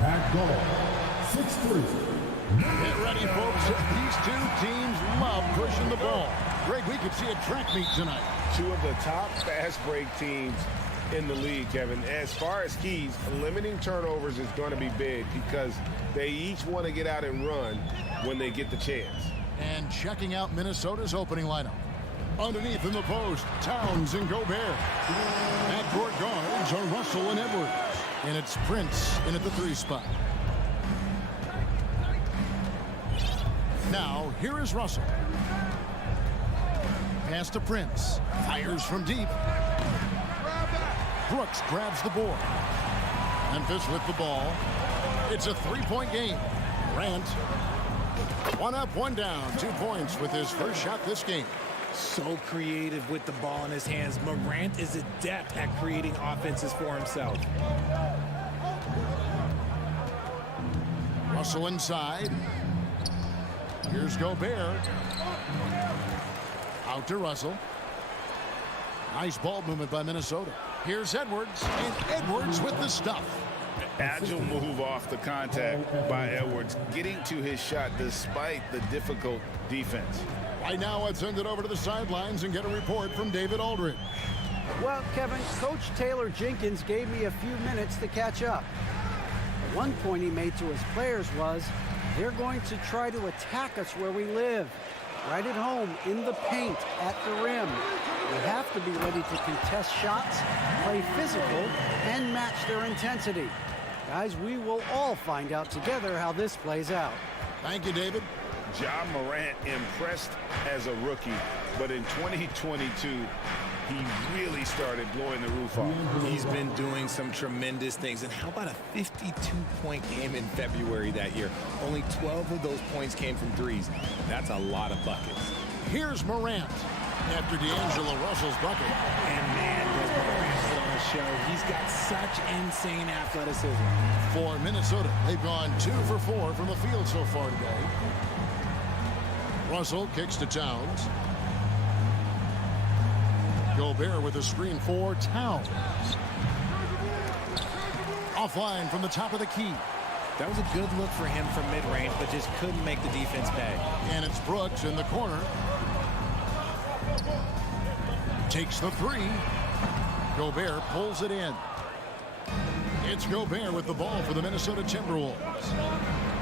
At goal, 6-3. Get ready, folks. These two teams love pushing the ball. Greg, we could see a track meet tonight. Two of the top fast break teams in the league, Kevin. As far as keys, limiting turnovers is going to be big because they each want to get out and run when they get the chance. And checking out Minnesota's opening lineup. Underneath in the post, Towns and Gobert. Backcourt guards are Russell and Edwards. And it's Prince in at the 3 spot. Now, here is Russell. Pass to Prince. Fires from deep. Brooks grabs the board. Memphis with the ball. It's a 3-point game. Grant. 1 up, 1 down. 2 points with his first shot this game. So creative with the ball in his hands. Morant is adept at creating offenses for himself. Russell inside. Here's Gobert. Out to Russell. Nice ball movement by Minnesota. Here's Edwards, and Edwards with the stuff. Agile move off the contact by Edwards, getting to his shot despite the difficult defense. Right now, let's send it over to the sidelines and get a report from David Aldridge. Well, Kevin, Coach Taylor Jenkins gave me a few minutes to catch up. One point he made to his players was, they're going to try to attack us where we live. Right at home, in the paint, at the rim. We have to be ready to contest shots, play physical, and match their intensity. Guys, we will all find out together how this plays out. Thank you, David. Ja Morant impressed as a rookie, but in 2022, he really started blowing the roof off. He's been doing some tremendous things. And how about a 52-point game in February that year? Only 12 of those points came from threes. That's a lot of buckets. Here's Morant after D'Angelo Russell's bucket. And man, does Morant put on a show. He's got such insane athleticism. For Minnesota, they've gone 2 for 4 from the field so far today. Russell kicks to Towns. Gobert with a screen for Towns. Offline from the top of the key. That was a good look for him from mid-range, but just couldn't make the defense pay. And it's Brooks in the corner. Takes the 3. Gobert pulls it in. It's Gobert with the ball for the Minnesota Timberwolves.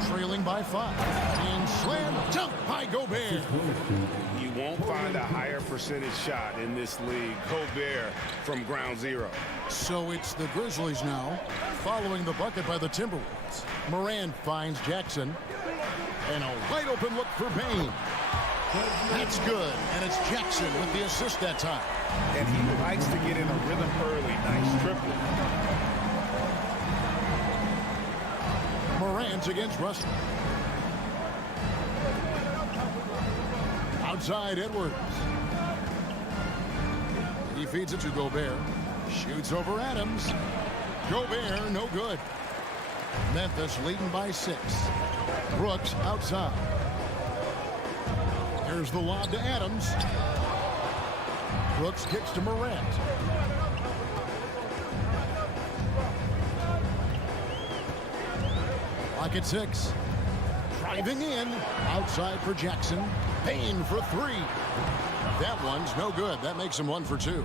Trailing by 5. And slam dunk by Gobert. You won't find a higher percentage shot in this league. Gobert from ground zero. So it's the Grizzlies now, following the bucket by the Timberwolves. Morant finds Jackson. And a wide open look for Bane. That's good. And it's Jackson with the assist that time. And he likes to get in a rhythm early. Nice triple. Morant against Russell. Outside Edwards. He feeds it to Gobert. Shoots over Adams. Gobert, no good. Memphis leading by 6. Brooks outside. Here's the lob to Adams. Brooks kicks to Morant. Lock at 6. Driving in. Outside for Jackson. Payne for 3. That one's no good. That makes him 1 for 2.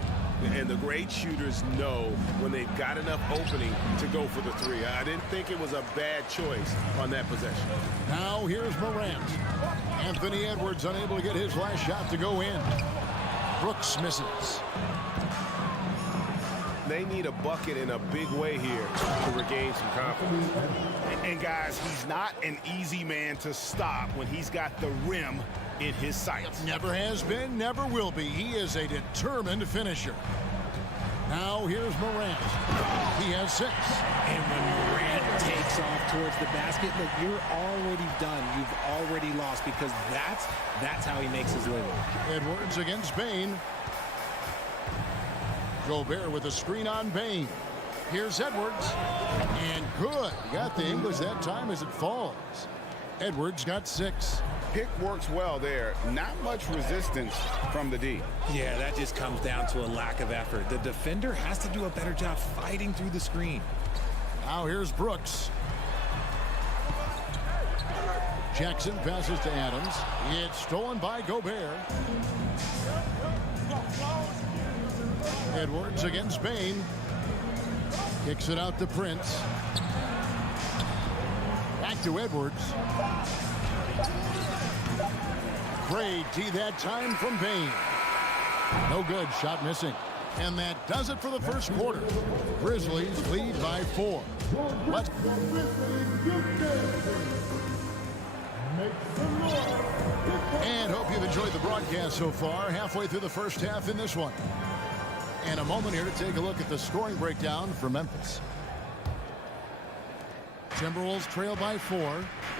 And the great shooters know when they've got enough opening to go for the 3. I didn't think it was a bad choice on that possession. Now here's Morant. Anthony Edwards unable to get his last shot to go in. Brooks misses. They need a bucket in a big way here to regain some confidence. And guys, he's not an easy man to stop when he's got the rim in his sights. Never has been, never will be. He is a determined finisher. Now here's Morant. He has 6. And when Morant takes off towards the basket, look, you're already done. You've already lost because that's how he makes his living. Edwards against Bane. Gobert with a screen on Bane. Here's Edwards. And good. Got the English that time as it falls. Edwards got 6. pick works well there. Not much resistance from the D. Yeah, that just comes down to a lack of effort. The defender has to do a better job fighting through the screen. Now here's Brooks. Jackson passes to Adams. It's stolen by Gobert. Edwards against Bain. Kicks it out to Prince. Back to Edwards. Great D that time from Bain. No good. Shot missing. And that does it for the first quarter. Grizzlies lead by 4. Let's... And hope you've enjoyed the broadcast so far. Halfway through the first half in this one. And a moment here to take a look at the scoring breakdown for Memphis. Timberwolves trail by 4.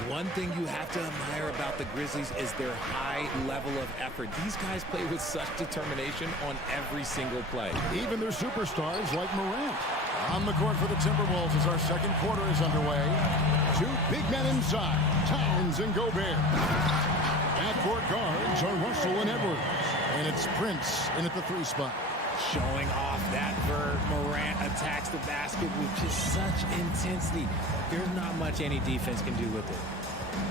One thing you have to admire about the Grizzlies is their high level of effort. These guys play with such determination on every single play. Even their superstars like Morant. On the court for the Timberwolves as our second quarter is underway. 2 big men inside, Towns and Gobert. Backcourt guards are Russell and Edwards. And it's Prince in at the 3 spot. Showing off that verb, Morant attacks the basket with just such intensity. There's not much any defense can do with it.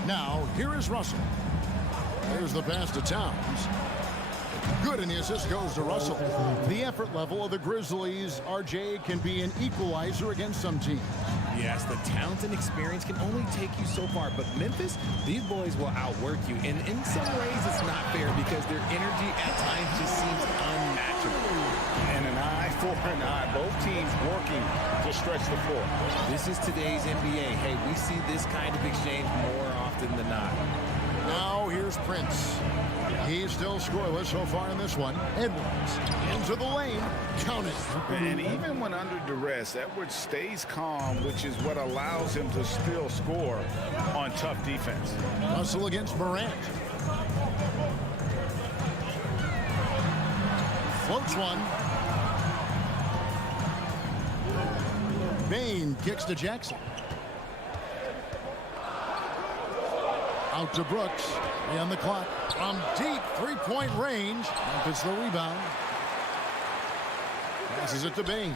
Now, here is Russell. There's the pass to Towns. Good, and the assist goes to Russell. The effort level of the Grizzlies, RJ, can be an equalizer against some teams. Yes, the talent and experience can only take you so far, but Memphis, these boys will outwork you. And in some ways, it's not fair because their energy at times just seems unmatchable. And an eye for an eye. Both teams working to stretch the floor. This is today's NBA. Hey, we see this kind of exchange more often than not. Now here's Prince. He's still scoreless so far in this one. Edwards into the lane. Count it. And even when under duress, Edwards stays calm, which is what allows him to still score on tough defense. Russell against Morant. Floats one. Bain kicks to Jackson. Out to Brooks. On the clock. From deep three-point range. Memphis the rebound. Passes it to Bain.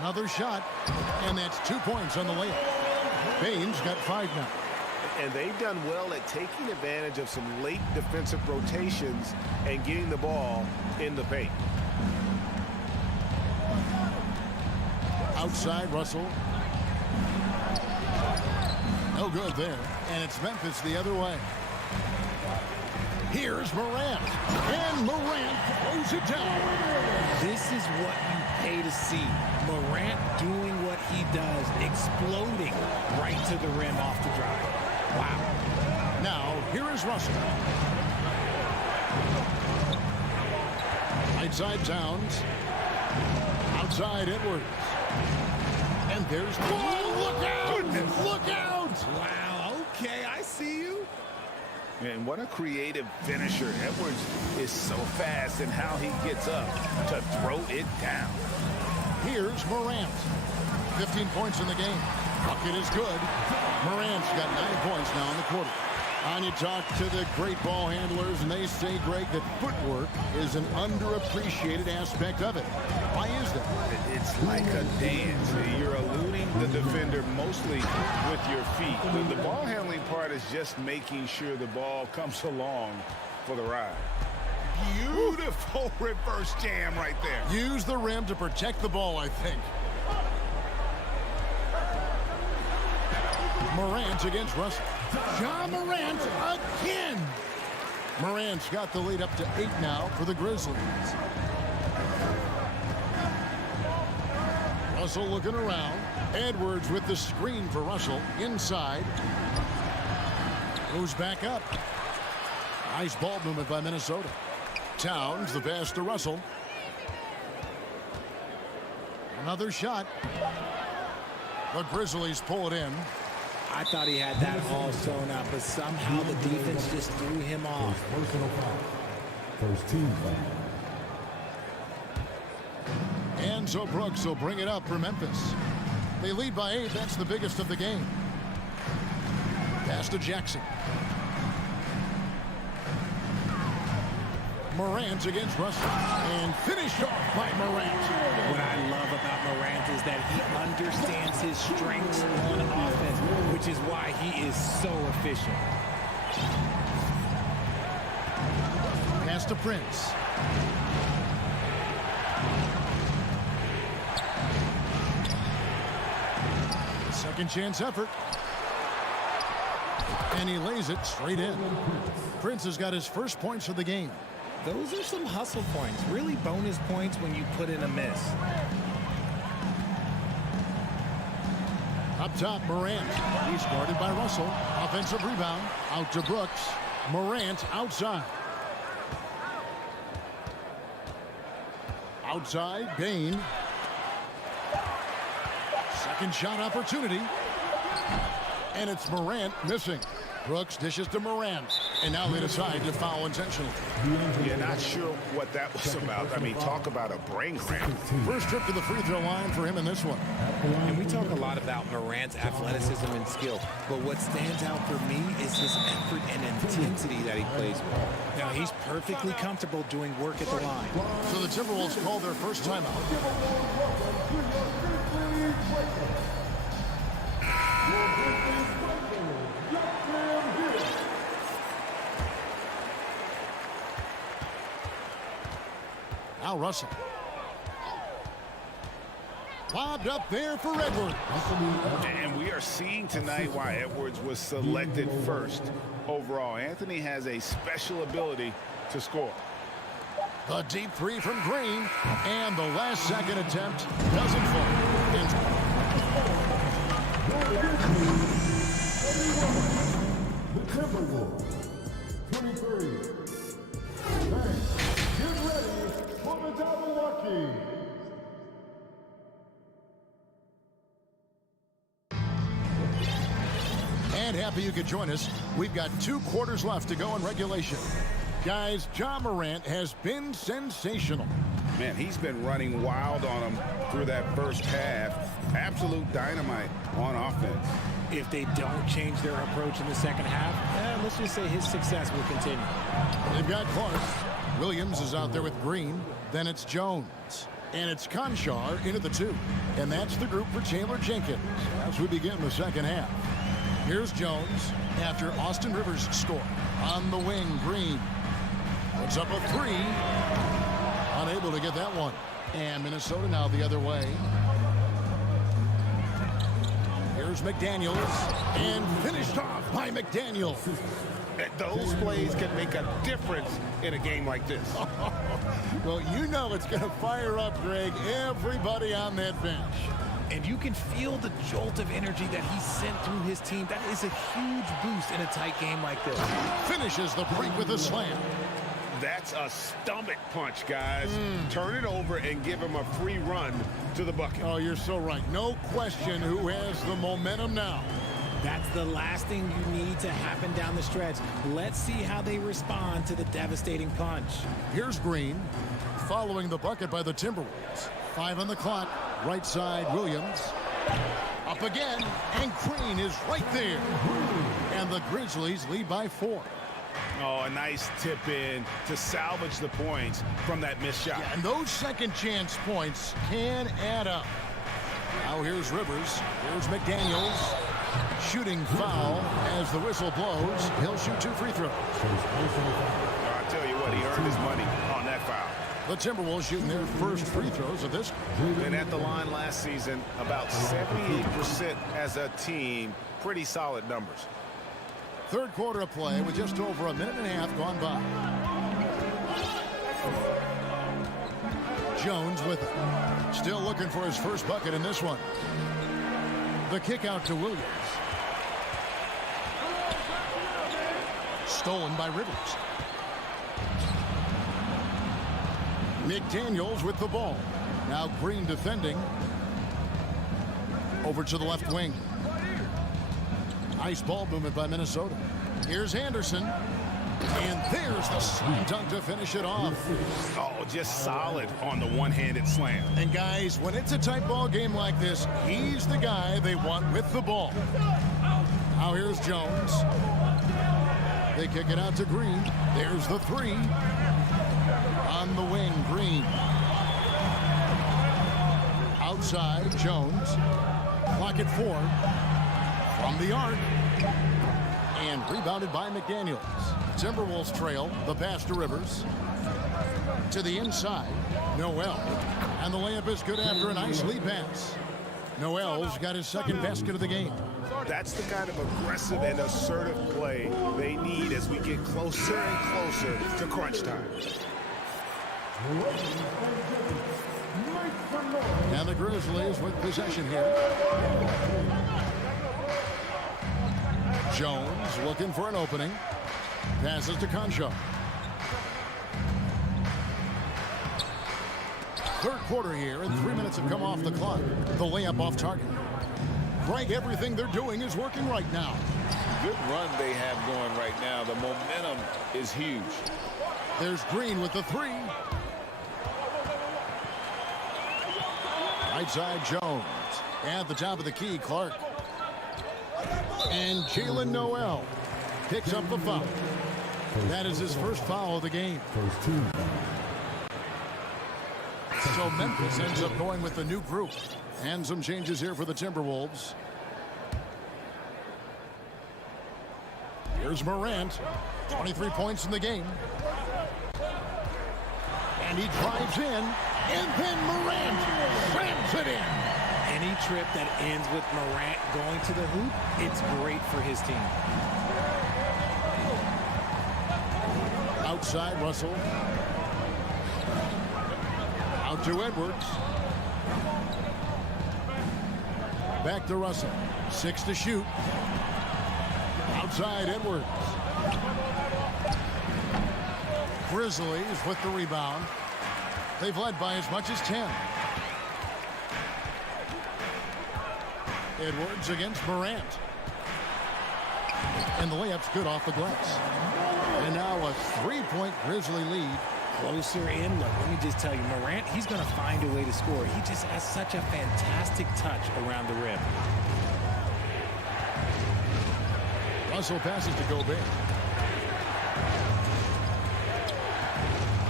Another shot. And that's 2 points on the layup. Bain's got 5 now. And they've done well at taking advantage of some late defensive rotations and getting the ball in the paint. Outside, Russell. No good there. And it's Memphis the other way. Here's Morant. And Morant throws it down. This is what you pay to see. Morant doing what he does, exploding right to the rim off the drive. Wow. Now, here is Russell. Right side, Towns. Outside, Edwards. And there's... Oh, look out! Goodness. Look out! Wow, okay, I see you. And what a creative finisher. Edwards is so fast in how he gets up to throw it down. Here's Morant. 15 points in the game. Bucket is good. Morant's got 9 points now in the quarter. And you talk to the great ball handlers, and they say, Greg, that footwork is an underappreciated aspect of it. Why is that? It's like a dance. You're eluding the defender mostly with your feet. The ball handling part is just making sure the ball comes along for the ride. Beautiful reverse jam right there. Use the rim to protect the ball, I think. Morant against Russell. Ja Morant again. Morant's got the lead up to 8 now for the Grizzlies. Russell looking around. Edwards with the screen for Russell. Inside. Moves back up. Nice ball movement by Minnesota. Towns, the pass to Russell. Another shot. The Grizzlies pull it in. I thought he had that all sewn up, but somehow the defense just threw him off. Personal foul. First team foul. And so Brooks will bring it up for Memphis. They lead by 8. That's the biggest of the game. Pass to Jackson. Morant against Russell. And finished off by Morant. What I love about Morant is that he understands his strengths on offense, which is why he is so efficient. Pass to Prince. Second chance effort. And he lays it straight in. Prince has got his first points of the game. Those are some hustle points, really bonus points when you put in a miss. Up top, Morant. He's guarded by Russell. Offensive rebound. Out to Brooks. Morant outside. Outside, Bain. Second shot opportunity. And it's Morant missing. Brooks dishes to Morant. And now they decide to foul intentionally. You're not sure what that was about. I mean, talk about a brain cramp. First trip to the free throw line for him in this one. And we talk a lot about Morant's athleticism and skill, but what stands out for me is his effort and intensity that he plays with. Now, he's perfectly comfortable doing work at the line. So the Timberwolves call their first timeout. Now Russell. Lobbed up there for Edwards. And we are seeing tonight why Edwards was selected first overall. Anthony has a special ability to score. The deep three from Green. And the last second attempt doesn't fall. The Timberwolves, 23. Thanks. Get ready for the double lucky. And happy you could join us. We've got 2 quarters left to go in regulation. Guys, Ja Morant has been sensational. Man, he's been running wild on him through that first half. Absolute dynamite on offense. If they don't change their approach in the second half, let's just say his success will continue. They've got Clark. Williams is out there with Green. Then it's Jones. And it's Conchar into the 2. And that's the group for Taylor Jenkins as we begin the second half. Here's Jones after Austin Rivers scored. On the wing, Green. Puts up a 3. Unable to get that one. And Minnesota now the other way. Here's McDaniels. And finished off by McDaniels. Those plays can make a difference in a game like this. Well, you know it's going to fire up, Greg, everybody on that bench. And you can feel the jolt of energy that he sent through his team. That is a huge boost in a tight game like this. Finishes the break with a slam. That's a stomach punch, guys. Turn it over and give him a free run to the bucket. Oh, you're so right. No question who has the momentum now. That's the last thing you need to happen down the stretch. Let's see how they respond to the devastating punch. Here's Green, following the bucket by the Timberwolves. 5 on the clock. Right side, Williams. Up again, and Green is right there. And the Grizzlies lead by 4. Oh, a nice tip in to salvage the points from that missed shot. Yeah, and those second chance points can add up. Now here's Rivers. Here's McDaniels. Shooting foul as the whistle blows. He'll shoot 2 free throws. I tell you what, he earned his money on that foul. The Timberwolves shooting their first free throws of this. Been at the line last season, about 78% as a team. Pretty solid numbers. Third quarter of play with just over a minute and a half gone by. Jones with it. Still looking for his first bucket in this one. The kick out to Williams. Stolen by Rivers. McDaniels with the ball. Now Green defending. Over to the left wing. Nice ball movement by Minnesota. Here's Anderson. And there's the slam dunk to finish it off. Oh, just solid on the one-handed slam. And guys, when it's a tight ball game like this, he's the guy they want with the ball. Now here's Jones. They kick it out to Green. There's the three. On the wing, Green. Outside, Jones. Clock at 4. From the arc. And rebounded by McDaniels. Timberwolves trail. The pass to Rivers. To the inside. Noel. And the layup is good after a nice lead pass. Noel's got his second basket of the game. That's the kind of aggressive and assertive play they need as we get closer and closer to crunch time. And the Grizzlies with possession here. Jones looking for an opening. Passes to Concho. Third quarter here, and 3 minutes have come off the clock. The layup off target. Greg, everything they're doing is working right now. Good run they have going right now. The momentum is huge. There's Green with the three. Right side, Jones. At the top of the key, Clark. And Jalen Noel picks up the foul. That is his first foul of the game. So Memphis ends up going with the new group. And some changes here for the Timberwolves. Here's Morant. 23 points in the game. And he drives in. And then Morant slams it in. Any trip that ends with Morant going to the hoop, it's great for his team. Outside, Russell. Out to Edwards. Back to Russell. 6 to shoot. Outside, Edwards. Grizzlies with the rebound. They've led by as much as 10. Edwards against Morant. And the layup's good off the glass. And now a 3-point Grizzly lead. Closer in, look, let me just tell you, Morant, he's going to find a way to score. He just has such a fantastic touch around the rim. Russell passes to Gobert.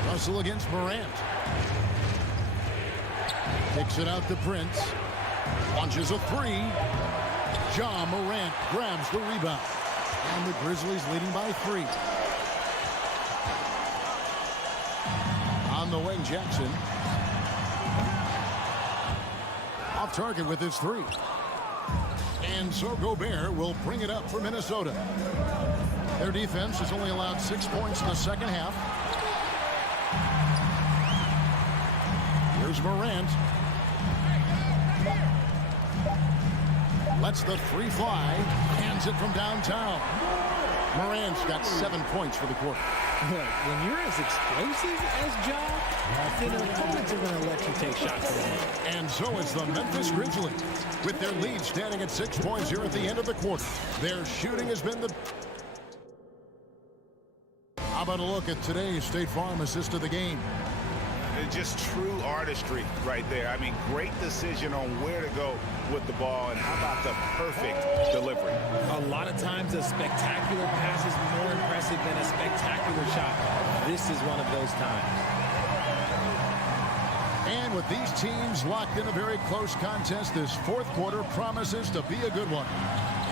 Russell against Morant. Kicks it out to Prince. Launches a three. Ja Morant grabs the rebound. And the Grizzlies leading by 3. On the wing, Jackson. Off target with his 3. And so Gobert will bring it up for Minnesota. Their defense has only allowed 6 points in the second half. Here's Morant. Lets the 3 fly. Hands it from downtown. Morant's got 7 points for the quarter. Look, when you're as explosive as Ja, then opponents are going to let you take shots from him. And so is the Memphis Grizzlies, with their lead standing at 6 points here at the end of the quarter. Their shooting has been the... How about a look at today's State Farm assist of the game? It's just true artistry right there. I mean, great decision on where to go with the ball, and how about the perfect delivery? A lot of times a spectacular pass is more impressive than a spectacular shot. This is one of those times. And with these teams locked in a very close contest, this fourth quarter promises to be a good one.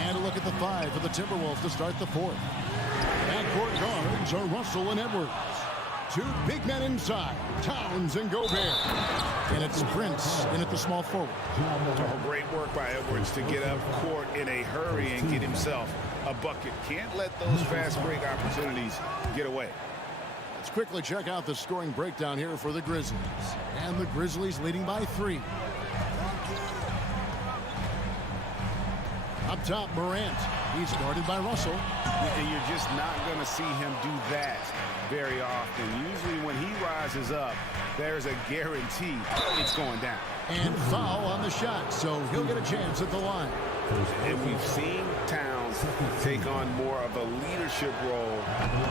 And a look at the 5 for the Timberwolves to start the fourth. Backcourt guards are Russell and Edwards. 2 big men inside, Towns and Gobert. And it's Prince in at the small forward. Oh, great work by Edwards to get up court in a hurry and get himself a bucket. Can't let those fast break opportunities get away. Let's quickly check out the scoring breakdown here for the Grizzlies. And the Grizzlies leading by 3. Up top, Morant. He's guarded by Russell. And you're just not going to see him do that very often. Usually when he rises up, there's a guarantee it's going down. And foul on the shot, so he'll get a chance at the line. And we've seen Towns take on more of a leadership role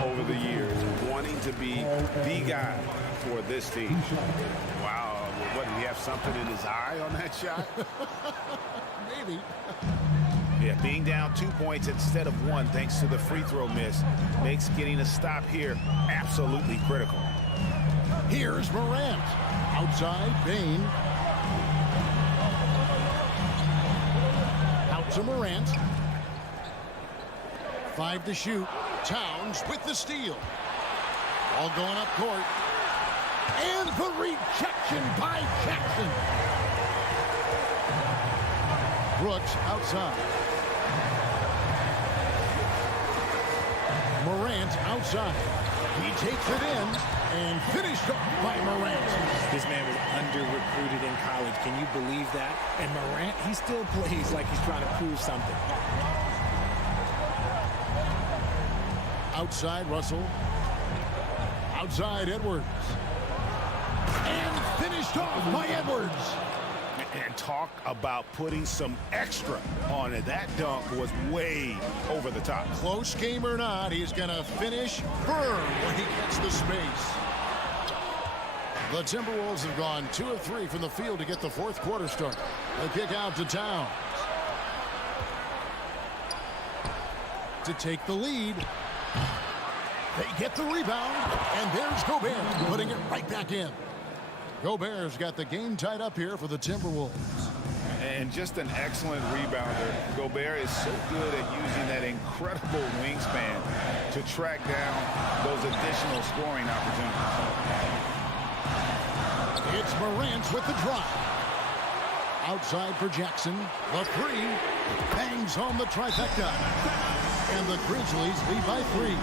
over the years, wanting to be the guy for this team. Wow, what, did he have something in his eye on that shot? Maybe. Yeah, being down 2 points instead of 1 thanks to the free throw miss makes getting a stop here absolutely critical. Here's Morant. Outside, Bain. Out to Morant. 5 to shoot. Towns with the steal. All going up court. And the rejection by Jackson. Brooks outside. Morant outside. He takes it in and finished off by Morant. This man was under-recruited in college. Can you believe that? And Morant, he still plays like he's trying to prove something. Outside, Russell. Outside, Edwards. And finished off by Edwards. And talk about putting some extra on it. That dunk was way over the top. Close game or not, he's going to finish firm when he gets the space. The Timberwolves have gone 2 of 3 from the field to get the fourth quarter started. The kick out to Towns. To take the lead. They get the rebound, and there's Gobert putting it right back in. Gobert's got the game tied up here for the Timberwolves. And just an excellent rebounder. Gobert is so good at using that incredible wingspan to track down those additional scoring opportunities. It's Morant with the drive. Outside for Jackson. The 3 bangs home the trifecta. And the Grizzlies lead by 3.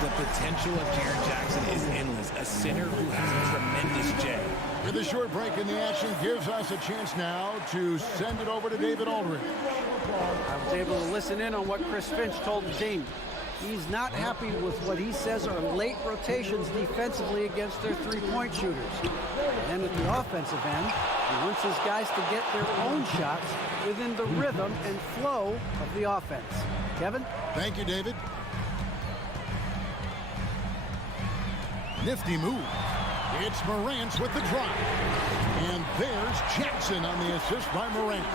The potential of Jaren Jackson is endless. A center who has a tremendous jet. With a short break in the action gives us a chance now to send it over to David Aldridge. I was able to listen in on what Chris Finch told the team. He's not happy with what he says are late rotations defensively against their three-point shooters. And at the offensive end, he wants his guys to get their own shots within the rhythm and flow of the offense. Kevin? Thank you, David. Nifty move. It's Morant with the drive. And there's Jackson on the assist by Morant.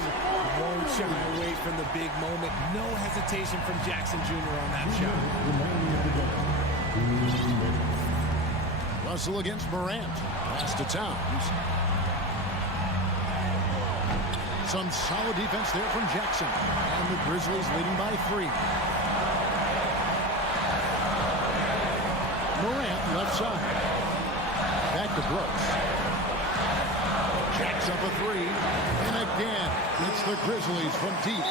Won't shy away from the big moment. No hesitation from Jackson Jr. on that shot. Russell against Morant. Pass to Towns. Some solid defense there from Jackson. And the Grizzlies leading by 3. Morant left side. Back to Brooks. Jacks up a 3. And again, it's the Grizzlies from deep.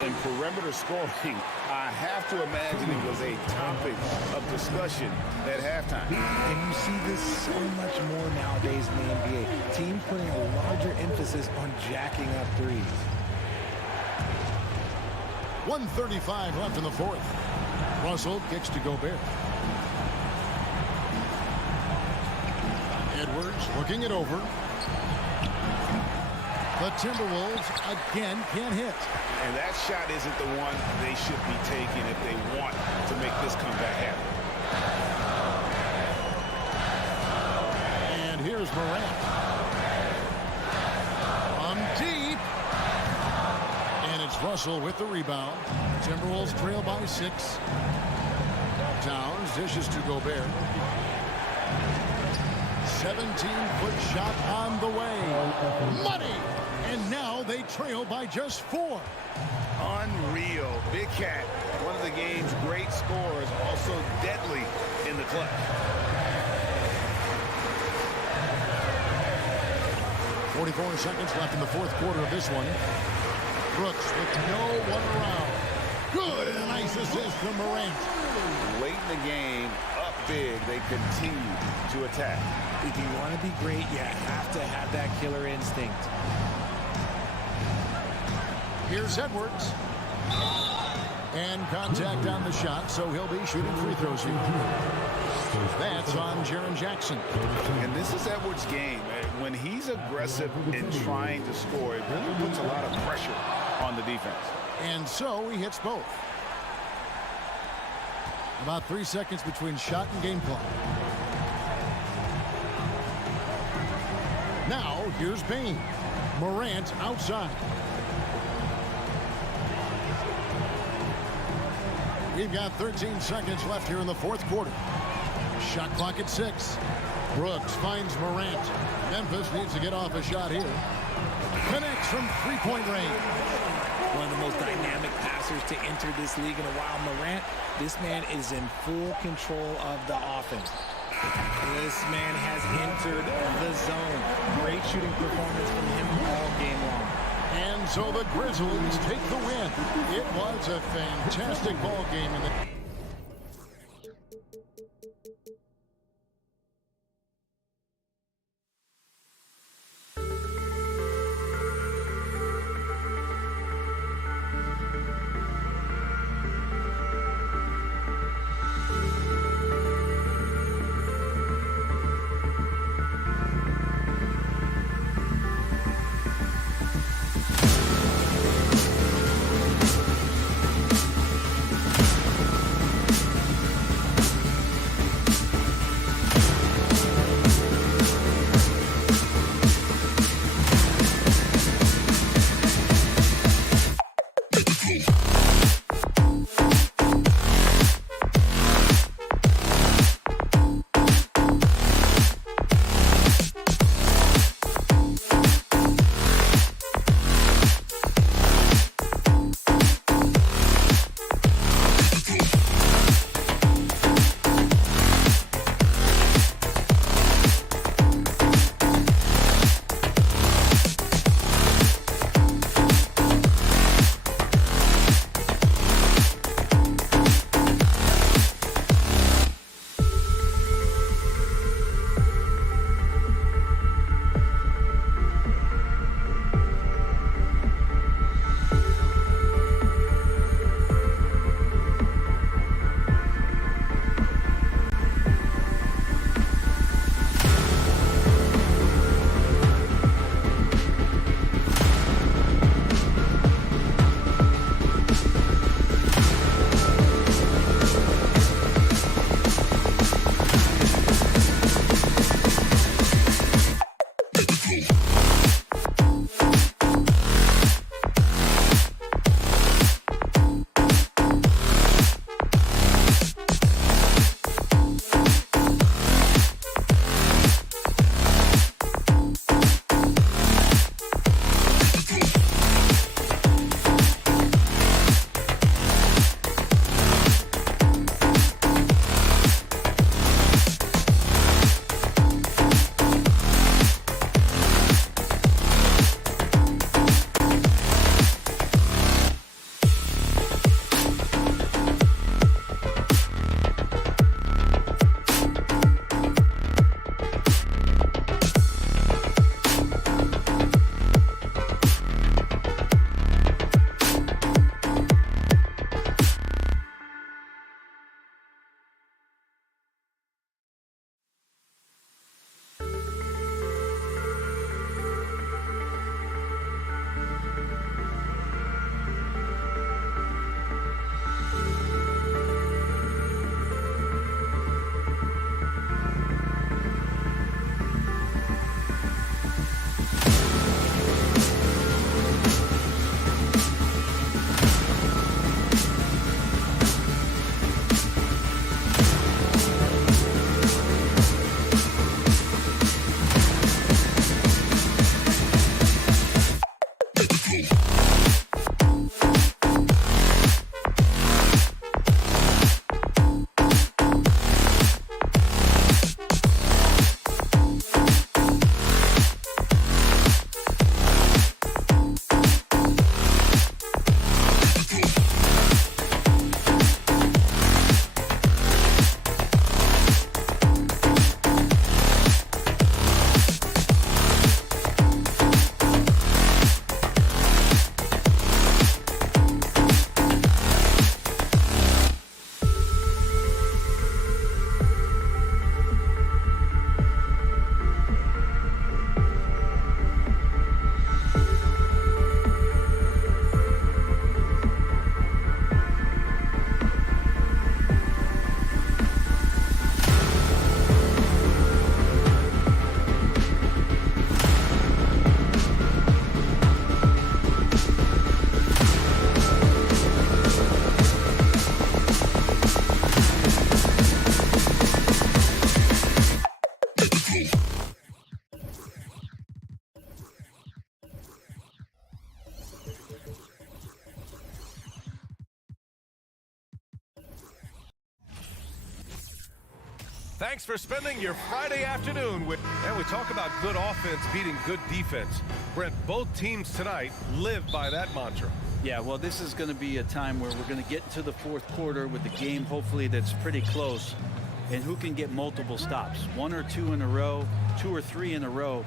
In perimeter scoring, I have to imagine it was a topic of discussion at halftime. And you see this so much more nowadays in the NBA. Teams putting a larger emphasis on jacking up threes. 1:35 left in the fourth. Russell kicks to Gobert. Edwards looking it over. The Timberwolves again can't hit. And that shot isn't the one they should be taking if they want to make this comeback happen. And here's Morant. From deep. And it's Russell with the rebound. Timberwolves trail by 6. Towns dishes to Gobert. 17-foot shot on the way. Money! And now they trail by just 4. Unreal. Big Cat, one of the game's great scorers, also deadly in the clutch. 44 seconds left in the fourth quarter of this one. Brooks with no one around. Good, and a nice assist from Morant. Late in the game, up big, they continue to attack. If you want to be great, you have to have that killer instinct. Here's Edwards. And contact on the shot, so he'll be shooting free throws here. That's on Jaren Jackson. And this is Edwards' game. When he's aggressive in trying to score, it really puts a lot of pressure on the defense. And so he hits both. About 3 seconds between shot and game clock. Now Here's Bain. Morant outside. We've got 13 seconds left here in the fourth quarter. Shot clock at 6. Brooks finds Morant. Memphis needs to get off a shot here. Connects from three-point range. One of the most dynamic passers to enter this league in a while. Morant, this man is in full control of the offense. This man has entered the zone. Great shooting performance from him all game long. And so the Grizzlies take the win. It was a fantastic ball game in the Thanks for spending your Friday afternoon with... And we talk about good offense beating good defense. Brent, both teams tonight live by that mantra. Yeah, well, this is going to be a time where we're going to get into the fourth quarter with the game, hopefully, that's pretty close. And who can get multiple stops? 1 or 2 in a row, 2 or 3 in a row.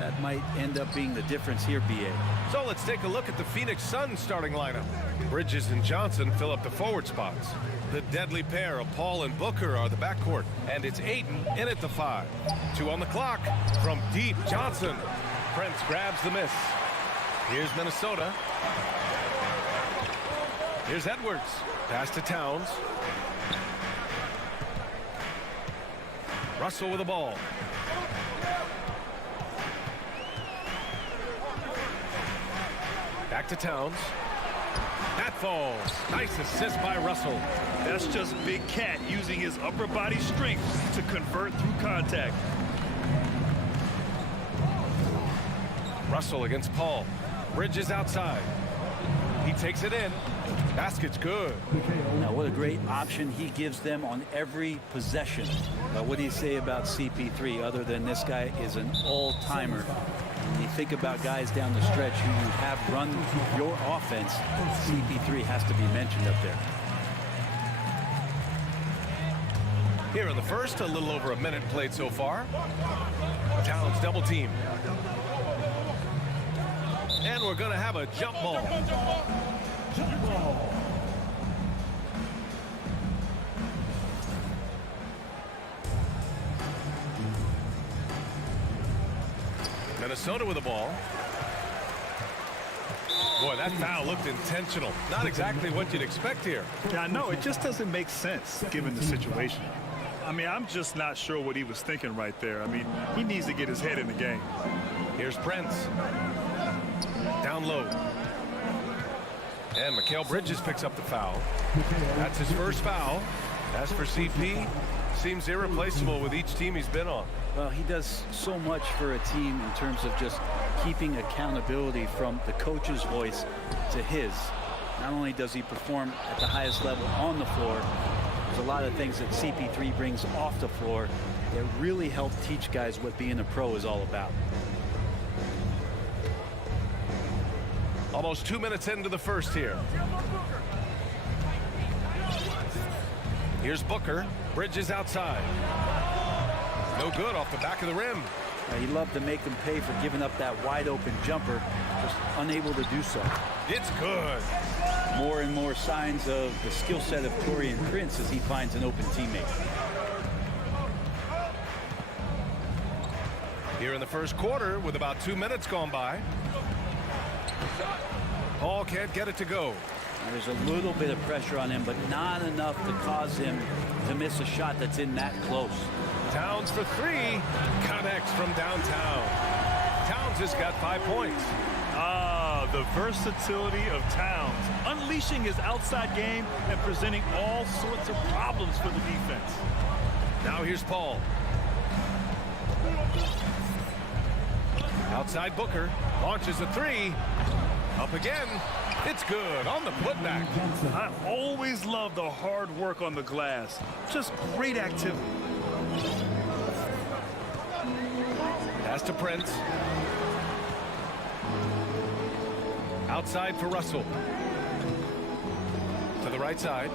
That might end up being the difference here, B.A. So let's take a look at the Phoenix Suns starting lineup. Bridges and Johnson fill up the forward spots. The deadly pair of Paul and Booker are the backcourt. And it's Ayton in at the 5. 2 on the clock. From deep, Johnson. Prince grabs the miss. Here's Minnesota. Here's Edwards. Pass to Towns. Russell with the ball. Back to Towns. That falls. Nice assist by Russell. That's just Big Cat using his upper body strength to convert through contact. Russell against Paul. Bridges outside. He takes it in. Basket's good. Now, what a great option he gives them on every possession. What do you say about CP3 other than this guy is an all-timer? When you think about guys down the stretch who you have run your offense, CP3 has to be mentioned up there. Here in the first, a little over a minute played so far. Towns double team. And we're going to have a jump ball. Minnesota with the ball. Boy, that foul looked intentional. Not exactly what you'd expect here. Yeah, I know. It just doesn't make sense given the situation. I mean, I'm just not sure what he was thinking right there. I mean, he needs to get his head in the game. Here's Prince. Down low. And Mikal Bridges picks up the foul. That's his first foul. As for CP, seems irreplaceable with each team he's been on. Well, he does so much for a team in terms of just keeping accountability from the coach's voice to his. Not only does he perform at the highest level on the floor, there's a lot of things that CP3 brings off the floor that really help teach guys what being a pro is all about. Almost 2 minutes into the first here. Here's Booker. Bridges outside. No good off the back of the rim. He loved to make them pay for giving up that wide open jumper, just unable to do so. It's good. More and more signs of the skill set of Taurean Prince as he finds an open teammate. Here in the first quarter with about 2 minutes gone by. Paul can't get it to go. There's a little bit of pressure on him, but not enough to cause him to miss a shot that's in that close. Towns for 3. Connects from downtown. Towns has got 5 points. Ah, the versatility of Towns, unleashing his outside game and presenting all sorts of problems for the defense. Now here's Paul. Outside Booker. Launches a 3. Up again. It's good on the putback. I always love the hard work on the glass. Just great activity. Pass to Prince. Outside for Russell. To the right side.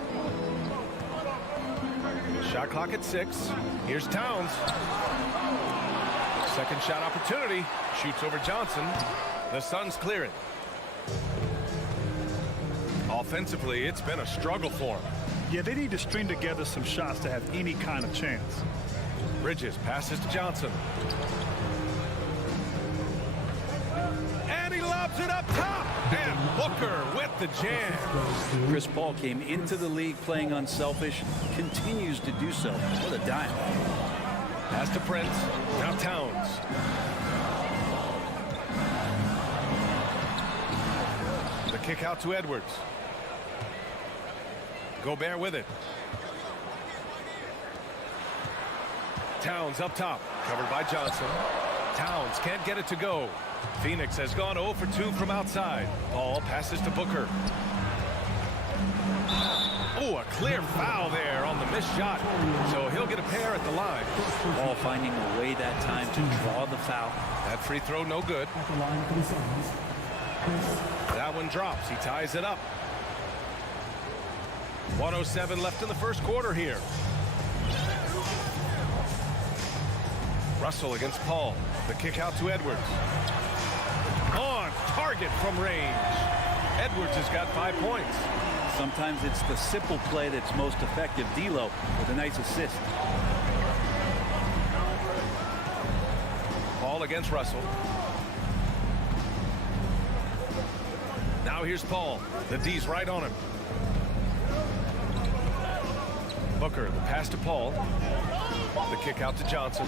Shot clock at 6. Here's Towns. Second shot opportunity. Shoots over Johnson. The Suns clear it. Offensively, it's been a struggle for him. Yeah, they need to string together some shots to have any kind of chance. Bridges passes to Johnson. And he lobs it up top. And Booker with the jam. Chris Paul came into the league playing unselfish, continues to do so. What a dime. Pass to Prince. Now Towns. The kick out to Edwards. Gobert with it. Towns up top. Covered by Johnson. Towns can't get it to go. Phoenix has gone 0 for 2 from outside. Paul passes to Booker. Oh, a clear foul there on the missed shot. So he'll get a pair at the line. Ball finding a way that time to draw the foul. That free throw no good. That one drops. He ties it up. 1:07 left in the first quarter here. Russell against Paul. The kick out to Edwards. On target from range. Edwards has got 5 points. Sometimes it's the simple play that's most effective. D'Lo with a nice assist. Paul against Russell. Now here's Paul. The D's right on him. Booker, the pass to Paul. The kick out to Johnson.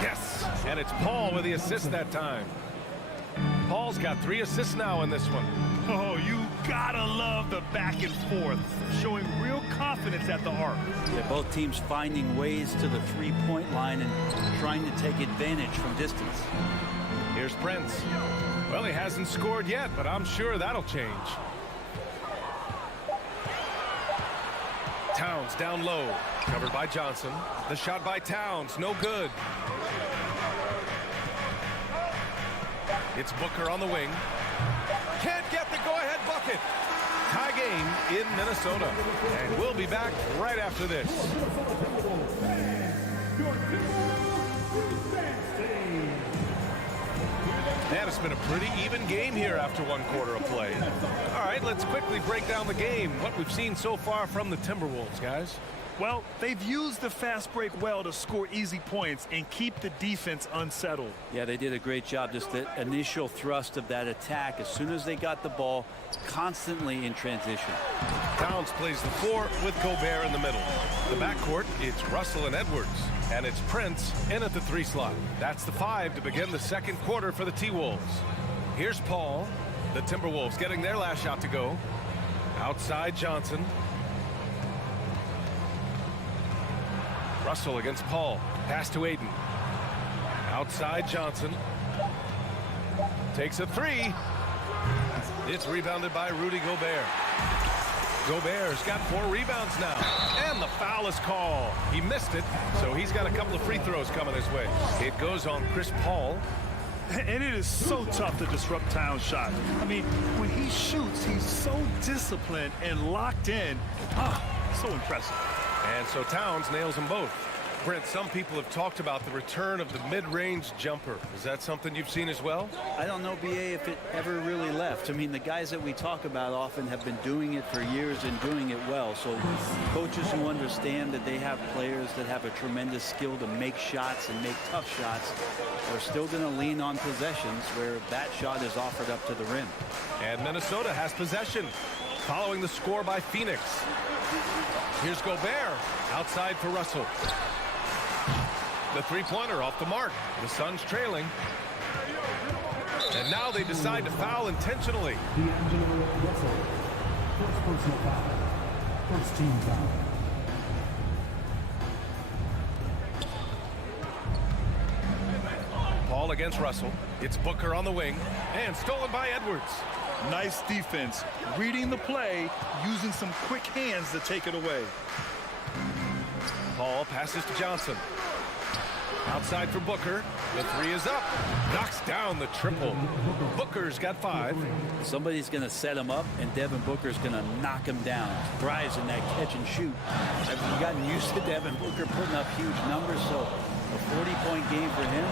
Yes, and it's Paul with the assist that time. Paul's got 3 assists now in this one. Oh, you gotta love the back and forth, showing real confidence at the arc. Yeah, both teams finding ways to the three-point line and trying to take advantage from distance. Here's Prince. Well, he hasn't scored yet, but I'm sure that'll change. Towns down low, covered by Johnson. The shot by Towns, no good. It's Booker on the wing. Can't get the go-ahead bucket. Tie game in Minnesota. And we'll be back right after this. Man, it's been a pretty even game here after 1 quarter of play. All right, let's quickly break down the game. What we've seen so far from the Timberwolves, guys. Well, they've used the fast break well to score easy points and keep the defense unsettled. Yeah, they did a great job. Just the initial thrust of that attack, as soon as they got the ball, constantly in transition. Towns plays the 4 with Gobert in the middle. The backcourt, it's Russell and Edwards. And it's Prince in at the 3 slot. That's the 5 to begin the second quarter for the T-Wolves. Here's Paul. The Timberwolves getting their last shot to go. Outside Johnson. Russell against Paul. Pass to Aiden. Outside Johnson. Takes a 3. It's rebounded by Rudy Gobert. Gobert's got 4 rebounds now. And the foul is called. He missed it, so he's got a couple of free throws coming his way. It goes on Chris Paul. And it is so tough to disrupt Towns' shot. I mean, when he shoots, he's so disciplined and locked in. So impressive. And so Towns nails them both. Brent, some people have talked about the return of the mid-range jumper. Is that something you've seen as well? I don't know, BA, if it ever really left. I mean, the guys that we talk about often have been doing it for years and doing it well. So coaches who understand that they have players that have a tremendous skill to make shots and make tough shots are still going to lean on possessions where that shot is offered up to the rim. And Minnesota has possession following the score by Phoenix. Here's Gobert outside for Russell. The three-pointer off the mark. The Suns trailing. And now they decide to foul intentionally. Russell. First personal foul. First team foul. Paul against Russell. It's Booker on the wing. And stolen by Edwards. Nice defense, reading the play, using some quick hands to take it away. Paul passes to Johnson. Outside for Booker. The 3 is up. Knocks down the triple. Booker's got 5. Somebody's going to set him up, and Devin Booker's going to knock him down. Thrives in that catch and shoot. I've gotten used to Devin Booker putting up huge numbers, so a 40-point game for him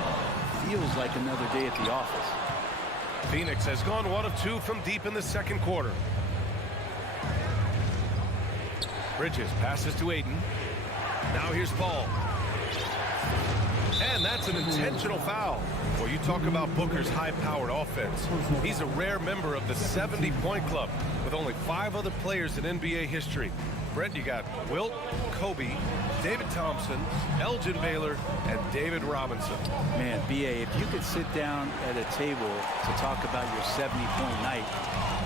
feels like another day at the office. Phoenix has gone 1 of 2 from deep in the second quarter. Bridges passes to Aiden. Now here's Paul. And that's an intentional foul. Well, you talk about Booker's high-powered offense. He's a rare member of the 70-point club with only 5 other players in NBA history. Brent, you got Wilt, Kobe, David Thompson, Elgin Baylor, and David Robinson. Man, BA, if you could sit down at a table to talk about your 70-point night,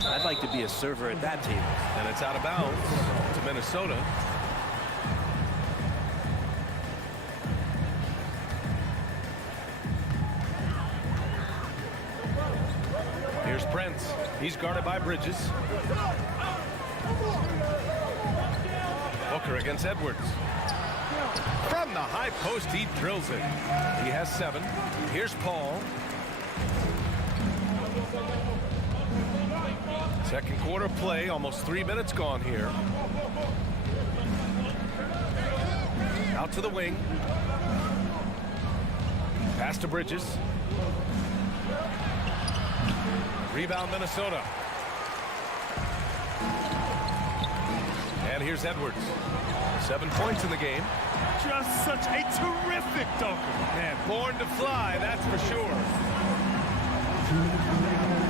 I'd like to be a server at that table. And it's out of bounds to Minnesota. Here's Prince. He's guarded by Bridges. Booker against Edwards. From the high post, he drills it. He has 7. Here's Paul. Second quarter play, almost 3 minutes gone here. Out to the wing. Pass to Bridges. Rebound Minnesota. And here's Edwards. 7 points in the game. Just such a terrific dunker. Man, born to fly, that's for sure. 2 minutes.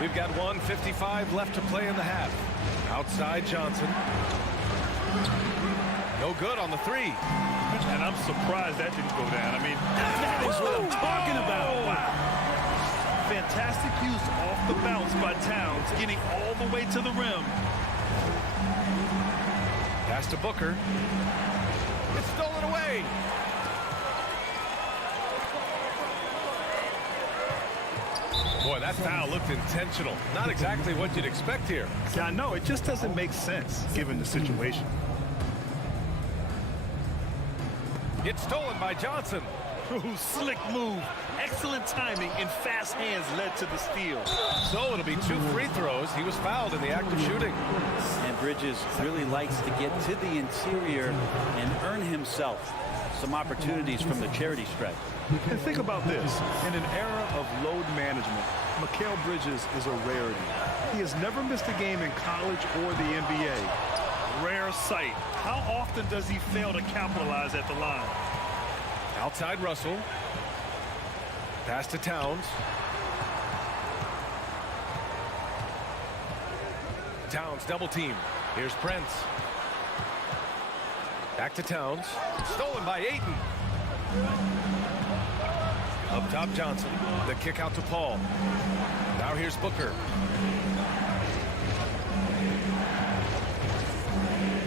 We've got 1:55 left to play in the half. Outside Johnson. No good on the 3. And I'm surprised that didn't go down. I mean, that is what I'm talking about. Wow. Fantastic use off the bounce by Towns, getting all the way to the rim. Pass to Booker. It's stolen away. Boy, that foul looked intentional. Not exactly what you'd expect here. Yeah, I know. It just doesn't make sense given the situation. It's stolen by Johnson. Ooh, slick move. Excellent timing and fast hands led to the steal. So it'll be 2 free throws. He was fouled in the act of shooting. And Bridges really likes to get to the interior and earn himself some opportunities from the charity stripe. And think about this. In an era of load management, Mikal Bridges is a rarity. He has never missed a game in college or the NBA. Rare sight. How often does he fail to capitalize at the line? Outside Russell. Pass to Towns. Towns double team. Here's Prince. Back to Towns. Stolen by Ayton. Up top Johnson. The kick out to Paul. Now here's Booker.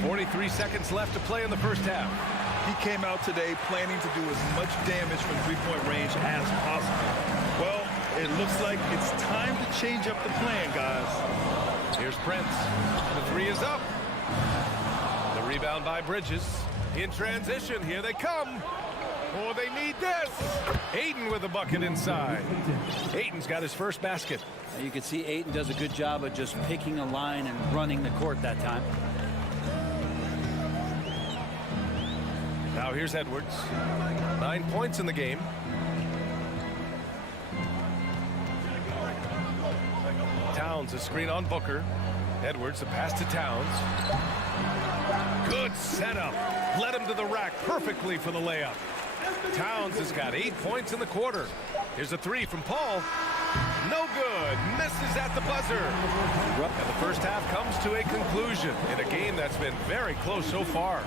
43 seconds left to play in the first half. He came out today planning to do as much damage from three-point range as possible. Well, it looks like it's time to change up the plan, guys. Here's Prince. The 3 is up. The rebound by Bridges. In transition, here they come. Oh, they need this. Ayton with a bucket inside. Ayton's got his first basket. You can see Ayton does a good job of just picking a line and running the court that time. Now here's Edwards. 9 points in the game. Towns a screen on Booker. Edwards a pass to Towns. Good setup. Led him to the rack perfectly for the layup. Towns has got 8 points in the quarter. Here's a 3 from Paul. No good. Misses at the buzzer. And the first half comes to a conclusion in a game that's been very close so far.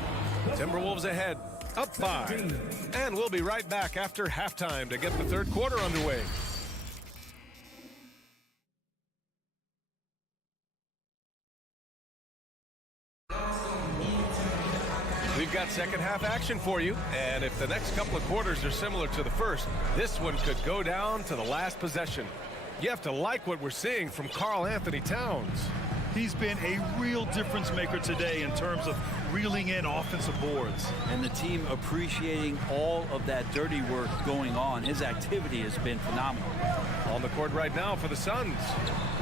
Timberwolves ahead, up 5. And we'll be right back after halftime to get the third quarter underway. We've got second half action for you, and if the next couple of quarters are similar to the first, this one could go down to the last possession. You have to like what we're seeing from Karl Anthony Towns. He's been a real difference maker today in terms of reeling in offensive boards. And the team appreciating all of that dirty work going on. His activity has been phenomenal. On the court right now for the Suns,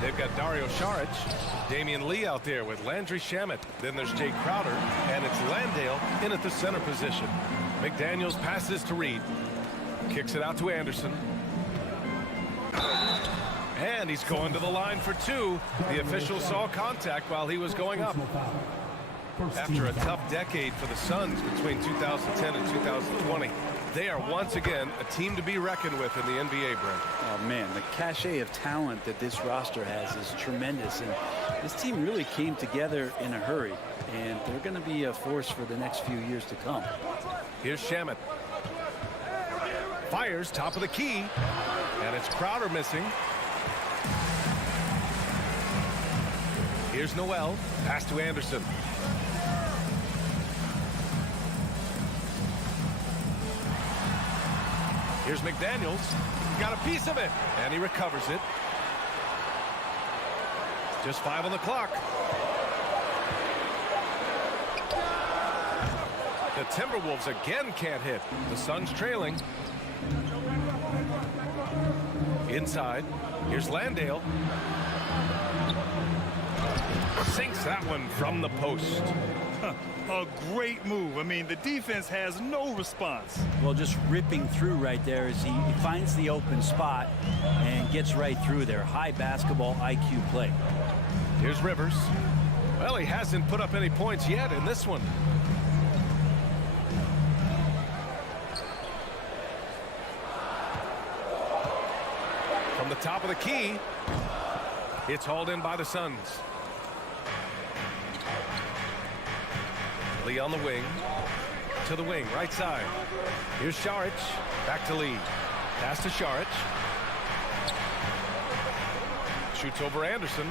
they've got Dario Saric, Damian Lee out there with Landry Shamet. Then there's Jay Crowder, and it's Landale in at the center position. McDaniels passes to Reed. Kicks it out to Anderson. And he's going to the line for 2. The official saw contact while he was going up. After a tough decade for the Suns between 2010 and 2020, they are once again a team to be reckoned with in the NBA, Brent. Oh, man, the cachet of talent that this roster has is tremendous. And this team really came together in a hurry. And they're going to be a force for the next few years to come. Here's Shamet. Fires top of the key. And it's Crowder missing. Here's Noel. Pass to Anderson. Here's McDaniels. Got a piece of it. And he recovers it. Just 5 on the clock. The Timberwolves again can't hit. The Suns trailing. Inside. Here's Landale. Sinks that one from the post. A great move. I mean, the defense has no response. Well, just ripping through right there as he finds the open spot and gets right through there. High basketball IQ play. Here's Rivers. Well, he hasn't put up any points yet in this one. From the top of the key, it's hauled in by the Suns. Lee on the wing. To the wing, right side. Here's Šarić. Back to Lee. Pass to Šarić. Shoots over Anderson.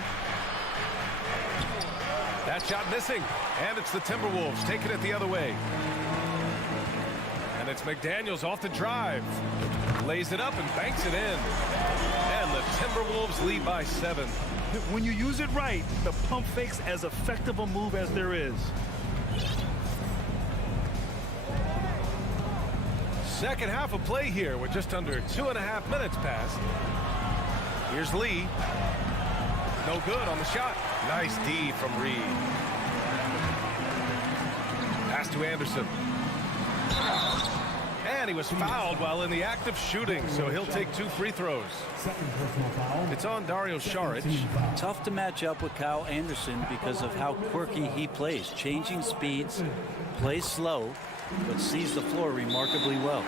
That shot missing. And it's the Timberwolves taking it the other way. And it's McDaniels off the drive. Lays it up and banks it in. And the Timberwolves lead by 7. When you use it right, the pump fake's as effective a move as there is. Second half of play here with just under 2.5 minutes passed. Here's Lee. No good on the shot. Nice D from Reed. Pass to Anderson. And he was fouled while in the act of shooting, so he'll take 2 free throws. Second personal foul. It's on Dario Šarić. Tough to match up with Kyle Anderson because of how quirky he plays. Changing speeds, plays slow, but sees the floor remarkably well.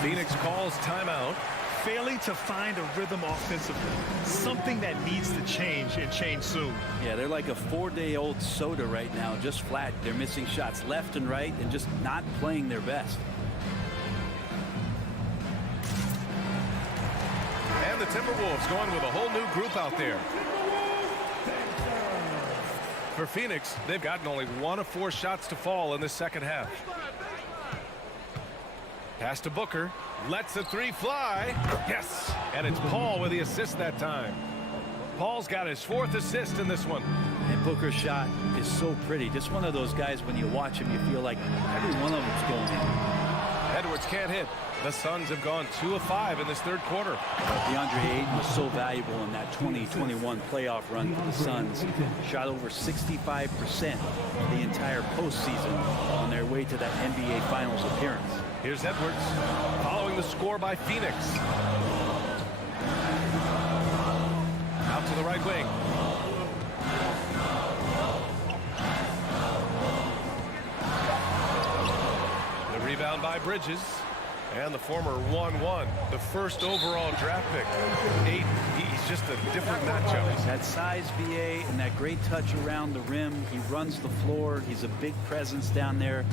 Phoenix calls timeout. Failing to find a rhythm offensively. Something that needs to change and change soon. Yeah, they're like a 4-day-old soda right now, just flat. They're missing shots left and right and just not playing their best. And the Timberwolves going with a whole new group out there. For Phoenix, they've gotten only 1 of 4 shots to fall in the second half. Pass to Booker. Lets the 3 fly. Yes. And it's Paul with the assist that time. Paul's got his 4th assist in this one. And Booker's shot is so pretty. Just one of those guys, when you watch him, you feel like every one of them's going in. Edwards can't hit. The Suns have gone 2 of 5 in this third quarter. DeAndre Ayton was so valuable in that 2021 playoff run for the Suns. Shot over 65% the entire postseason on their way to that NBA Finals appearance. Here's Edwards following the score by Phoenix. Out to the right wing. The rebound by Bridges. And the former 1-1, the first overall draft pick. Ayton, he's just a different matchup. That size VA and that great touch around the rim. He runs the floor. He's a big presence down there.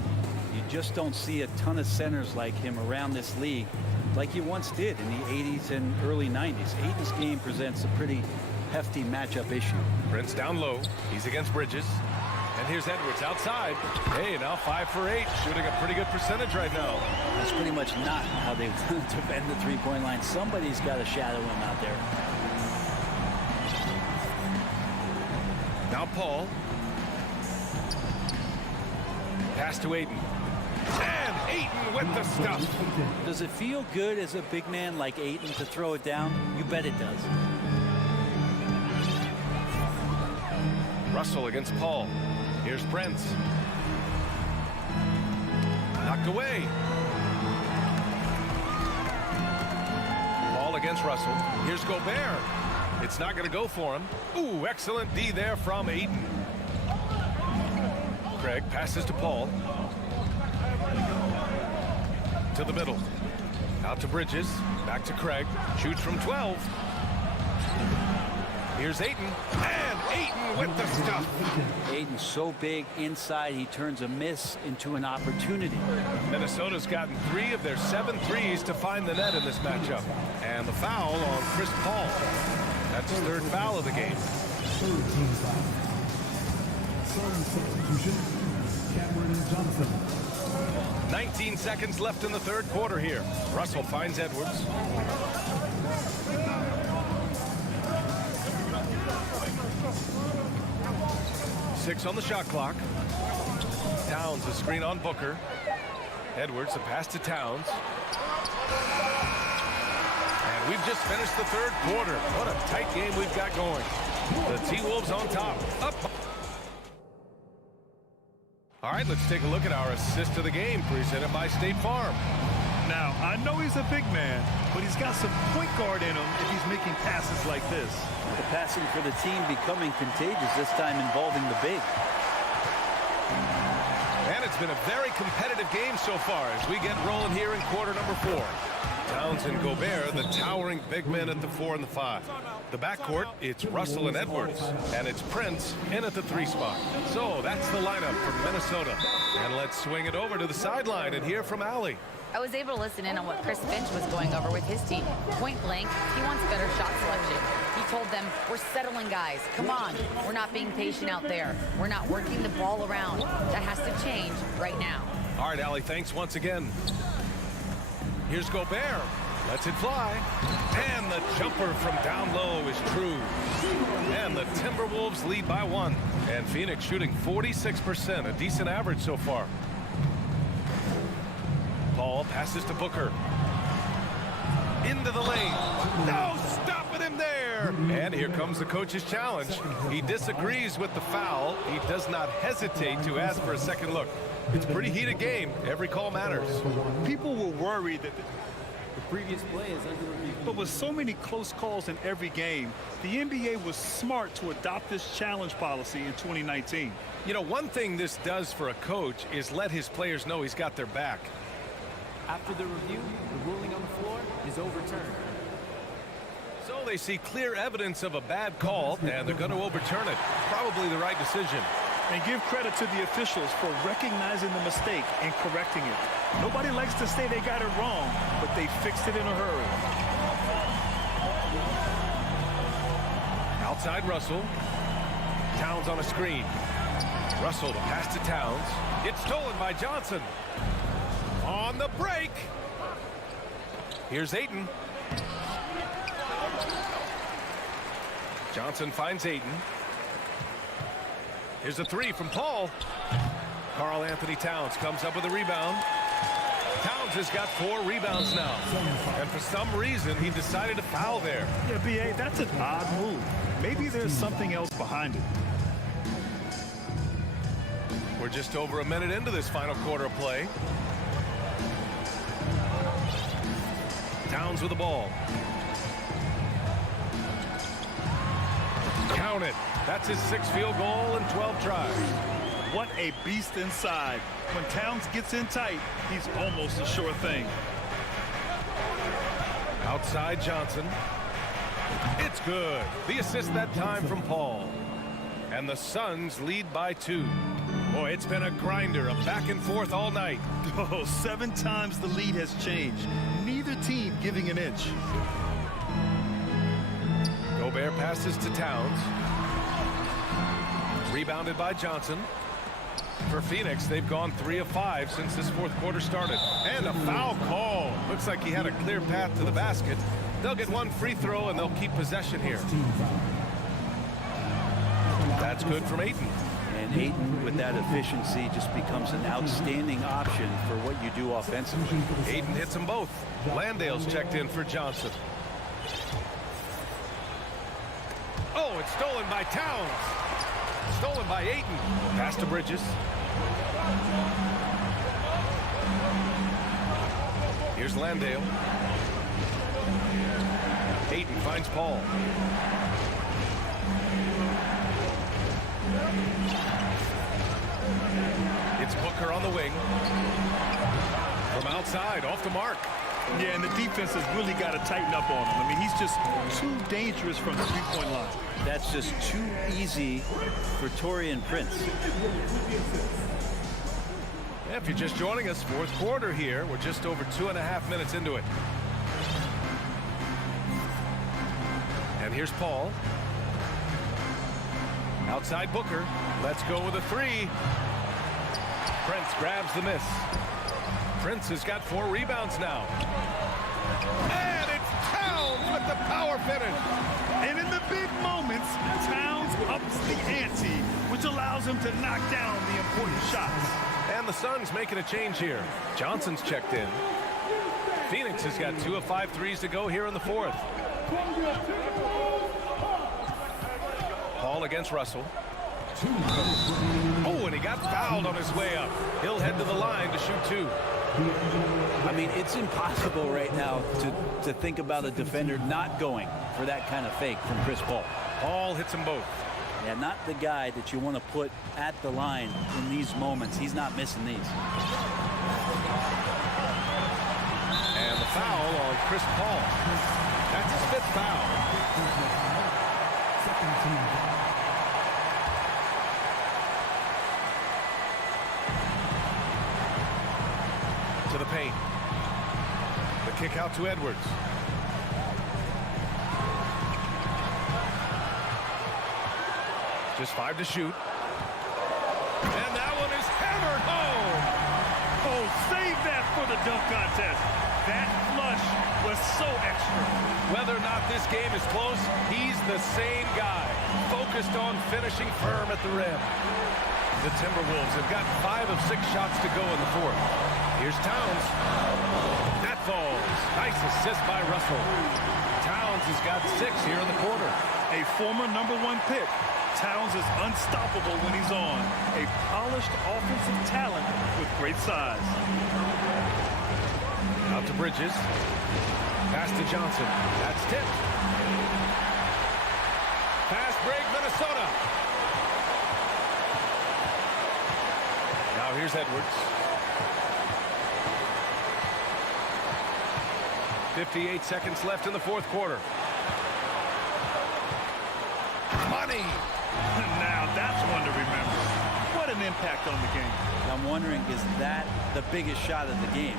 You just don't see a ton of centers like him around this league like you once did in the 80s and early 90s. Ayton's game presents a pretty hefty matchup issue. Prince down low. He's against Bridges. And here's Edwards outside. Hey, now 5 for 8, shooting a pretty good percentage right now. That's pretty much not how they want to defend the three-point line. Somebody's got to shadow him out there. Now Paul. Pass to Ayton. And Ayton with the stuff. Does it feel good as a big man like Ayton to throw it down? You bet it does. Russell against Paul. Here's Prince. Knocked away. Paul against Russell. Here's Gobert. It's not going to go for him. Ooh, excellent D there from Ayton. Craig passes to Paul. To the middle. Out to Bridges. Back to Craig. Shoots from 12. Here's Ayton. And Ayton with the stuff. Ayton's so big inside, he turns a miss into an opportunity. Minnesota's gotten 3 of their 7 threes to find the net in this matchup. And the foul on Chris Paul. That's his 3rd foul of the game. 3rd team foul. Suns substitution, Cameron Johnson. 19 seconds left in the 3rd quarter here. Russell finds Edwards. Six on the shot clock. Towns a screen on Booker. Edwards, the pass to Towns. And we've just finished the third quarter. What a tight game we've got going. The T-Wolves on top. Up. All right, let's take a look at our assist of the game presented by State Farm. Now, I know he's a big man, but he's got some point guard in him if he's making passes like this. The passing for the team becoming contagious, this time involving the big. And it's been a very competitive game so far as we get rolling here in quarter number 4. Towns and Gobert, the towering big men at the 4 and the 5. The backcourt, it's Russell and Edwards, and it's Prince in at the 3 spot. So that's the lineup from Minnesota. And let's swing it over to the sideline and hear from Allie. I was able to listen in on what Chris Finch was going over with his team. Point blank, he wants better shot selection. He told them, we're settling guys. Come on, we're not being patient out there. We're not working the ball around. That has to change right now. All right, Allie, thanks once again. Here's Gobert. Lets it fly. And the jumper from down low is true. And the Timberwolves lead by 1. And Phoenix shooting 46%, a decent average so far. Paul passes to Booker. Into the lane. No stopping him there. And here comes the coach's challenge. He disagrees with the foul. He does not hesitate to ask for a second look. It's a pretty heated game. Every call matters. People were worried that the previous play is under review. But with so many close calls in every game, the NBA was smart to adopt this challenge policy in 2019. You know, one thing this does for a coach is let his players know he's got their back. After the review, the ruling on the floor is overturned. So they see clear evidence of a bad call, and they're going to overturn it. Probably the right decision. And give credit to the officials for recognizing the mistake and correcting it. Nobody likes to say they got it wrong, but they fixed it in a hurry. Outside Russell. Towns on a screen. Russell, the pass to Towns. It's stolen by Johnson. On the break. Here's Ayton. Johnson finds Ayton. Here's a 3 from Paul. Karl Anthony Towns comes up with a rebound. Towns has got 4 rebounds now. And for some reason, he decided to foul there. Yeah, B.A., that's an odd move. Maybe there's something else behind it. We're just over a minute into this final quarter of play. Towns with the ball. Count it. That's his 6th field goal in 12 tries. What a beast inside. When Towns gets in tight, he's almost a sure thing. Outside Johnson. It's good. The assist that time from Paul. And the Suns lead by 2. Boy, it's been a grinder, a back and forth all night. Oh, 7 times the lead has changed. Neither team giving an inch. Gobert passes to Towns. Rebounded by Johnson. For Phoenix, they've gone 3 of 5 since this 4th quarter started. And a foul call. Looks like he had a clear path to the basket. They'll get 1 free throw and they'll keep possession here. That's good from Ayton. And Ayton, with that efficiency, just becomes an outstanding option for what you do offensively. Ayton hits them both. Landale's checked in for Johnson. Oh, it's stolen by Towns. Stolen by Ayton. Pass to Bridges. Here's Landale. Ayton finds Paul. It's Booker on the wing. From outside, off the mark. Yeah, and the defense has really got to tighten up on him. I mean, he's just too dangerous from the three-point line. That's just too easy for Taurean Prince. Yeah, if you're just joining us, 4th quarter here. We're just over 2.5 minutes into it. And here's Paul. Outside Booker. Let's go with a 3. Prince grabs the miss. Prince has got 4 rebounds now. And it's Towns with the power finish. And in the big moments, Towns ups the ante, which allows him to knock down the important shots. And the Suns making a change here. Johnson's checked in. Phoenix has got 2 of 5 threes to go here in the fourth. Paul against Russell. Oh, and he got fouled on his way up. He'll head to the line to shoot 2. I mean, it's impossible right now to think about a defender not going for that kind of fake from Chris Paul. Paul hits them both. Yeah, not the guy that you want to put at the line in these moments. He's not missing these. And the foul on Chris Paul. That's his 5th foul. Second team foul. To the paint. The kick out to Edwards. Just 5 to shoot. And that one is hammered home. Oh, save that for the dunk contest. That flush was so extra. Whether or not this game is close, he's the same guy, focused on finishing firm at the rim. The Timberwolves have got 5 of 6 shots to go in the fourth. Here's Towns. That falls. Nice assist by Russell. Towns has got 6 here in the quarter. A former #1 pick. Towns is unstoppable when he's on. A polished offensive talent with great size. Out to Bridges. Pass to Johnson. That's tipped. Fast break, Minnesota. Now here's Edwards. 58 seconds left in the fourth quarter. Money. Now that's one to remember. What an impact on the game. I'm wondering, is that the biggest shot of the game?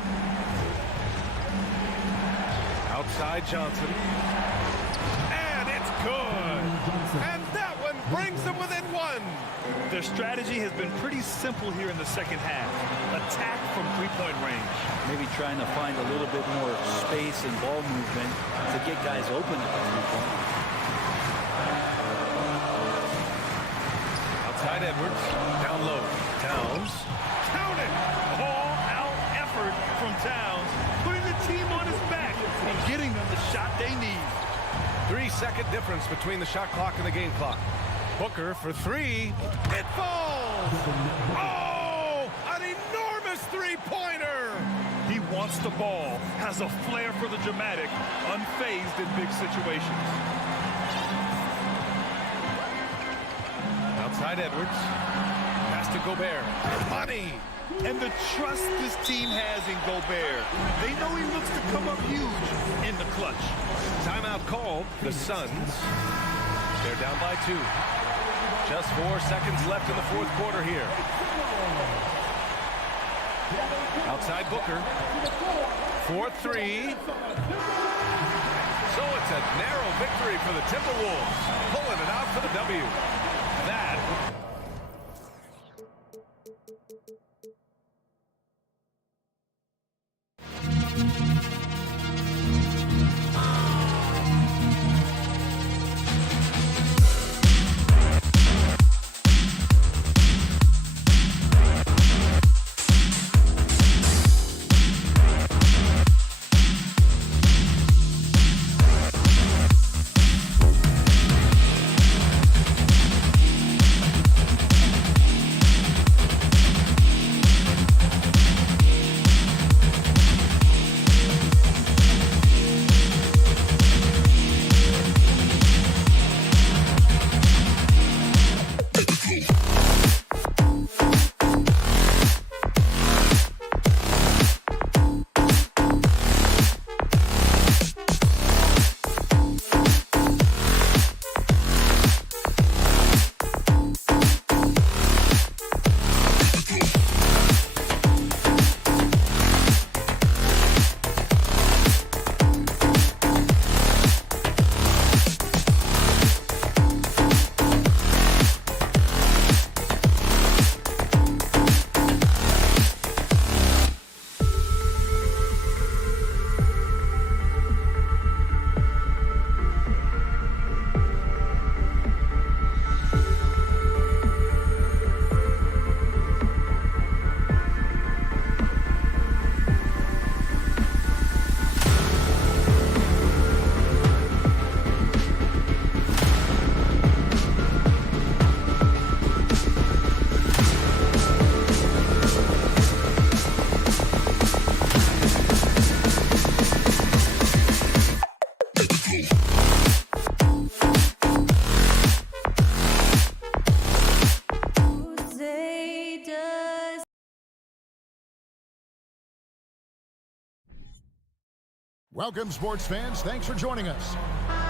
Outside Johnson. And it's good. And that one brings them within 1. Their strategy has been pretty simple here in the second half. Attack from three-point range. Maybe trying to find a little bit more space and ball movement to get guys open at the three-point. Outside Edwards. Down low. Towns. Count it! All-out effort from Towns, putting the team on his back and getting them the shot they need. 3-second difference between the shot clock and the game clock. Booker for 3. It falls! Oh! An enormous three-pointer! He wants the ball, has a flair for the dramatic, unfazed in big situations. Outside Edwards. Pass to Gobert. Money! And the trust this team has in Gobert. They know he looks to come up huge in the clutch. Timeout called. The Suns. They're down by 2. Just 4 seconds left in the fourth quarter here. Outside Booker. 4-3. So it's a narrow victory for the Timberwolves. Pulling it out for the W. That Welcome, sports fans. Thanks for joining us.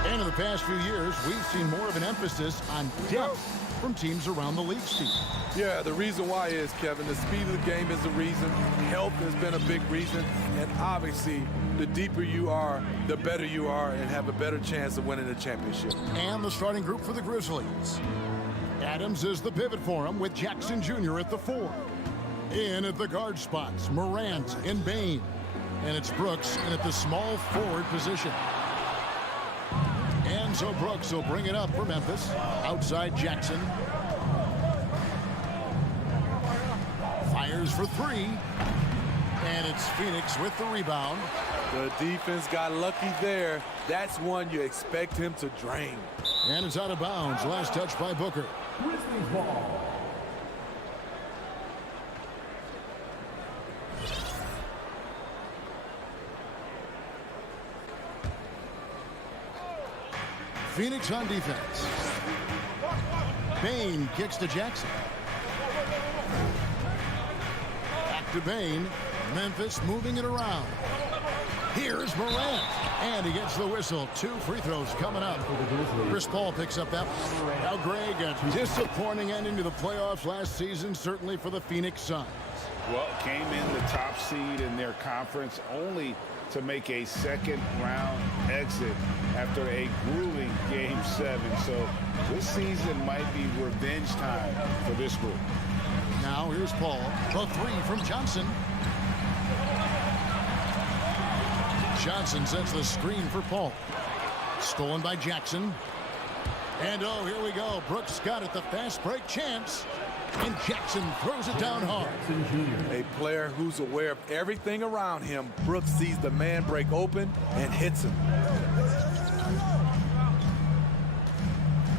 And in the past few years, we've seen more of an emphasis on depth from teams around the league, Steve. Yeah, the reason why is, Kevin, the speed of the game is the reason. Health has been a big reason. And obviously, the deeper you are, the better you are and have a better chance of winning the championship. And the starting group for the Grizzlies. Adams is the pivot for him with Jackson Jr. at the 4. In at the guard spots, Morant and Bain. And it's Brooks in at the small forward position. And so Brooks will bring it up for Memphis. Outside Jackson. Fires for 3. And it's Phoenix with the rebound. The defense got lucky there. That's one you expect him to drain. And it's out of bounds. Last touch by Booker. Grizzlies ball. Phoenix on defense. Bain kicks to Jackson. Back to Bain. Memphis moving it around. Here's Morant. And he gets the whistle. 2 free throws coming up. Chris Paul picks up that one. Now, Greg, a disappointing ending to the playoffs last season, certainly for the Phoenix Suns. Well, came in the top seed in their conference only to make a second-round exit after a grueling Game 7. So this season might be revenge time for this group. Now here's Paul. The 3 from Johnson. Johnson sets the screen for Paul. Stolen by Jackson. And oh, here we go. Brooks got it. The fast break chance. And Jackson throws it down hard. A player who's aware of everything around him. Brooks sees the man break open and hits him.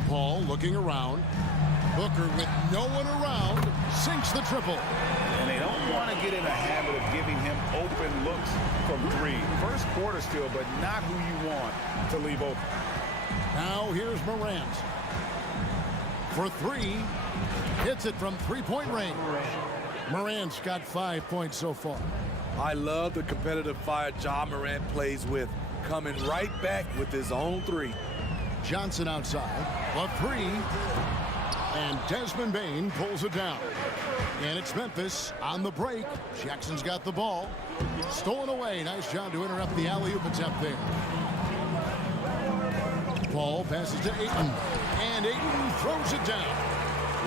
Paul looking around. Booker with no one around sinks the triple. And they don't want to get in a habit of giving him open looks from 3. First quarter still, but not who you want to leave open. Now here's Morant. For 3. Hits it from 3-point range. Morant's got 5 points so far. I love the competitive fire Ja Morant plays with, coming right back with his own 3. Johnson outside. A 3. And Desmond Bain pulls it down. And it's Memphis on the break. Jackson's got the ball. Stolen away. Nice job to interrupt the alley-oop attempt there. Paul passes to Ayton. And Ayton throws it down.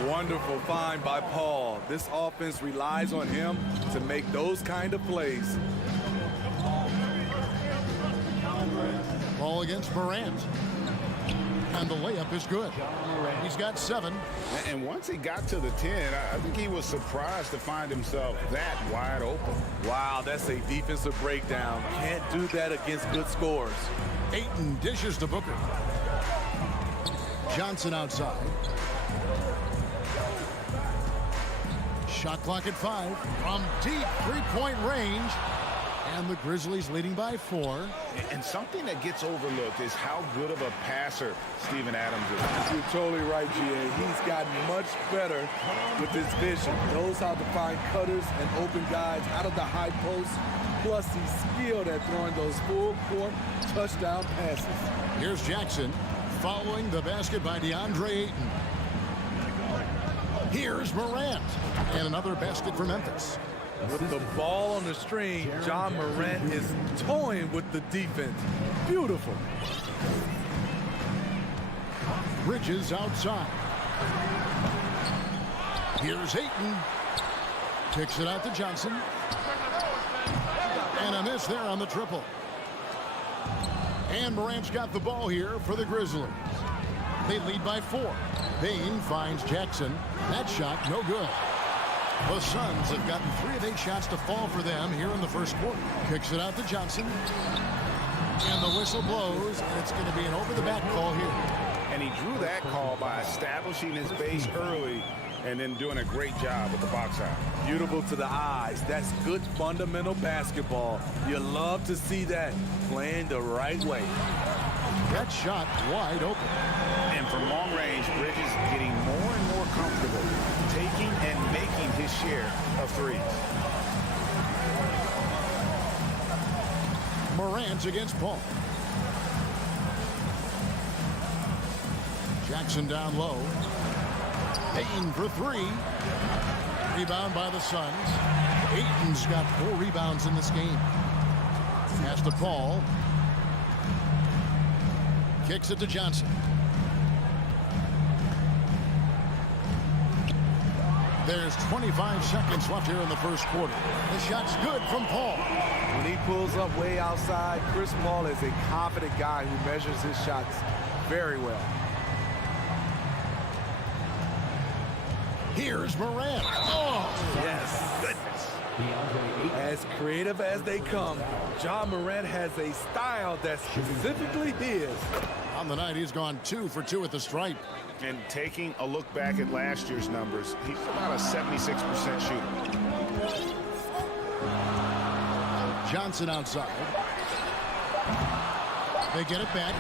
Wonderful find by Paul. This offense relies on him to make those kind of plays. Ball against Morant. And the layup is good. He's got 7. And once he got to the 10, I think he was surprised to find himself that wide open. Wow, that's a defensive breakdown. Can't do that against good scores. Ayton dishes to Booker. Johnson outside. Shot clock at 5 from deep 3-point range. And the Grizzlies leading by 4. And something that gets overlooked is how good of a passer Steven Adams is. You're totally right, GA. He's gotten much better with his vision. Knows how to find cutters and open guys out of the high post. Plus, he's skilled at throwing those full-court touchdown passes. Here's Jackson following the basket by DeAndre Ayton. Here's Morant. And another basket for Memphis. With the ball on the string, Ja Morant is toying with the defense. Beautiful. Bridges outside. Here's Ayton. Kicks it out to Johnson. And a miss there on the triple. And Morant's got the ball here for the Grizzlies. They lead by 4. Bain finds Jackson. That shot, no good. The Suns have gotten 3 of 8 shots to fall for them here in the first quarter. Kicks it out to Johnson. And the whistle blows, and it's going to be an over-the-back call here. And he drew that call by establishing his base early and then doing a great job with the box out. Beautiful to the eyes. That's good fundamental basketball. You love to see that playing the right way. That shot wide open. And from long range, Bridges getting more and more comfortable taking and making his share of threes. Morant against Paul. Jackson down low. Payton for three. Rebound by the Suns. Ayton's got 4 rebounds in this game. Pass to Paul. Kicks it to Johnson. There's 25 seconds left here in the first quarter. The shot's good from Paul. When he pulls up way outside, Chris Paul is a confident guy who measures his shots very well. Here's Morant. Oh, yes. Goodness. As creative as they come, Ja Morant has a style that's specifically his. On the night, he's gone 2 for 2 at the stripe. And taking a look back at last year's numbers, he's about a 76% shooter. Johnson outside. They get it back.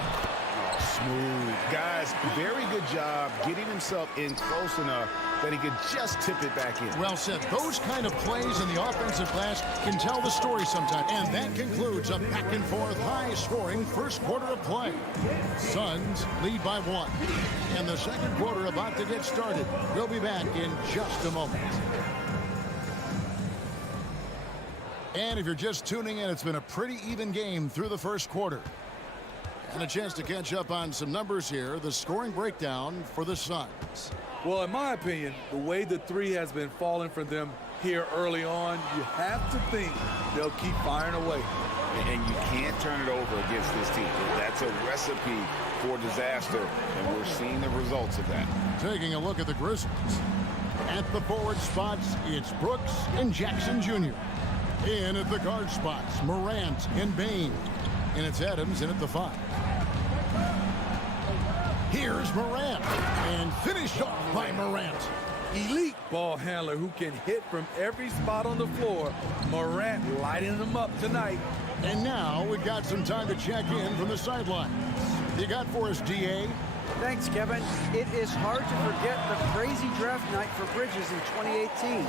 Smooth. Guys, very good job getting himself in close enough that he could just tip it back in. Well said. Those kind of plays in the offensive glass can tell the story sometimes. And that concludes a back-and-forth, high-scoring first quarter of play. Suns lead by 1. And the second quarter about to get started. We'll be back in just a moment. And if you're just tuning in, it's been a pretty even game through the first quarter. And a chance to catch up on some numbers here. The scoring breakdown for the Suns. Well, in my opinion, the way the three has been falling for them here early on, you have to think they'll keep firing away. And you can't turn it over against this team. That's a recipe for disaster, and we're seeing the results of that. Taking a look at the Grizzlies. At the forward spots, it's Brooks and Jackson Jr. In at the guard spots, Morant and Bain. And it's Adams in at the 5. Here's Morant, and finished off by Morant. Elite ball handler who can hit from every spot on the floor. Morant lighting them up tonight. And now we've got some time to check in from the sidelines. You got for us, DA? Thanks, Kevin. It is hard to forget the crazy draft night for Bridges in 2018.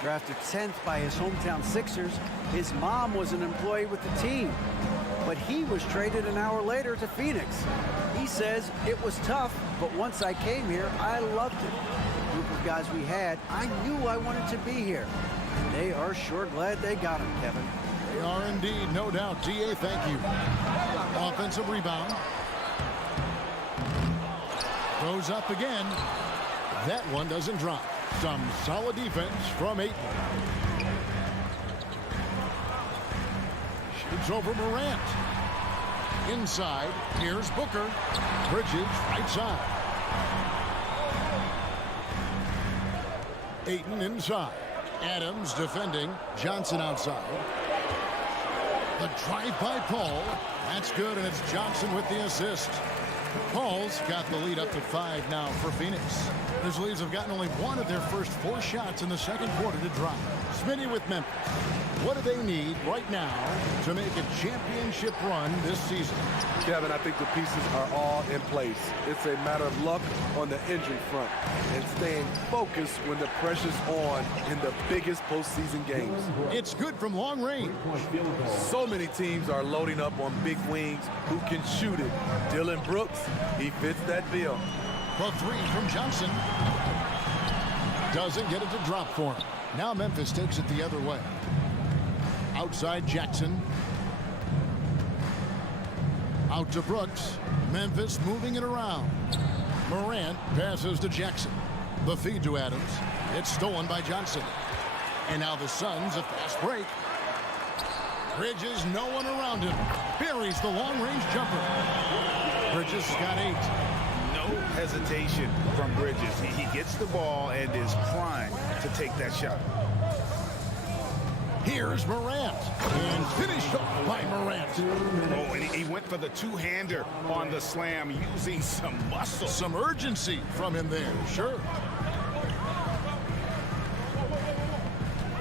Drafted 10th by his hometown Sixers, his mom was an employee with the team. But he was traded an hour later to Phoenix. He says it was tough, but once I came here, I loved it. The group of guys we had, I knew I wanted to be here. And they are sure glad they got him, Kevin. They are indeed, no doubt. DA, thank you. Offensive rebound. Goes up again. That one doesn't drop. Some solid defense from Ayton. Shoots over Morant. Inside, here's Booker. Bridges, right side. Ayton inside. Adams defending. Johnson outside. The drive by Paul. That's good, and it's Johnson with the assist. Paul's got the lead up to 5 now for Phoenix. The Grizzlies have gotten only 1 of their first 4 shots in the second quarter to drop. Smitty with Memphis. What do they need right now to make a championship run this season? Kevin, I think the pieces are all in place. It's a matter of luck on the injury front and staying focused when the pressure's on in the biggest postseason games. It's good from long range. So many teams are loading up on big wings who can shoot it. Dillon Brooks, he fits that bill. The 3 from Johnson. Doesn't get it to drop for him. Now Memphis takes it the other way. Outside Jackson. Out to Brooks. Memphis moving it around. Morant passes to Jackson. The feed to Adams. It's stolen by Johnson. And now the Suns, a fast break. Bridges, no one around him. Buries the long-range jumper. Bridges got 8. No hesitation from Bridges. He gets the ball and is primed to take that shot. Here's Morant, and finished off by Morant. Oh, and he went for the two-hander on the slam, using some muscle. Some urgency from him there, sure.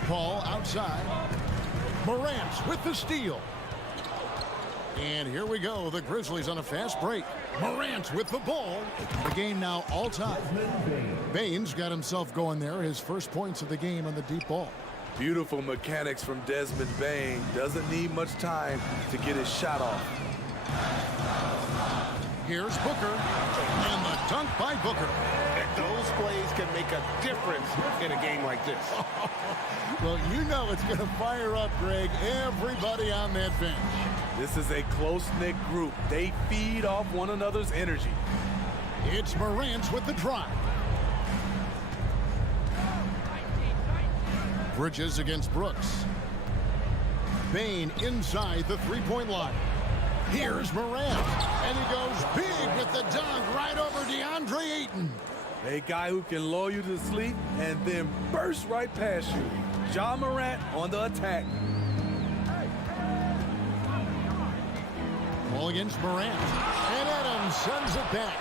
Paul outside. Morant with the steal. And here we go, the Grizzlies on a fast break. Morant with the ball. The game now all time. Bain's got himself going there, his first points of the game on the deep ball. Beautiful mechanics from Desmond Bane. Doesn't need much time to get his shot off. Here's Booker, and the dunk by Booker. Those plays can make a difference in a game like this. Well, you know it's going to fire up, Greg, everybody on that bench. This is a close-knit group. They feed off one another's energy. It's Morant with the drive. Bridges against Brooks. Bane inside the three-point line. Here's Morant, and he goes big with the dunk right over DeAndre Ayton. A guy who can lull you to sleep and then burst right past you. Ja Morant on the attack. Ball against Morant, and Adams sends it back.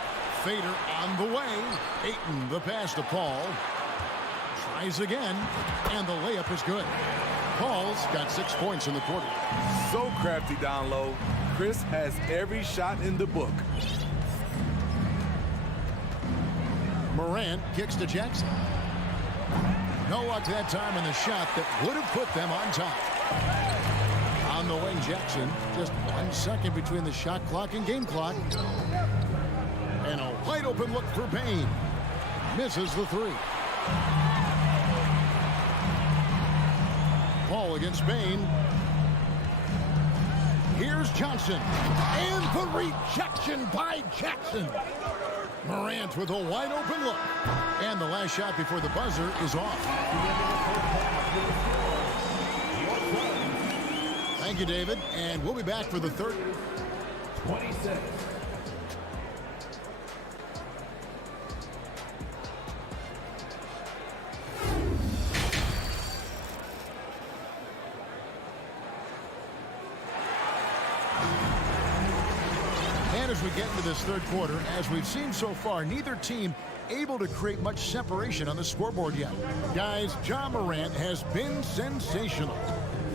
Fader on the way. Ayton the pass to Paul. Tries again, and the layup is good. Paul's got 6 points in the quarter. So crafty down low. Chris has every shot in the book. Morant kicks to Jackson. No luck that time in the shot that would have put them on top. On the wing, Jackson. Just 1 second between the shot clock and game clock. And a wide open look for Bane. Misses the three. Paul against Bane. Here's Johnson. And the rejection by Jackson. Morant with a wide open look. And the last shot before the buzzer is off. Thank you, David. And we'll be back for the third. 26. And as we get into this third quarter, as we've seen so far, neither team able to create much separation on the scoreboard yet. Guys, Ja Morant has been sensational.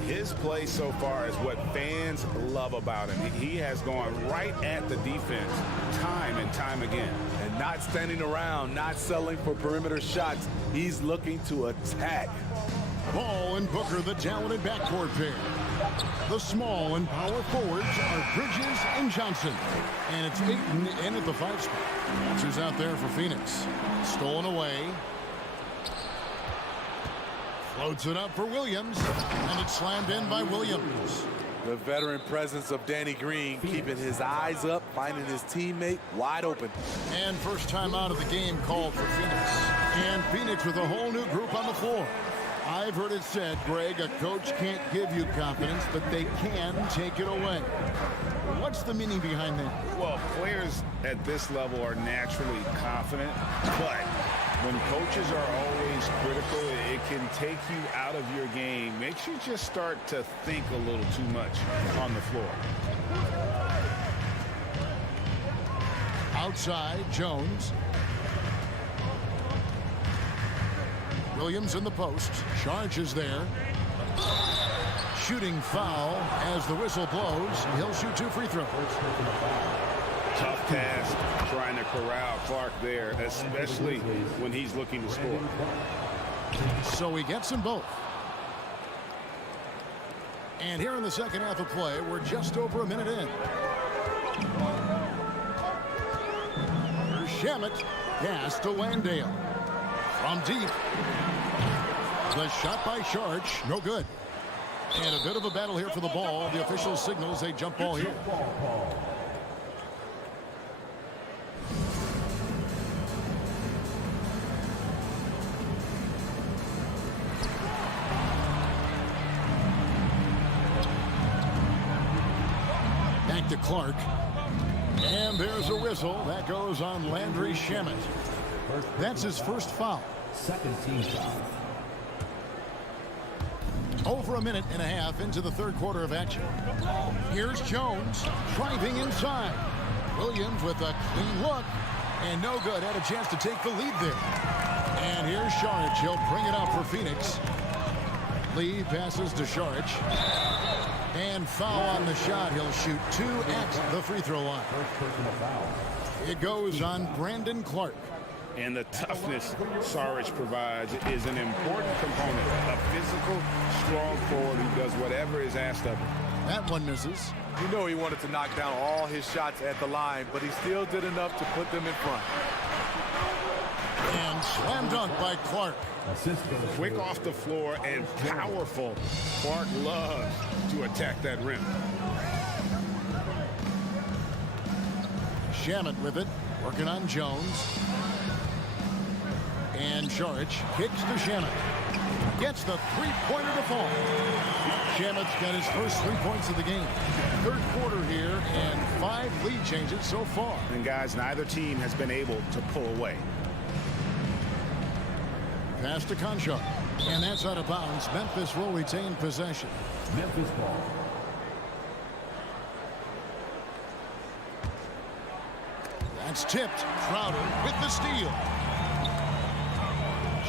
His play so far is what fans love about him. He has gone right at the defense time and time again. And not standing around, not settling for perimeter shots. He's looking to attack. Ball and Booker, the talented backcourt pair. The small and power forwards are Bridges and Johnson. And it's Ayton in at the 5 spot. Answers out there for Phoenix. Stolen away. Floats it up for Williams. And it's slammed in by Williams. The veteran presence of Danny Green keeping his eyes up, finding his teammate wide open. And first time out of the game called for Phoenix. And Phoenix with a whole new group on the floor. I've heard it said, Greg, a coach can't give you confidence, but they can take it away. What's the meaning behind that? Well, players at this level are naturally confident, but when coaches are always critical, it can take you out of your game. Makes you just start to think a little too much on the floor. Outside, Jones. Williams in the post. Charges there. Shooting foul as the whistle blows. He'll shoot 2 free throws. Tough task trying to corral Clark there, especially when he's looking to score. So he gets them both. And here in the second half of play, we're just over a minute in. Here's Shamet. Pass to Landale. From deep. The shot by Sharch. No good. And a bit of a battle here for the ball. The official signals a jump ball here. Back to Clark. And there's a whistle. That goes on Landry Shamet. That's his first foul. Second team foul. Over a minute and a half into the third quarter of action. Here's Jones driving inside. Williams with a clean look. And no good. Had a chance to take the lead there. And here's Sharch. He'll bring it up for Phoenix. Lee passes to Sharch. And foul on the shot. He'll shoot 2 at the free throw line. First personal foul. It goes on Brandon Clark. And the toughness Saric provides is an important component. A physical, strong forward who does whatever is asked of him. That one misses. You know he wanted to knock down all his shots at the line, but he still did enough to put them in front. And slam dunk by Clark. Quick off the floor and powerful. Clark loves to attack that rim. Shamet with it, working on Jones. And Saric kicks to Shamet. Gets the three-pointer to fall. Shamet's got his first 3 points of the game. Third quarter here and 5 lead changes so far. And guys, neither team has been able to pull away. Pass to Concho. And that's out of bounds. Memphis will retain possession. Memphis ball. That's tipped. Crowder with the steal.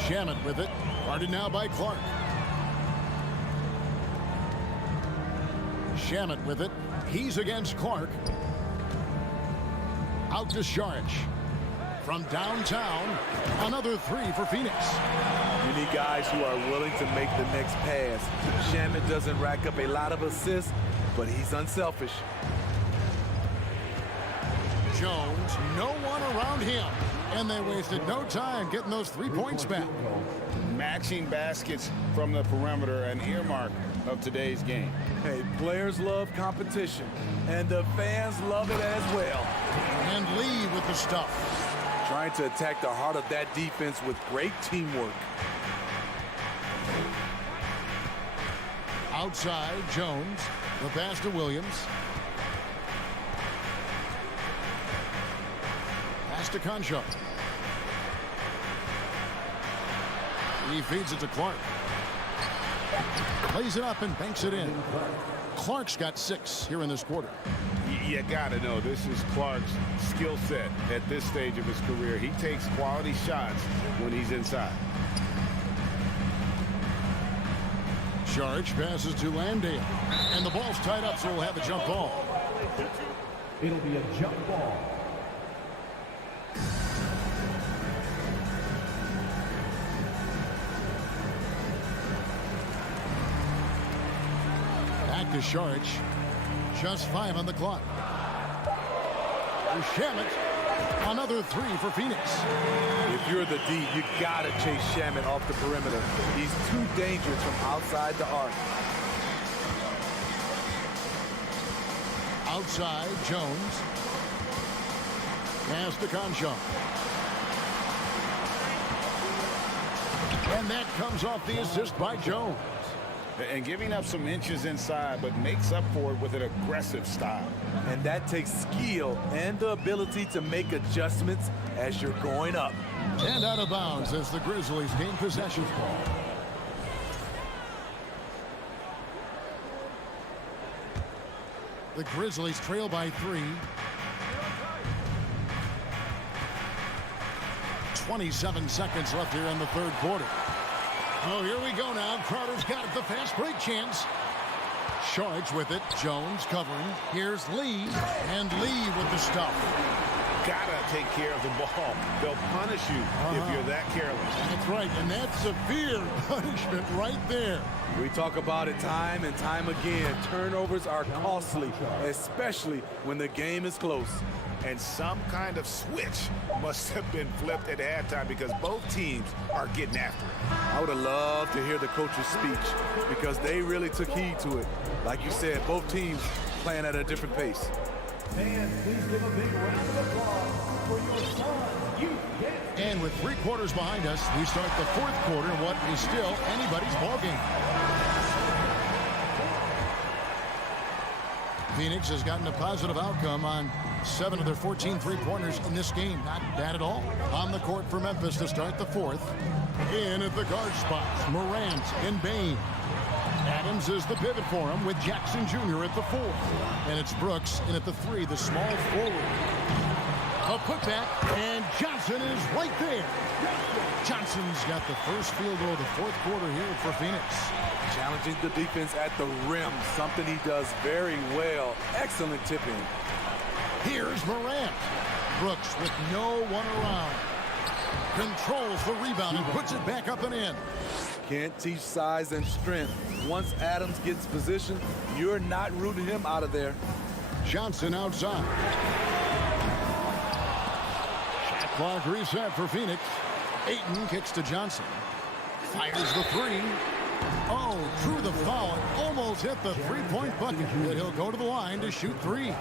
Shamet with it. Guarded now by Clark. Shamet with it. He's against Clark. Out to Saric. From downtown, another 3 for Phoenix. You need guys who are willing to make the next pass. Shamet doesn't rack up a lot of assists, but he's unselfish. Jones, no one around him. And they wasted no time getting those 3 points back. Matching baskets from the perimeter, an earmark of today's game. Hey, players love competition, and the fans love it as well. And Lee with the stuff. Trying to attack the heart of that defense with great teamwork. Outside, Jones. The pass to Williams. Pass to Concho. He feeds it to Clark. Plays it up and banks it in. Clark's got 6 here in this quarter. You gotta know, this is Clark's skill set at this stage of his career. He takes quality shots when he's inside. Saric passes to Landale. And the ball's tied up, so we'll have a jump ball. It'll be a jump ball. Back to Saric. Just 5 on the clock. Shamet, another 3 for Phoenix. If you're the D, you gotta chase Shamet off the perimeter. He's too dangerous from outside the arc. Outside, Jones. Pass to Concho. And that comes off the assist by Jones. And giving up some inches inside, but makes up for it with an aggressive style. And that takes skill and the ability to make adjustments as you're going up. And out of bounds as the Grizzlies gain possession. The Grizzlies trail by 3. 27 seconds left here in the third quarter. Oh, here we go now. Crowder's got it, the fast break chance. Saric with it. Jones covering. Here's Lee. And Lee with the stuff. Gotta take care of the ball. They'll punish you if you're that careless. That's right, and that's severe punishment right there. We talk about it time and time again. Turnovers are costly, especially when the game is close. And some kind of switch must have been flipped at halftime because both teams are getting after it. I would have loved to hear the coach's speech because they really took heed to it. Like you said, both teams playing at a different pace. Fans, please give a big round of applause for your son, And with 3 quarters behind us, we start the fourth quarter in what is still anybody's ballgame. Phoenix has gotten a positive outcome on 7 of their 14 three-pointers in this game. Not bad at all. On the court for Memphis to start the fourth. In at the guard spots, Morant and Bain. Adams is the pivot for him with Jackson Jr. at the 4. And it's Brooks in at the 3, the small forward. A putback, and Johnson is right there. Johnson's got the first field goal of the fourth quarter here for Phoenix. Challenging the defense at the rim, something he does very well. Excellent tipping. Here's Morant. Brooks with no one around. Controls the rebound and puts it back up and in. Can't teach size and strength. Once Adams gets position, you're not rooting him out of there. Johnson outside. Shot clock reset for Phoenix. Ayton kicks to Johnson. Fires the three. Oh, drew the foul. Almost hit the three-point bucket. But he'll go to the line to shoot three.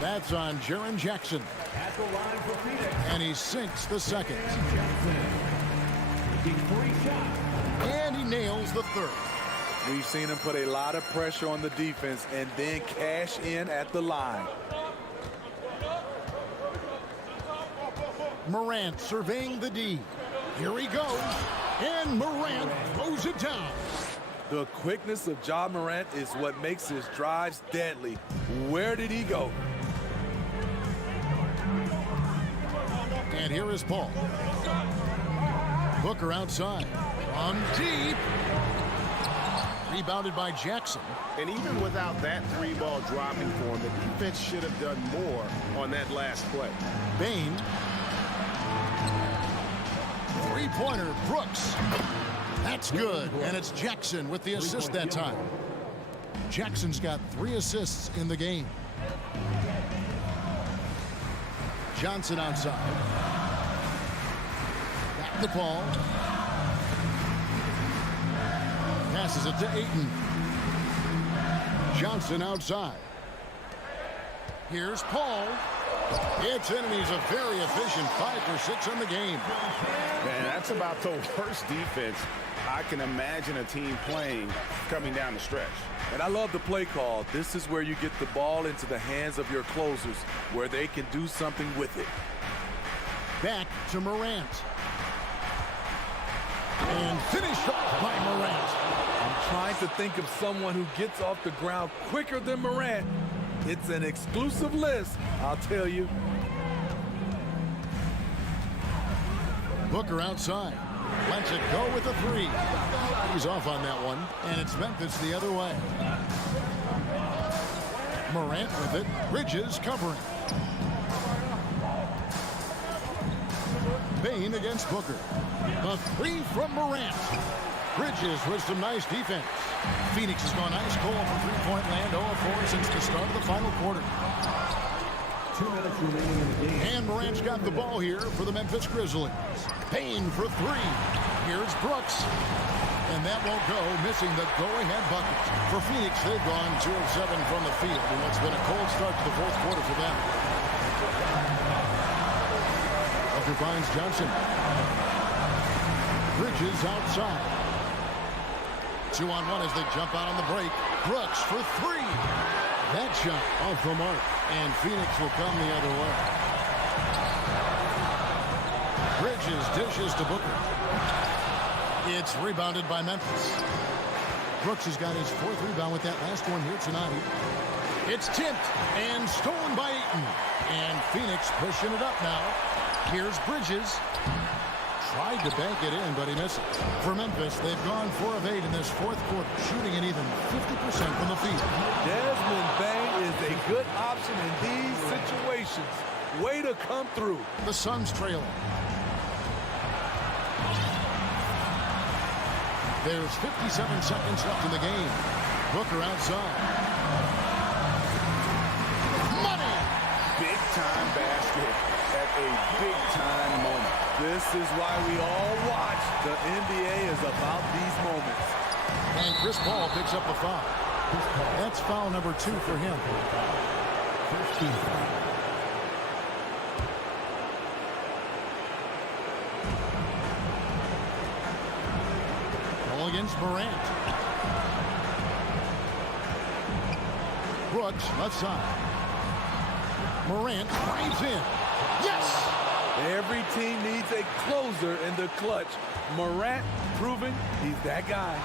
That's on Jaren Jackson. At the line for Phoenix. And he sinks the second. Taking 3 shots. And he nails the third. We've seen him put a lot of pressure on the defense and then cash in at the line. Morant surveying the D. Here he goes. And Morant throws it down. The quickness of Ja Morant is what makes his drives deadly. Where did he go? And here is Paul. Booker outside. On deep. Rebounded by Jackson. And even without that three ball dropping for him, the defense should have done more on that last play. Bain. Three-pointer, Brooks. That's good. And it's Jackson with the assist that time. Jackson's got 3 assists in the game. Johnson outside. Back the ball. Passes it to Ayton. Johnson outside. Here's Paul. It's in, and he's a very efficient 5 for 6 in the game. Man, that's about the worst defense I can imagine a team playing coming down the stretch. And I love the play call. This is where you get the ball into the hands of your closers, where they can do something with it. Back to Morant. And finished off by Morant. I'm trying to think of someone who gets off the ground quicker than Morant. It's an exclusive list, I'll tell you. Booker outside. Lets it go with a 3. He's off on that one, and it's Memphis the other way. Morant with it. Bridges covering. Bain against Booker. A 3 from Morant. Bridges with some nice defense. Phoenix has gone ice cold from three-point land, 0-4 since the start of the final quarter. 2 minutes remaining in the game. And Morant's got the ball here for the Memphis Grizzlies. Bain for 3. Here's Brooks. And that won't go, missing the go-ahead bucket. For Phoenix, they've gone 2 of 7 from the field in what's been a cold start to the fourth quarter for them. Booker finds Johnson. Bridges outside. 2-on-1 as they jump out on the break. Brooks for 3. That shot off the mark, and Phoenix will come the other way. Bridges dishes to Booker. It's rebounded by Memphis. Brooks has got his 4th rebound with that last one here tonight. It's tipped and stolen by Ayton. And Phoenix pushing it up now. Here's Bridges. Tried to bank it in, but he missed it. For Memphis, they've gone 4 of 8 in this fourth quarter, shooting an even 50% from the field. Desmond Bain is a good option in these situations. Way to come through. The Suns trailing. There's 57 seconds left in the game. Booker outside. Money! Big-time basket at a big-time moment. This is why we all watch. The NBA is about these moments. And Chris Paul picks up the foul. That's foul number 2 for him. 15. Ball against Morant. Brooks, left side. Morant drives in. Yes! Every team needs a closer in the clutch. Morant proving he's that guy.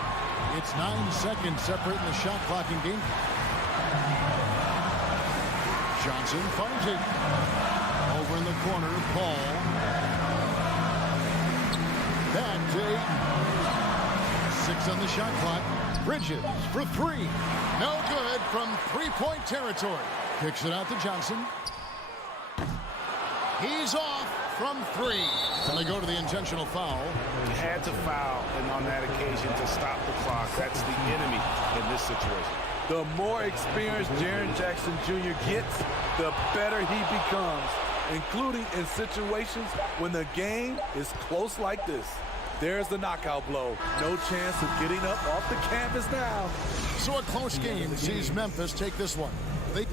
It's 9 seconds separating the shot clock and game. Johnson finds it. Over in the corner, Paul. Back to Ayton. 6 on the shot clock. Bridges for 3. No good from three-point territory. Kicks it out to Johnson. He's off. from 3. And they go to the intentional foul. You had to foul, and on that occasion to stop the clock. That's the enemy in this situation. The more experienced Jaren Jackson Jr. gets, the better he becomes, including in situations when the game is close like this. There's the knockout blow. No chance of getting up off the canvas now. So a close game sees Memphis take this one. They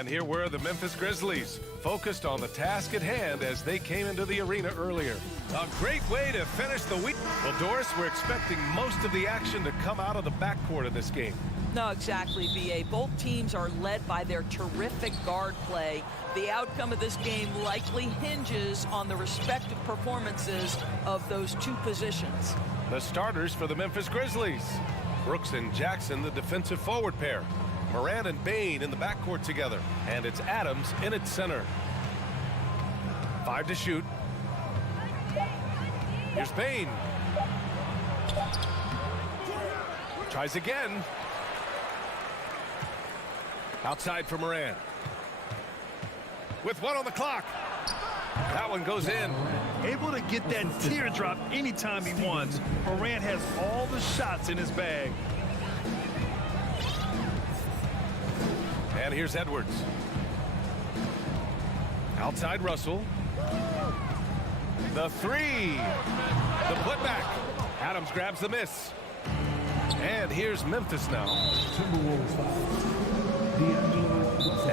And here were the Memphis Grizzlies, focused on the task at hand as they came into the arena earlier. A great way to finish the week. Well, Doris, we're expecting most of the action to come out of the backcourt of this game. No, exactly, B.A. Both teams are led by their terrific guard play. The outcome of this game likely hinges on the respective performances of those two positions. The starters for the Memphis Grizzlies. Brooks and Jackson, the defensive forward pair. Moran and Bain in the backcourt together. And it's Adams in its center. 5 to shoot. Here's Bain. Tries again. Outside for Moran. With 1 on the clock. That one goes in. Able to get that teardrop anytime he wants. Moran has all the shots in his bag. And here's Edwards. Outside Russell. The 3. The putback. Adams grabs the miss. And here's Memphis now.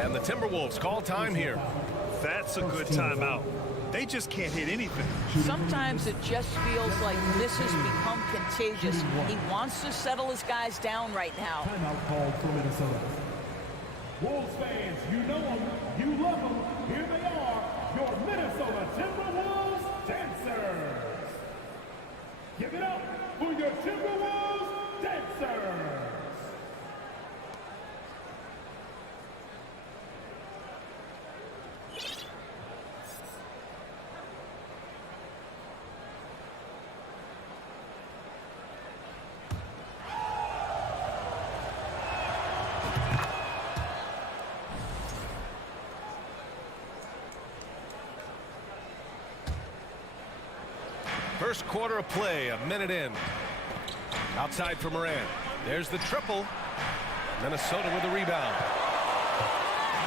And the Timberwolves call time here. That's a good timeout. They just can't hit anything. Sometimes it just feels like misses become contagious. He wants to settle his guys down right now. Timeout called for Minnesota. Wolves fans, you know them, you love them. Here they are, your Minnesota Timberwolves dancers. Give it up for your Timberwolves dancers. First quarter of play, a minute in. Outside for Moran. There's the triple. Minnesota with the rebound.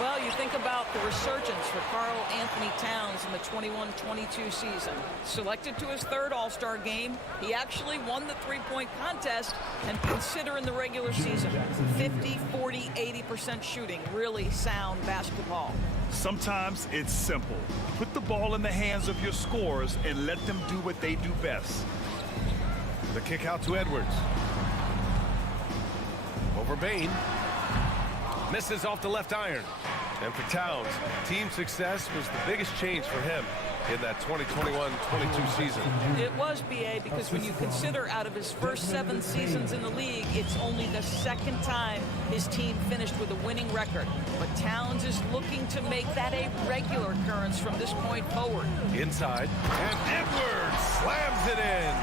Well, you think about the resurgence for Karl Anthony Towns in the 21-22 season. Selected to his 3rd All-Star game, he actually won the three-point contest, and consider in the regular season 50, 40, 80% shooting. Really sound basketball. Sometimes it's simple. Put the ball in the hands of your scorers and let them do what they do best. The kick out to Edwards. Over Bain. Misses off the left iron. And for Towns, team success was the biggest change for him in that 2021-22 season. It was, B.A., because when you consider out of his first 7 seasons in the league, it's only the 2nd time his team finished with a winning record. But Towns is looking to make that a regular occurrence from this point forward. Inside, and Edwards slams it in.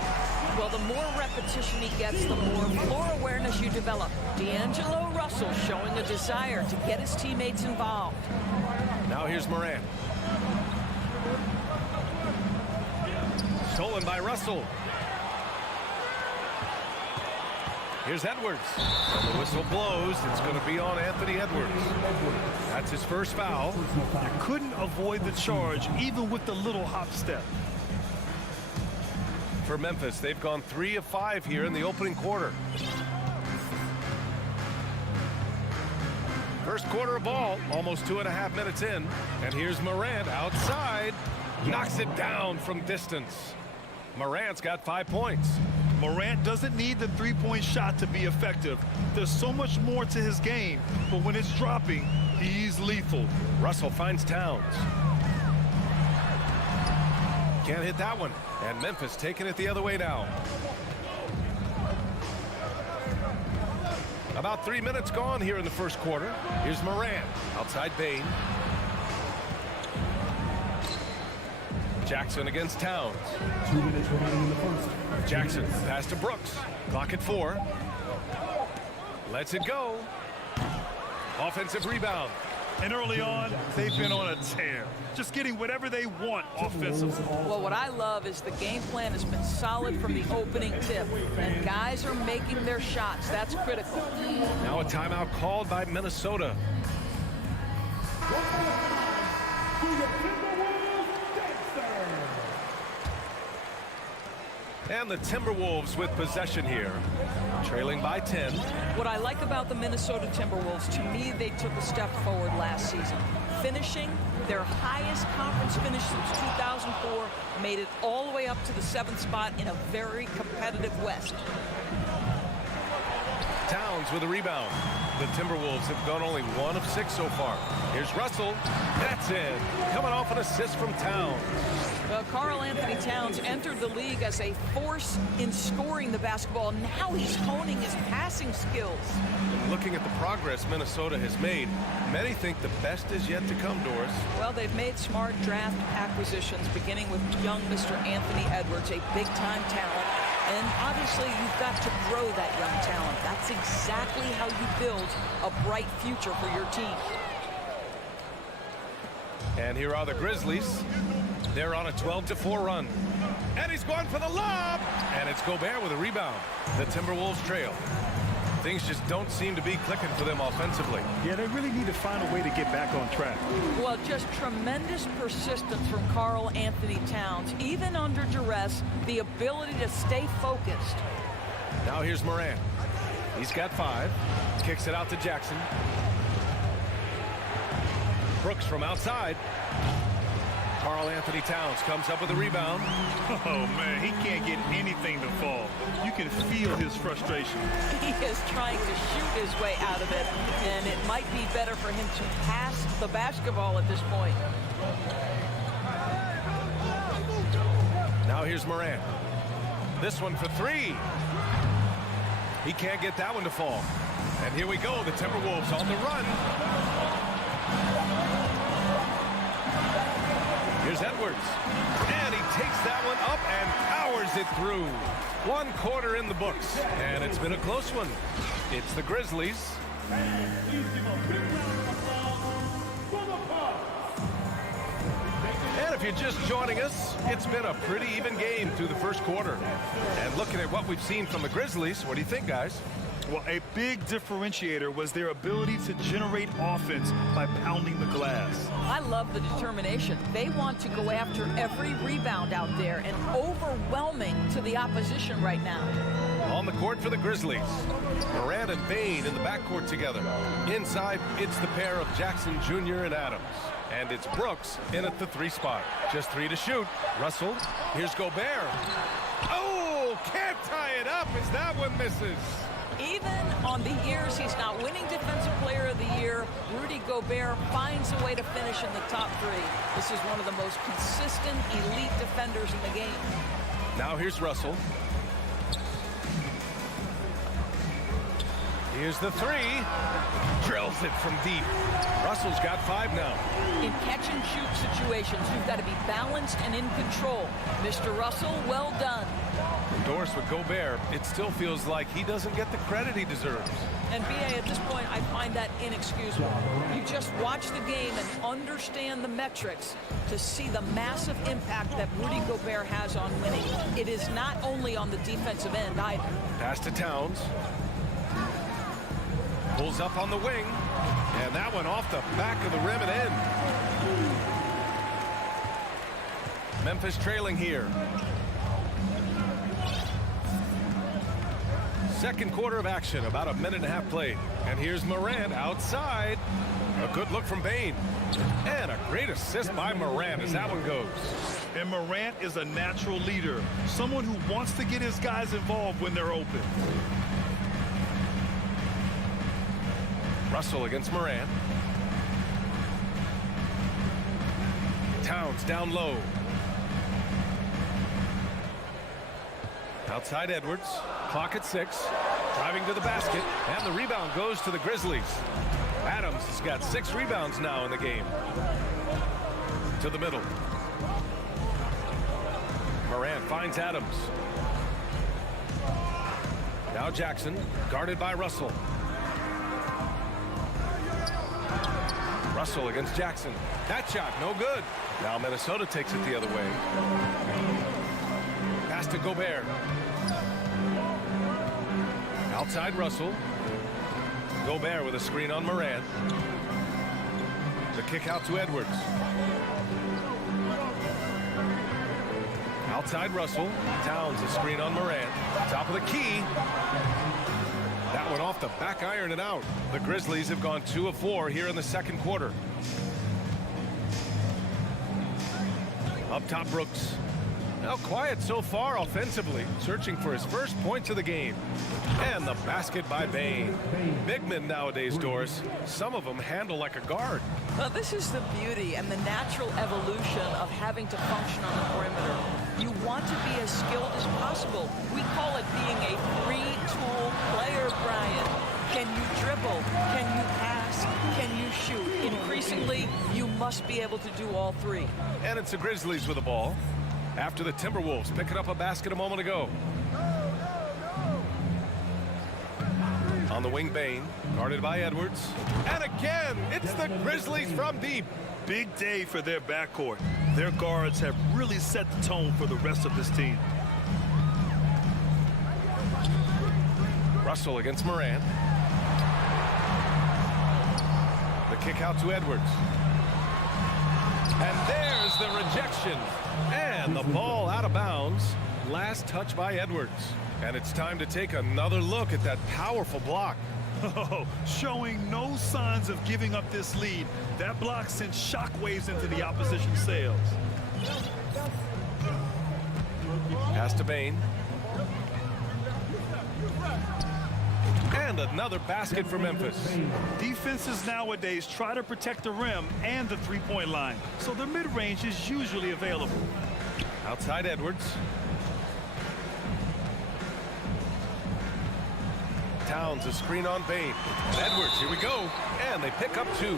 Well, the more repetition he gets, the more floor awareness you develop. D'Angelo Russell showing a desire to get his teammates involved. Now here's Moran. Stolen by Russell. Here's Edwards. And the whistle blows. It's going to be on Anthony Edwards. That's his first foul. You couldn't avoid the charge, even with the little hop step. For Memphis, they've gone 3 of 5 here in the opening quarter. First quarter of ball, almost 2.5 minutes in. And here's Morant outside. Knocks it down from distance. Morant's got 5 points. Morant doesn't need the three-point shot to be effective. There's so much more to his game, but when it's dropping, he's lethal. Russell finds Towns. Can't hit that one. And Memphis taking it the other way now. About 3 minutes gone here in the first quarter. Here's Moran. Outside Bain. Jackson against Towns. 2 minutes remaining in the first. Jackson pass to Brooks. Clock at 4. Lets it go. Offensive rebound. And early on, they've been on a tear. Just getting whatever they want offensively. Well, what I love is the game plan has been solid from the opening tip. And guys are making their shots. That's critical. Now a timeout called by Minnesota. And the Timberwolves with possession here, trailing by 10. What I like about the Minnesota Timberwolves, to me, they took a step forward last season. Finishing their highest conference finish since 2004, made it all the way up to the 7th spot in a very competitive West. Towns with a rebound. The Timberwolves have gone only 1 of 6 so far. Here's Russell. That's in. Coming off an assist from Towns. Well, Karl Anthony Towns entered the league as a force in scoring the basketball. Now he's honing his passing skills. Looking at the progress Minnesota has made, many think the best is yet to come, Doris. Well, they've made smart draft acquisitions, beginning with young Mr. Anthony Edwards, a big-time talent. And obviously, you've got to grow that young talent. That's exactly how you build a bright future for your team. And here are the Grizzlies. They're on a 12-4 run. And he's going for the lob. And it's Gobert with a rebound. The Timberwolves trail. Things just don't seem to be clicking for them offensively. Yeah, they really need to find a way to get back on track. Well, just tremendous persistence from Karl Anthony Towns. Even under duress, the ability to stay focused. Now here's Morant. He's got 5. Kicks it out to Jackson. Brooks from outside. Karl Anthony Towns comes up with a rebound. Oh, man, he can't get anything to fall. You can feel his frustration. He is trying to shoot his way out of it, and it might be better for him to pass the basketball at this point. Now here's Morant. This one for 3. He can't get that one to fall. And here we go, the Timberwolves on the run. Here's Edwards. And he takes that one up and powers it through. 1 quarter in the books. And it's been a close one. It's the Grizzlies. And if you're just joining us, it's been a pretty even game through the first quarter. And looking at what we've seen from the Grizzlies, what do you think, guys? Well, a big differentiator was their ability to generate offense by pounding the glass. I love the determination. They want to go after every rebound out there, and overwhelming to the opposition right now. On the court for the Grizzlies, Morant and Bane in the backcourt together. Inside, it's the pair of Jackson Jr. and Adams. And it's Brooks in at the 3 spot. Just 3 to shoot. Russell, here's Gobert. Oh, can't tie it up as that one misses. Even on the years he's not winning Defensive Player of the Year, Rudy Gobert finds a way to finish in the top 3. This is one of the most consistent, elite defenders in the game. Now here's Russell. Here's the 3. Drills it from deep. Russell's got 5 now. In catch-and-shoot situations, you've got to be balanced and in control. Mr. Russell, well done. Doris, with Gobert, it still feels like he doesn't get the credit he deserves. And B.A., at this point, I find that inexcusable. You just watch the game and understand the metrics to see the massive impact that Rudy Gobert has on winning. It is not only on the defensive end either. Pass to Towns. Pulls up on the wing. And that one off the back of the rim and in. Memphis trailing here. Second quarter of action, about a minute and a half played. And here's Morant outside. A good look from Bane. And a great assist by Morant as that one goes. And Morant is a natural leader, someone who wants to get his guys involved when they're open. Russell against Morant. Towns down low. Outside Edwards. Clock at 6. Driving to the basket. And the rebound goes to the Grizzlies. Adams has got 6 rebounds now in the game. To the middle. Morant finds Adams. Now Jackson, guarded by Russell. Russell against Jackson. That shot, no good. Now Minnesota takes it the other way. Pass to Gobert. Outside Russell. Gobert with a screen on Morant. The kick out to Edwards. Outside Russell. Towns a screen on Morant. Top of the key. That one off the back iron and out. The Grizzlies have gone 2 of 4 here in the second quarter. Up top, Brooks. Now quiet so far offensively, searching for his first points of the game. And the basket by Bane. Big men nowadays, Doris, some of them handle like a guard. Well, this is the beauty and the natural evolution of having to function on the perimeter. You want to be as skilled as possible. We call it being a three-tool player, Brian. Can you dribble? Can you pass? Can you shoot? Increasingly, you must be able to do all three. And it's the Grizzlies with the ball. After the Timberwolves picking up a basket a moment ago. On the wing, Bane, guarded by Edwards. And again, it's the Grizzlies from deep. Big day for their backcourt. Their guards have really set the tone for the rest of this team. Russell against Morant. The kick out to Edwards. And there's the rejection. And the ball out of bounds. Last touch by Edwards. And it's time to take another look at that powerful block. Oh, showing no signs of giving up this lead. That block sent shockwaves into the opposition's sails. Pass to Bane. And another basket for Memphis. Defenses nowadays try to protect the rim and the three-point line, so the mid-range is usually available. Outside Edwards. Towns a screen on Bane. Edwards, here we go. And they pick up 2.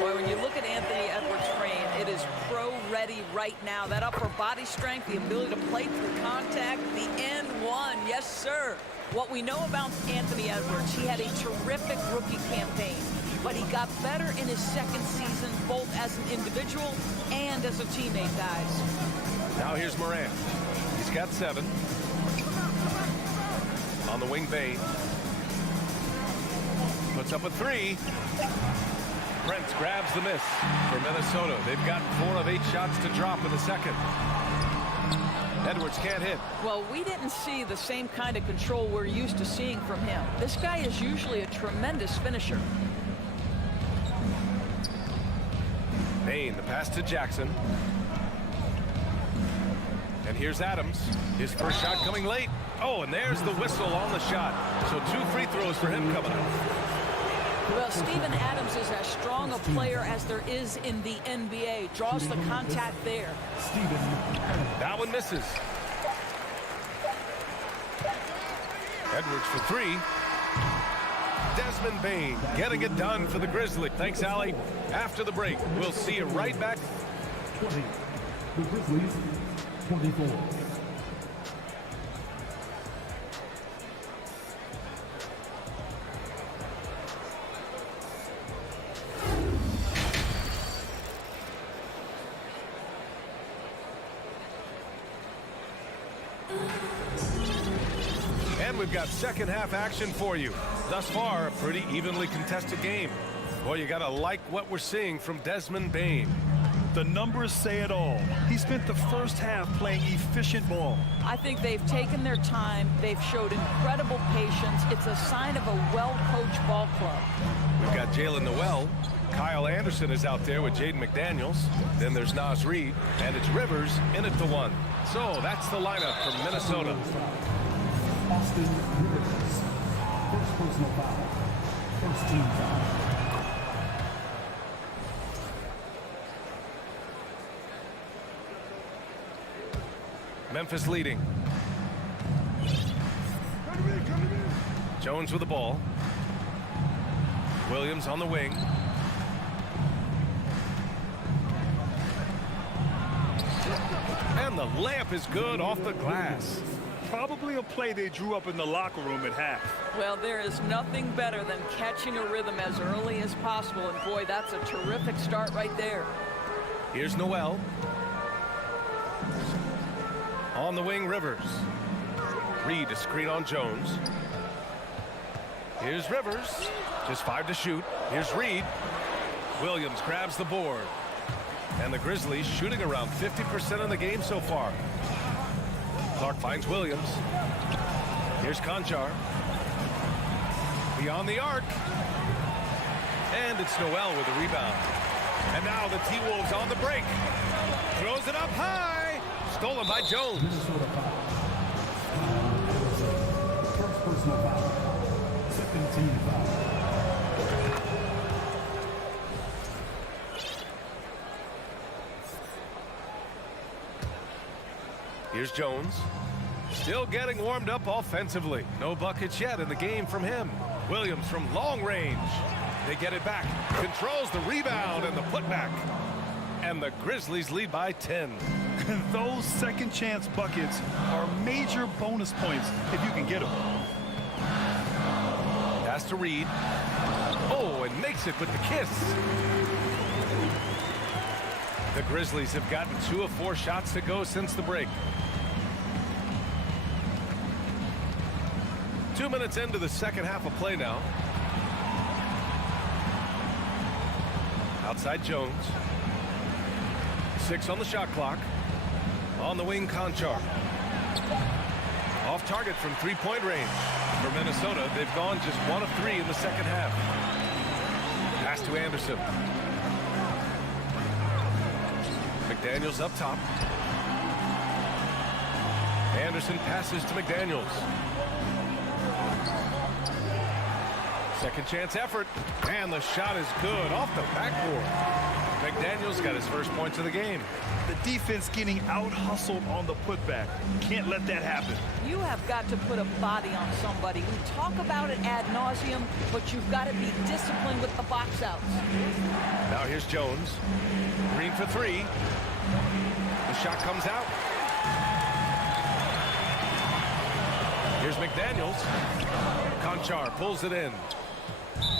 Boy, when you look at Anthony Edwards' frame, it is pro-ready right now. That upper body strength, the ability to play through contact, the end one. Yes, sir. What we know about Anthony Edwards, he had a terrific rookie campaign, but he got better in his second season, both as an individual and as a teammate, guys. Now here's Morant. He's got 7. On the wing, Bane. Puts up a 3. Brent grabs the miss for Minnesota. They've got 4 of 8 shots to drop in the second. Edwards can't hit. Well, we didn't see the same kind of control we're used to seeing from him. This guy is usually a tremendous finisher. Bane, the pass to Jackson. And here's Adams. His first shot coming late. Oh, and there's the whistle on the shot. So 2 free throws for him coming up. Well, Steven Adams is as strong a player as there is in the NBA. Draws the contact there. That one misses. Edwards for 3. Desmond Bane getting it done for the Grizzlies. Thanks, Allie. After the break, we'll see you right back. 20. The Grizzlies, 24. And we've got second half action for you. Thus far, a pretty evenly contested game. Boy, you gotta like what we're seeing from Desmond Bane. The numbers say it all. He spent the first half playing efficient ball. I think they've taken their time. They've showed incredible patience. It's a sign of a well-coached ball club. We've got Jalen Noel. Kyle Anderson is out there with Jaden McDaniels. Then there's Naz Reid. And it's Rivers in at the 1. So that's the lineup from Minnesota. Austin Rivers. First personal foul. First team foul. Memphis leading. Jones with the ball. Williams on the wing. And the layup is good off the glass. Probably a play they drew up in the locker room at half. Well, there is nothing better than catching a rhythm as early as possible. And boy, that's a terrific start right there. Here's Noel. On the wing, Rivers. Reid to screen on Jones. Here's Rivers. Just 5 to shoot. Here's Reid. Williams grabs the board. And the Grizzlies shooting around 50% in the game so far. Clark finds Williams. Here's Conchar. Beyond the arc. And it's Noel with the rebound. And now the T-Wolves on the break. Throws it up high. Stolen by Jones. First personal foul. Second team foul. Here's Jones. Still getting warmed up offensively. No buckets yet in the game from him. Williams from long range. They get it back. Controls the rebound and the putback. And the Grizzlies lead by 10. And those second chance buckets are major bonus points if you can get them. Pass to Reed. Oh, and makes it with the kiss. The Grizzlies have gotten 2 of 4 shots to go since the break. 2 minutes into the second half of play now. Outside Jones. 6 on the shot clock. On the wing, Conchar. Off target from three-point range. For Minnesota, they've gone just 1 of 3 in the second half. Pass to Anderson. McDaniels up top. Anderson passes to McDaniels. Second chance effort. And the shot is good off the backboard. McDaniels got his first points of the game. The defense getting out-hustled on the putback. Can't let that happen. You have got to put a body on somebody. We talk about it ad nauseum, but you've got to be disciplined with the box outs. Now here's Jones. Green for 3. The shot comes out. Here's McDaniels. Conchar pulls it in.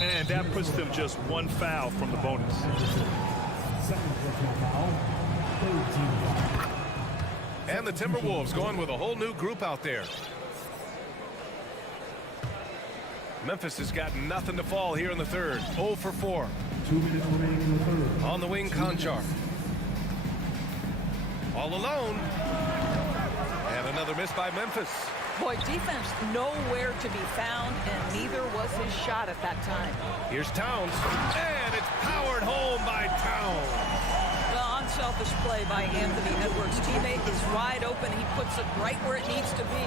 And that puts them just 1 foul from the bonus. Second personal foul. Third team foul. And the Timberwolves going with a whole new group out there. Memphis has got nothing to fall here in the third. 0 for 4. 2 minutes remaining in the third. On the wing, Conchar. All alone. And another miss by Memphis. Boy, defense nowhere to be found, and neither was his shot at that time. Here's Towns. And it's powered home by Towns. The unselfish play by Anthony Edwards' teammate is wide open. He puts it right where it needs to be.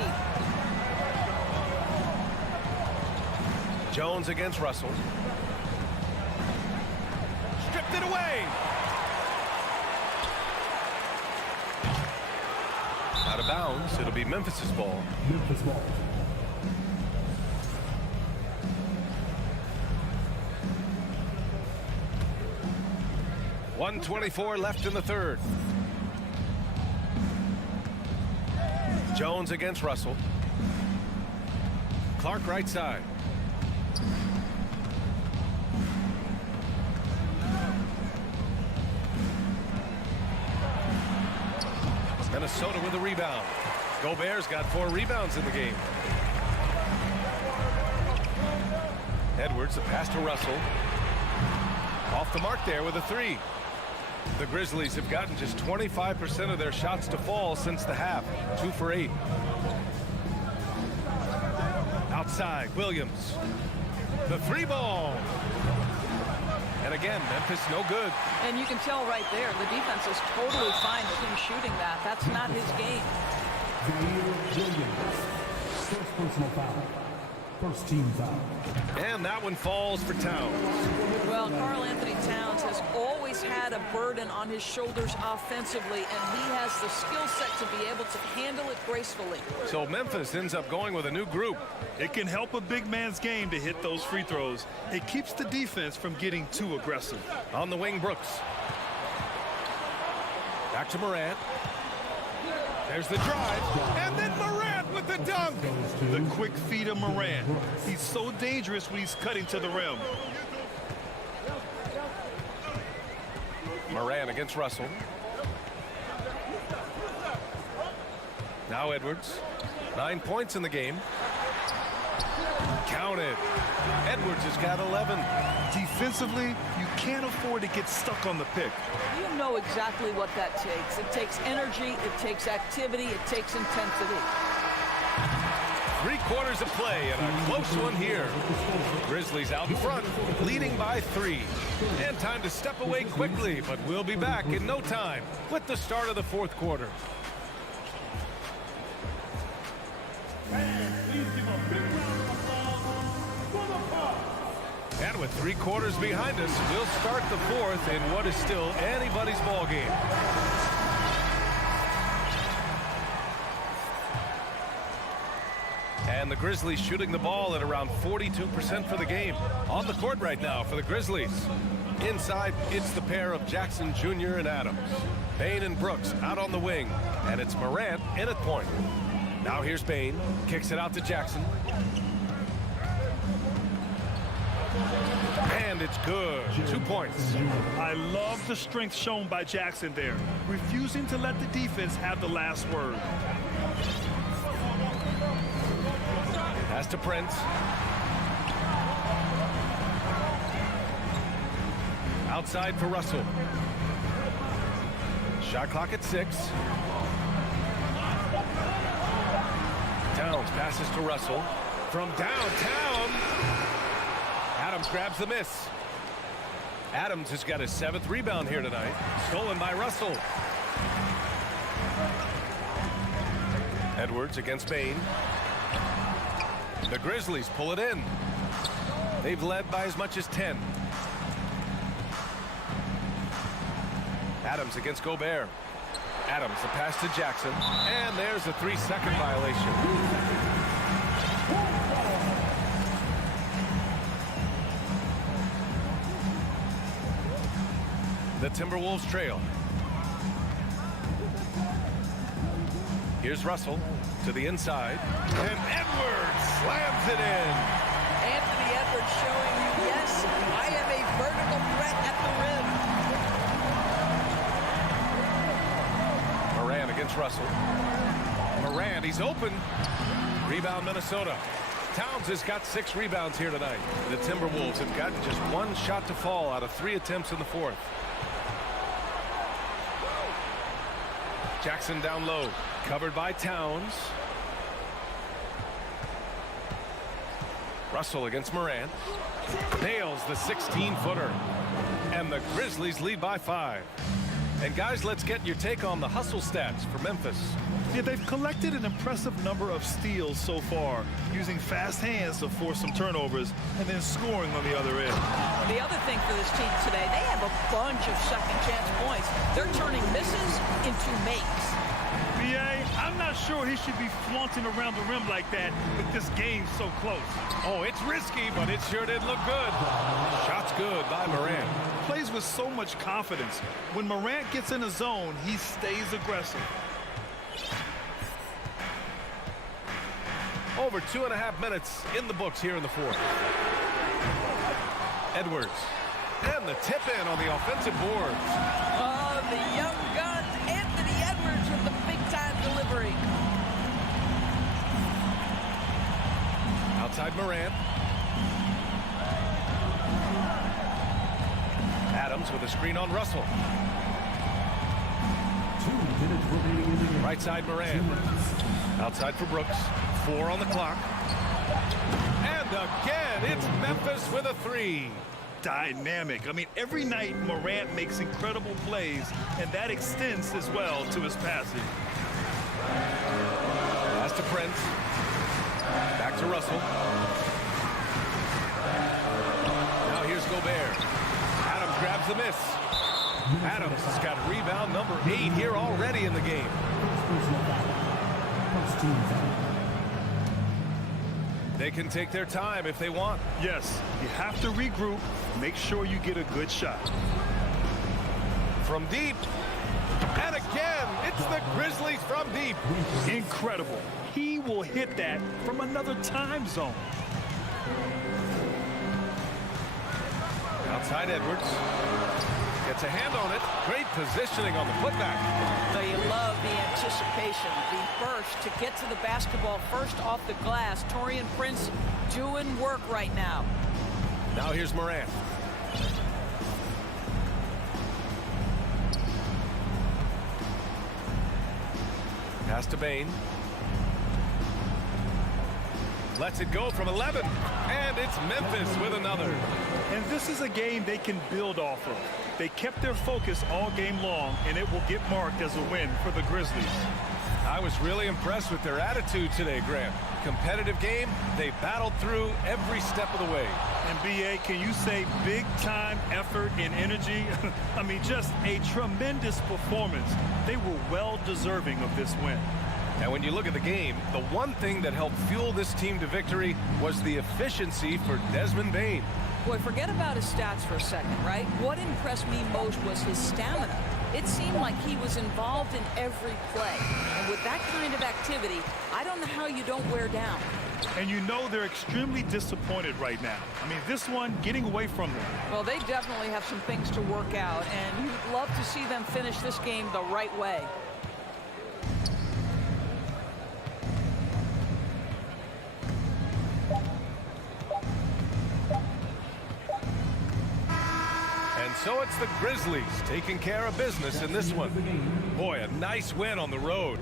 Jones against Russell. Stripped it away. Out of bounds. It'll be Memphis's ball. Memphis ball. .124 left in the third. Jones against Russell. Clark right side. Minnesota with a rebound. Gobert's got 4 rebounds in the game. Edwards, a pass to Russell. Off the mark there with a 3. The Grizzlies have gotten just 25% of their shots to fall since the half. 2 for 8. Outside, Williams. The 3 ball. And again, Memphis no good. And you can tell right there, the defense is totally fine with him shooting that. That's not his game. Williams. First personal foul. First team foul. And that one falls for Towns. Well, Karl Anthony Towns has always had a burden on his shoulders offensively, and he has the skill set to be able to handle it gracefully. So Memphis ends up going with a new group. It can help a big man's game to hit those free throws. It keeps the defense from getting too aggressive. On the wing, Brooks. Back to Morant. There's the drive. And then Morant with the dunk. The quick feed of Morant. He's so dangerous when he's cutting to the rim. Morant against Russell. Now Edwards. 9 points in the game. Count it. Edwards has got 11. Defensively, you can't afford to get stuck on the pick. You know exactly what that takes. It takes energy, it takes activity, it takes intensity. 3 quarters of play and a close one here. Grizzlies out in front, leading by 3. And time to step away quickly, but we'll be back in no time with the start of the 4th quarter. And with 3 quarters behind us, we'll start the 4th in what is still anybody's ball game. And the Grizzlies shooting the ball at around 42% for the game. On the court right now for the Grizzlies. Inside, it's the pair of Jackson Jr. and Adams. Bane and Brooks out on the wing. And it's Morant in at point. Now here's Bane. Kicks it out to Jackson. And it's good. 2 points. I love the strength shown by Jackson there, refusing to let the defense have the last word. Pass to Prince. Outside for Russell. Shot clock at 6. Towns passes to Russell. From downtown. Adams grabs the miss. Adams has got his 7th rebound here tonight. Stolen by Russell. Edwards against Bane. The Grizzlies pull it in. They've led by as much as 10. Adams against Gobert. Adams, the pass to Jackson. And there's a 3-second violation. The Timberwolves trail. Here's Russell to the inside. And Edwards slams it in. Anthony Edwards showing you, yes, I am a vertical threat at the rim. Morant against Russell. Morant, he's open. Rebound Minnesota. Towns has got 6 rebounds here tonight. The Timberwolves have gotten just 1 shot to fall out of 3 attempts in the 4th. Jackson down low, covered by Towns. Russell against Morant. Nails the 16-footer. And the Grizzlies lead by 5. And guys, let's get your take on the hustle stats for Memphis. Yeah, they've collected an impressive number of steals so far, using fast hands to force some turnovers and then scoring on the other end. The other thing for this team today, they have a bunch of second chance points. They're turning misses into makes. B.A., I'm not sure he should be flaunting around the rim like that with this game so close. Oh, it's risky, but it sure did look good. Shots good by Morant. Plays with so much confidence. When Morant gets in a zone, he stays aggressive. Over 2.5 minutes in the books here in the 4th. Edwards. And the tip in on the offensive boards. Oh, the young gun, Anthony Edwards with the big-time delivery. Outside Morant. Adams with a screen on Russell. 2 minutes remaining in the game. Right side Morant. Outside for Brooks. 4 on the clock. And again, it's Memphis with a 3. Dynamic. I mean, every night Morant makes incredible plays, and that extends as well to his passing. Pass to Prince. Back to Russell. Now here's Gobert. Adams grabs the miss. Adams has got rebound number 8 here already in the game. They can take their time if they want. Yes, you have to regroup. Make sure you get a good shot. From deep. And again, it's the Grizzlies from deep. Incredible. He will hit that from another time zone. Outside Edwards. Gets a hand on it. Great positioning on the putback. So you love the anticipation, the burst to get to the basketball first off the glass. Taurean Prince doing work right now. Now here's Morant. Pass to Bane. Lets it go from 11. And it's Memphis with another. And this is a game they can build off of. They kept their focus all game long, and it will get marked as a win for the Grizzlies. I was really impressed with their attitude today, Graham. Competitive game. They battled through every step of the way. And BA, can you say big time effort and energy? I mean, just a tremendous performance. They were well deserving of this win. And when you look at the game, the one thing that helped fuel this team to victory was the efficiency for Desmond Bane. Boy, forget about his stats for a second, right? What impressed me most was his stamina. It seemed like he was involved in every play. And with that kind of activity, I don't know how you don't wear down. And you know they're extremely disappointed right now. I mean, this one getting away from them. Well, they definitely have some things to work out, and you'd love to see them finish this game the right way. So it's the Grizzlies taking care of business in this one. Boy, a nice win on the road.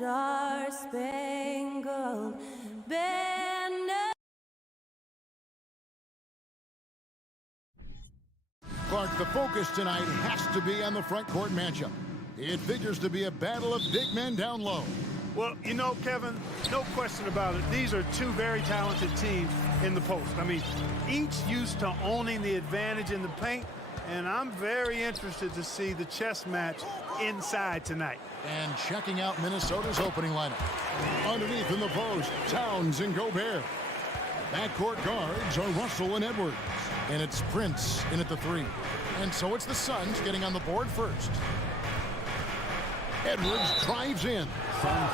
Star-Spangled Banner. Clark, the focus tonight has to be on the front court matchup. It figures to be a battle of big men down low. Well, you know, Kevin, no question about it. These are two very talented teams in the post. I mean, each used to owning the advantage in the paint, and I'm very interested to see the chess match inside tonight. And checking out Minnesota's opening lineup. Underneath in the post, Towns and Gobert. Backcourt guards are Russell and Edwards. And it's Prince in at the 3. And so it's the Suns getting on the board first. Edwards drives in.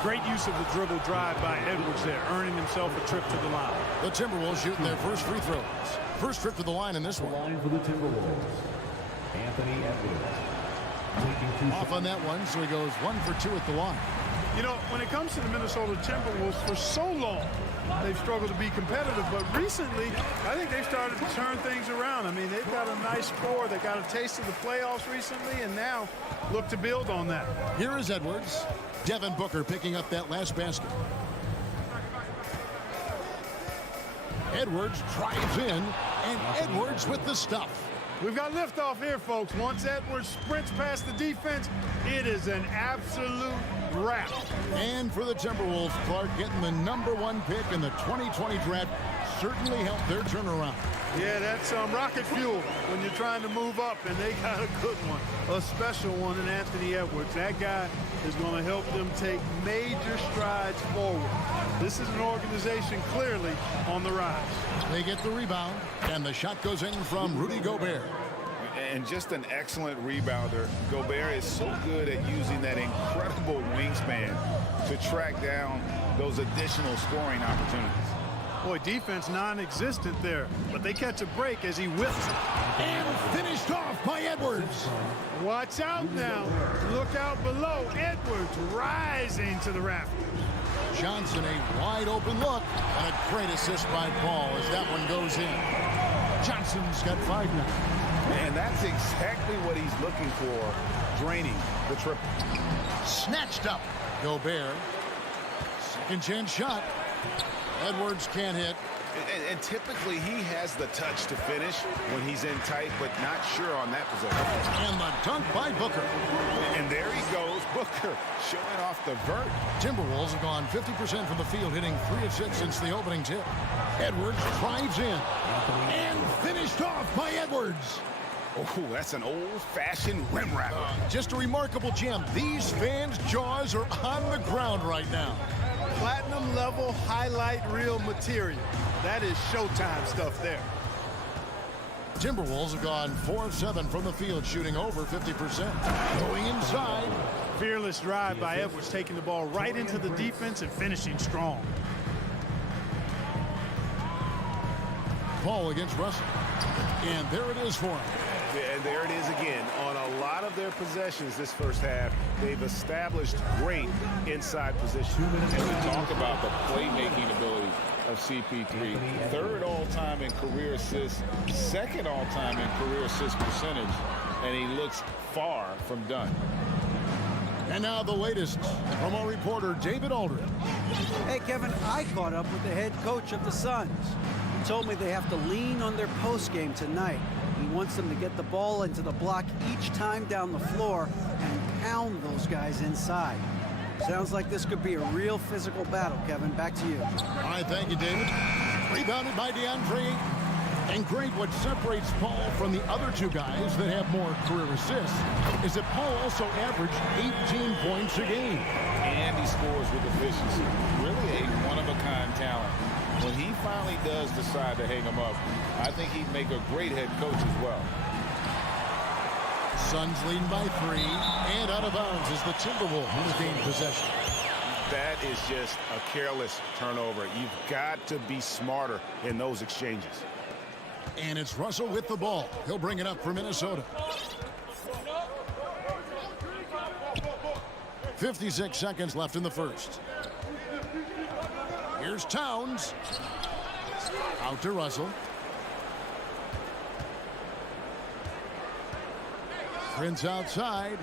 Great use of the dribble drive by Edwards there, earning himself a trip to the line. The Timberwolves shooting their first free throws. First trip to the line in this one. Line for the Timberwolves, Anthony Edwards. Off on that one, so he goes 1 for 2 at the line. You know, when it comes to the Minnesota Timberwolves, for so long, they've struggled to be competitive, but recently, I think they've started to turn things around. I mean, they've got a nice score. They got a taste of the playoffs recently, and now look to build on that. Here is Edwards. Devin Booker picking up that last basket. Edwards drives in, and Edwards with the stuff. We've got liftoff here, folks. Once Edwards sprints past the defense, it is an absolute wrap. And for the Timberwolves, Clark, getting the #1 pick in the 2020 draft certainly helped their turnaround. Yeah, that's rocket fuel when you're trying to move up, and they got a good one, a special one in Anthony Edwards. That guy is going to help them take major strides forward. This is an organization clearly on the rise. They get the rebound, and the shot goes in from Rudy Gobert. And just an excellent rebounder. Gobert is so good at using that incredible wingspan to track down those additional scoring opportunities. Boy, defense non-existent there, but they catch a break as he whips it. And finished off by Edwards. Watch out now. Look out below. Edwards rising to the rafters. Johnson, a wide open look, and a great assist by Paul as that one goes in. Johnson's got 5 now. And that's exactly what he's looking for, draining the triple. Snatched up. Gobert. Second chance shot. Edwards can't hit. And typically he has the touch to finish when he's in tight, but not sure on that possession. And the dunk by Booker. And there he goes, Booker, showing off the vert. Timberwolves have gone 50% from the field, hitting 3 of 6 since the opening tip. Edwards drives in. And finished off by Edwards. Oh, that's an old-fashioned rim wrapper. Just a remarkable gem. These fans' jaws are on the ground right now. Platinum level highlight reel material. That is Showtime stuff there. Timberwolves have gone 4 of 7 from the field, shooting over 50%. Going inside. Fearless drive by Edwards, taking the ball right into the defense and finishing strong. Paul against Russell. And there it is for him. And there it is again. On a lot of their possessions this first half, they've established great inside position. And we talk about the playmaking ability of CP3. 3rd all-time in career assists, 2nd all-time in career assist percentage, and he looks far from done. And now the latest from our reporter, David Aldrin. Hey, Kevin, I caught up with the head coach of the Suns. He told me they have to lean on their post game tonight. He wants them to get the ball into the block each time down the floor and pound those guys inside. Sounds like this could be a real physical battle, Kevin. Back to you. All right, thank you, David. Rebounded by DeAndre. And great, what separates Paul from the other 2 guys that have more career assists is that Paul also averaged 18 points a game. And he scores with efficiency. Really a one-of-a-kind talent. When he finally does decide to hang him up, I think he'd make a great head coach as well. Suns leading by 3, and out of bounds as the Timberwolves gain possession. That is just a careless turnover. You've got to be smarter in those exchanges. And it's Russell with the ball. He'll bring it up for Minnesota. 56 seconds left in the first. Here's Towns. Out to Russell. Prince outside.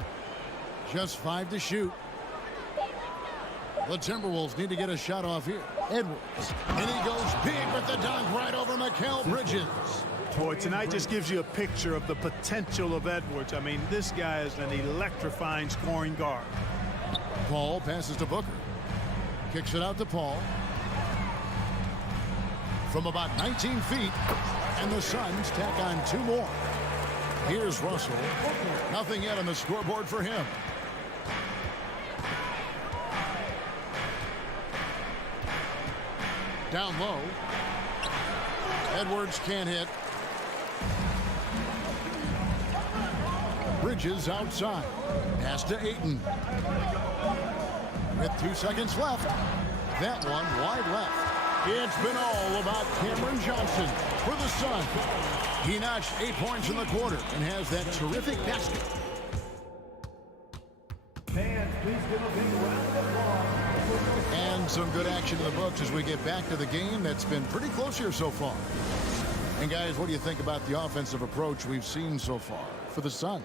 Just 5 to shoot. The Timberwolves need to get a shot off here. Edwards. And he goes big with the dunk right over Mikal Bridges. Boy, tonight just gives you a picture of the potential of Edwards. I mean, this guy is an electrifying scoring guard. Paul passes to Booker. Kicks it out to Paul. From about 19 feet. And the Suns tack on 2 more. Here's Russell. Nothing yet on the scoreboard for him. Down low. Edwards can't hit. Bridges outside. Pass to Ayton. With 2 seconds left. That one wide left. It's been all about Cameron Johnson for the Suns. He notched 8 points in the quarter and has that terrific basket. Fans, please give a big round of applause. And some good action in the books as we get back to the game that's been pretty close here so far. And guys, what do you think about the offensive approach we've seen so far for the Suns?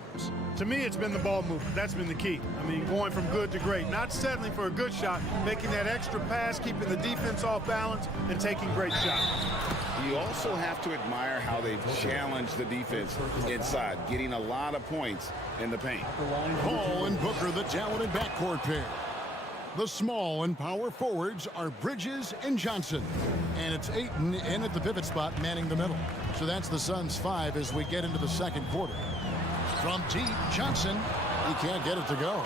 To me, it's been the ball movement. That's been the key. I mean, going from good to great. Not settling for a good shot, making that extra pass, keeping the defense off balance, and taking great shots. You also have to admire how they've challenged the defense inside, getting a lot of points in the paint. Paul and Booker, the talented backcourt pair. The small and power forwards are Bridges and Johnson. And it's Ayton in at the pivot spot, manning the middle. So that's the Suns' 5 as we get into the second quarter. From deep, Johnson. He can't get it to go.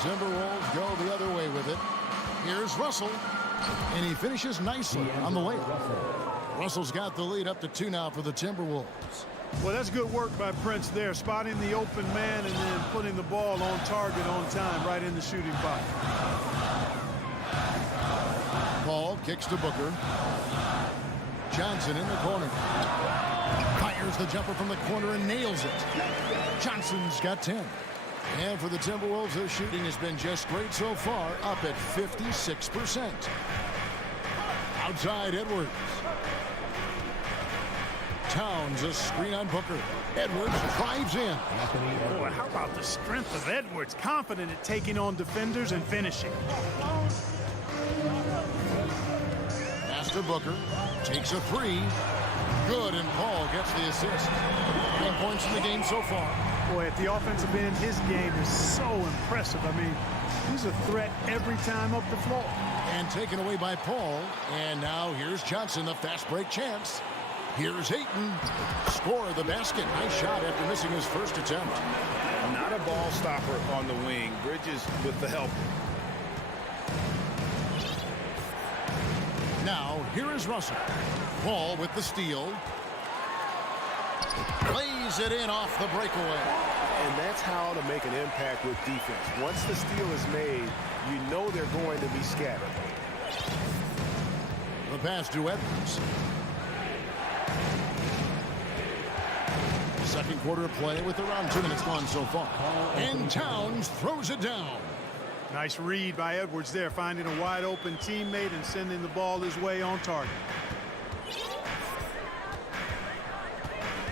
Timberwolves go the other way with it. Here's Russell. And he finishes nicely on the layup. Russell's got the lead up to 2 now for the Timberwolves. Well, that's good work by Prince there, spotting the open man and then putting the ball on target on time right in the shooting box. Paul kicks to Booker. Johnson in the corner. Fires the jumper from the corner and nails it. Johnson's got 10. And for the Timberwolves, their shooting has been just great so far, up at 56%. Outside, Edwards. Towns, a screen on Booker. Edwards drives in. Boy, how about the strength of Edwards? Confident at taking on defenders and finishing. Pass to Booker. Takes a 3. Good, and Paul gets the assist. 10 points in the game so far. Boy, at the offensive end, his game is so impressive. I mean, he's a threat every time up the floor. And taken away by Paul. And now here's Johnson, the fast break chance. Here's Ayton. Score the basket. Nice shot after missing his first attempt. Not a ball stopper on the wing. Bridges with the help. Now, here is Russell. Paul with the steal. Lays it in off the breakaway. And that's how to make an impact with defense. Once the steal is made, you know they're going to be scattered. The pass to Edwards. Second quarter of play with around 2 minutes gone so far. And Towns throws it down. Nice read by Edwards there, finding a wide open teammate and sending the ball his way on target.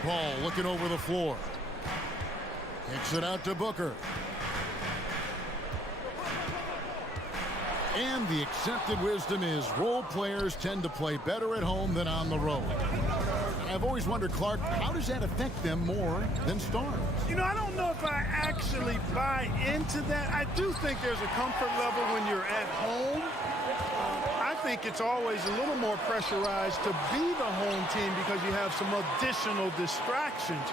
Paul looking over the floor. Kicks it out to Booker. And the accepted wisdom is role players tend to play better at home than on the road. I've always wondered, Clark, how does that affect them more than stars? You know, I don't know if I actually buy into that. I do think there's a comfort level when you're at home. I think it's always a little more pressurized to be the home team because you have some additional distractions.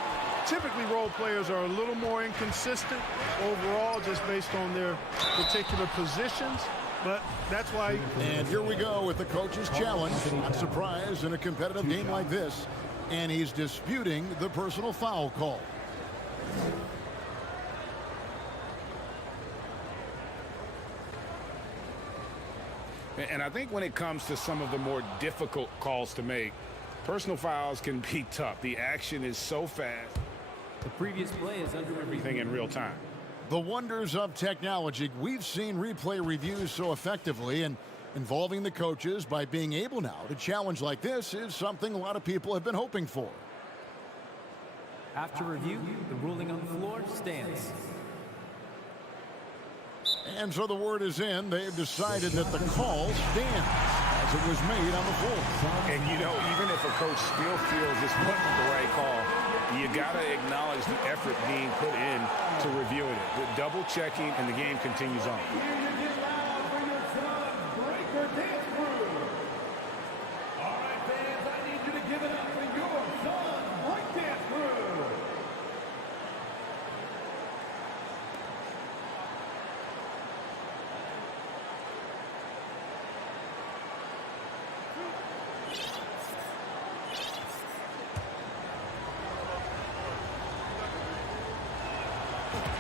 Typically, role players are a little more inconsistent overall just based on their particular positions. But that's why. And here we go with the coach's challenge. Not surprised in a competitive game like this. And he's disputing the personal foul call. And I think when it comes to some of the more difficult calls to make, personal fouls can be tough. The action is so fast. The previous play is under everything in real time. The wonders of technology. We've seen replay reviews so effectively, and involving the coaches by being able now to challenge like this is something a lot of people have been hoping for. After review, the ruling on the floor stands. And so the word is in. They've decided that the call stands as it was made on the floor. And, you know, even if a coach still feels this wasn't the right call, you got to acknowledge the effort being put in to reviewing it. With double checking, and the game continues on.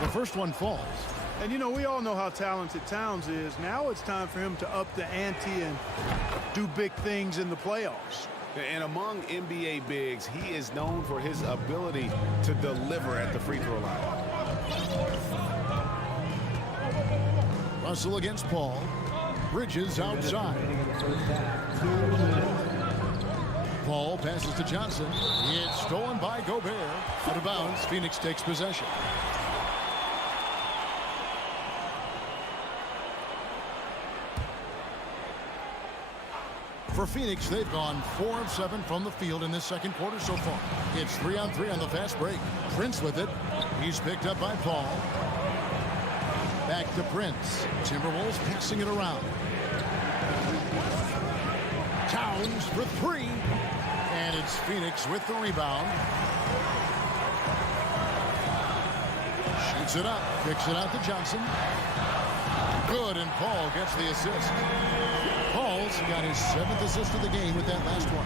The first one falls. And, you know, we all know how talented Towns is. Now it's time for him to up the ante and do big things in the playoffs. And among NBA bigs, he is known for his ability to deliver at the free throw line. Russell against Paul. Bridges outside. Paul passes to Johnson. It's stolen by Gobert. Out of bounds, Phoenix takes possession. For Phoenix, they've gone 4 of 7 from the field in this second quarter so far. It's 3-on-3 on the fast break. Prince with it. He's picked up by Paul. Back to Prince. Timberwolves passing it around. Towns for 3. And it's Phoenix with the rebound. Shoots it up. Kicks it out to Johnson. Good, and Paul gets the assist. Paul's got his 7th assist of the game with that last one.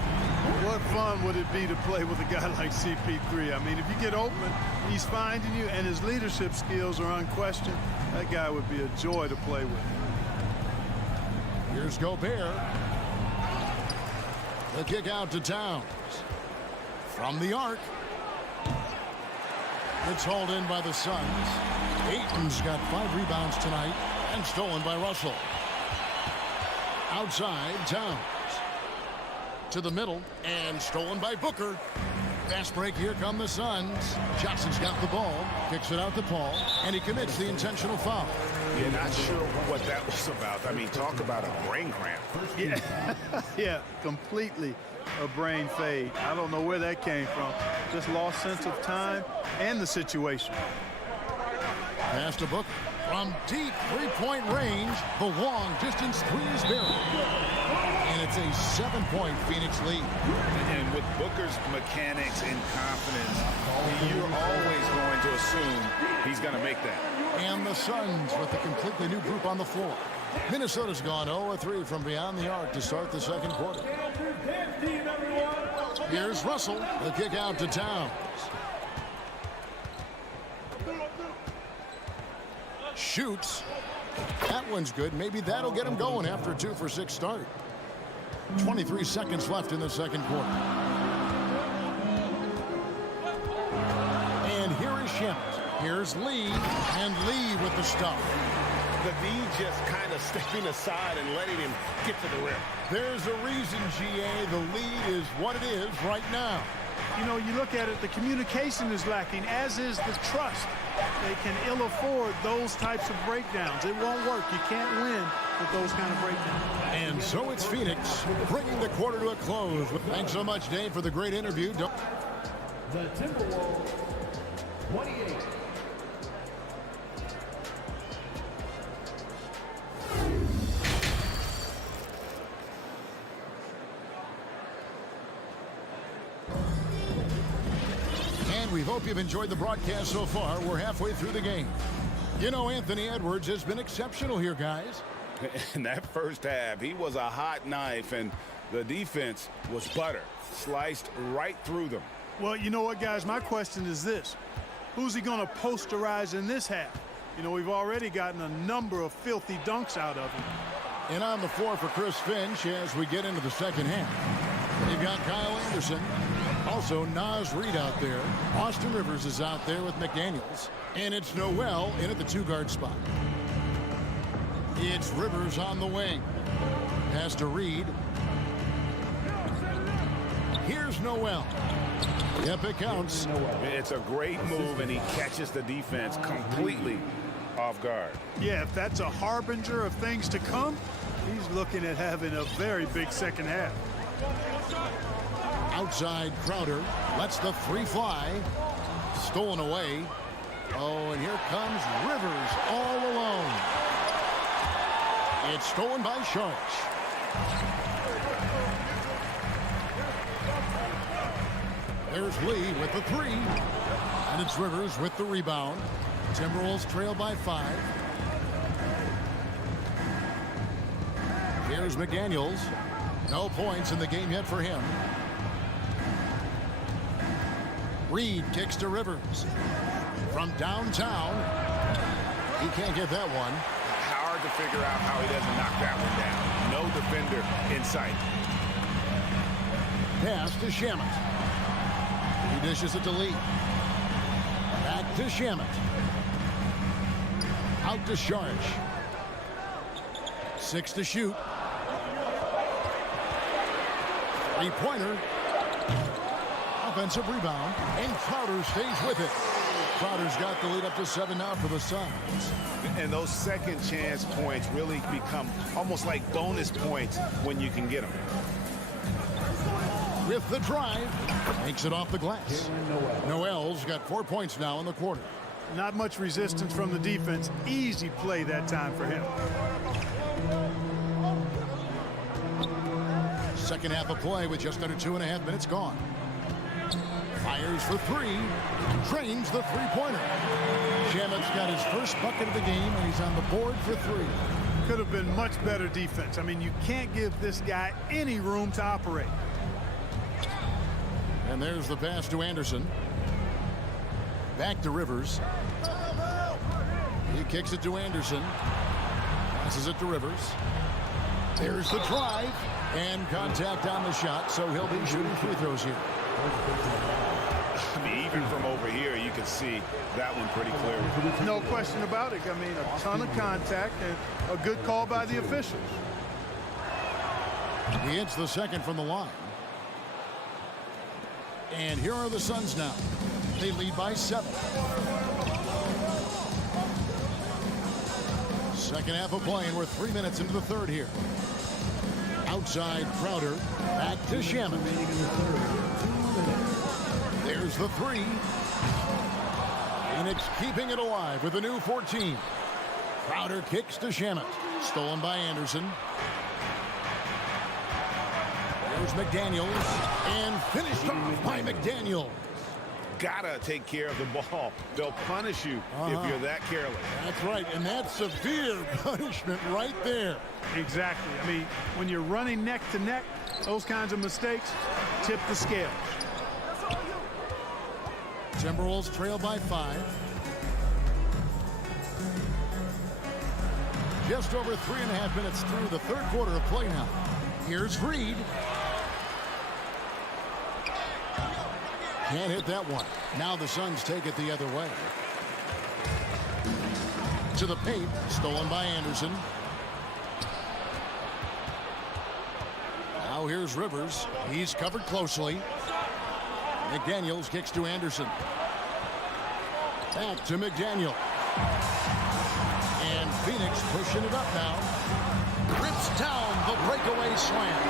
What fun would it be to play with a guy like CP3? I mean, if you get open, he's finding you, and his leadership skills are unquestioned. That guy would be a joy to play with. Here's Gobert. The kick out to Towns. From the arc. It's hauled in by the Suns. Ayton's got 5 rebounds tonight and stolen by Russell. Outside, Towns. To the middle and stolen by Booker. Fast break, here come the Suns. Johnson's got the ball, kicks it out to Paul, and he commits the intentional foul. Yeah, not sure what that was about. I mean, talk about a brain cramp. Yeah, yeah, completely a brain fade. I don't know where that came from. Just lost sense of time and the situation. Pass to Booker. From deep three-point range, the long distance 3 is buried. And it's a 7-point Phoenix lead. And with Booker's mechanics and confidence, you're always going to assume he's going to make that. And the Suns with a completely new group on the floor. Minnesota's gone 0-3 from beyond the arc to start the second quarter. Here's Russell. The kick out to Towns. Shoots. That one's good. Maybe that'll get him going after a 2-for-6 start. 23 seconds left in the second quarter. And here is Shemp. Here's Lee. And Lee with the stop. The D just kind of stepping aside and letting him get to the rim. There's a reason, GA. The lead is what it is right now. You know, you look at it, the communication is lacking, as is the trust. They can ill afford those types of breakdowns. It won't work. You can't win with those kind of breakdowns. And so it's Phoenix bringing the quarter to a close. Thanks so much, Dave, for the great interview. The Timberwolves, 28. We hope you've enjoyed the broadcast so far. We're halfway through the game. You know, Anthony Edwards has been exceptional here, guys. In that first half, he was a hot knife, and the defense was butter. Sliced right through them. Well, you know what, guys? My question is this. Who's he going to posterize in this half? You know, we've already gotten a number of filthy dunks out of him. And on the floor for Chris Finch as we get into the second half. You've got Kyle Anderson. Also, Naz Reid out there. Austin Rivers is out there with McDaniels. And it's Noel in at the 2-guard spot. It's Rivers on the wing. Pass to Reid. Here's Noel. Yep, it counts. It's a great move, and he catches the defense completely off guard. Yeah, if that's a harbinger of things to come, he's looking at having a very big second half. Outside, Crowder lets the three fly. Stolen away. Oh, and here comes Rivers all alone. It's stolen by Sharks. There's Lee with the three. And it's Rivers with the rebound. Timberwolves trail by 5. Here's McDaniels. No points in the game yet for him. Reed kicks to Rivers. From downtown. He can't get that one. Hard to figure out how he doesn't knock that one down. No defender in sight. Pass to Shamet. He dishes it to Lee. Back to Shamet. Out to Sharge. 6 to shoot. Three-pointer. Offensive rebound. And Crowder stays with it. Crowder's got the lead up to 7 now for the Suns. And those second chance points really become almost like bonus points when you can get them. With the drive, makes it off the glass. Noel's got 4 points now in the quarter. Not much resistance from the defense. Easy play that time for him. Second half of play with just under 2.5 minutes gone. Fires for 3. Drains the three-pointer. Shamet's got his first bucket of the game, and he's on the board for 3. Could have been much better defense. I mean, you can't give this guy any room to operate. And there's the pass to Anderson. Back to Rivers. He kicks it to Anderson. Passes it to Rivers. There's the drive. And contact on the shot, so he'll be shooting free throws here. I mean, even from over here, you can see that one pretty clearly. No question about it. I mean, a ton of contact and a good call by the officials. He hits the second from the line. And here are the Suns now. They lead by 7. Second half of play, and we're 3 minutes into the third here. Outside Crowder. Back to Shamet. There's the 3. And it's keeping it alive with a new 14. Crowder kicks to Shamet. Stolen by Anderson. There's McDaniels. And finished off by McDaniels. Gotta take care of the ball. They'll punish you if you're that careless. That's right, and that's severe punishment right there. Exactly. I mean, when you're running neck to neck, those kinds of mistakes tip the scales. Timberwolves trail by 5. Just over 3.5 minutes through the third quarter of play now. Here's Reed. Can't hit that one. Now the Suns take it the other way. To the paint. Stolen by Anderson. Now here's Rivers. He's covered closely. McDaniels kicks to Anderson. Back to McDaniel. And Phoenix pushing it up now. Rips down the breakaway slam.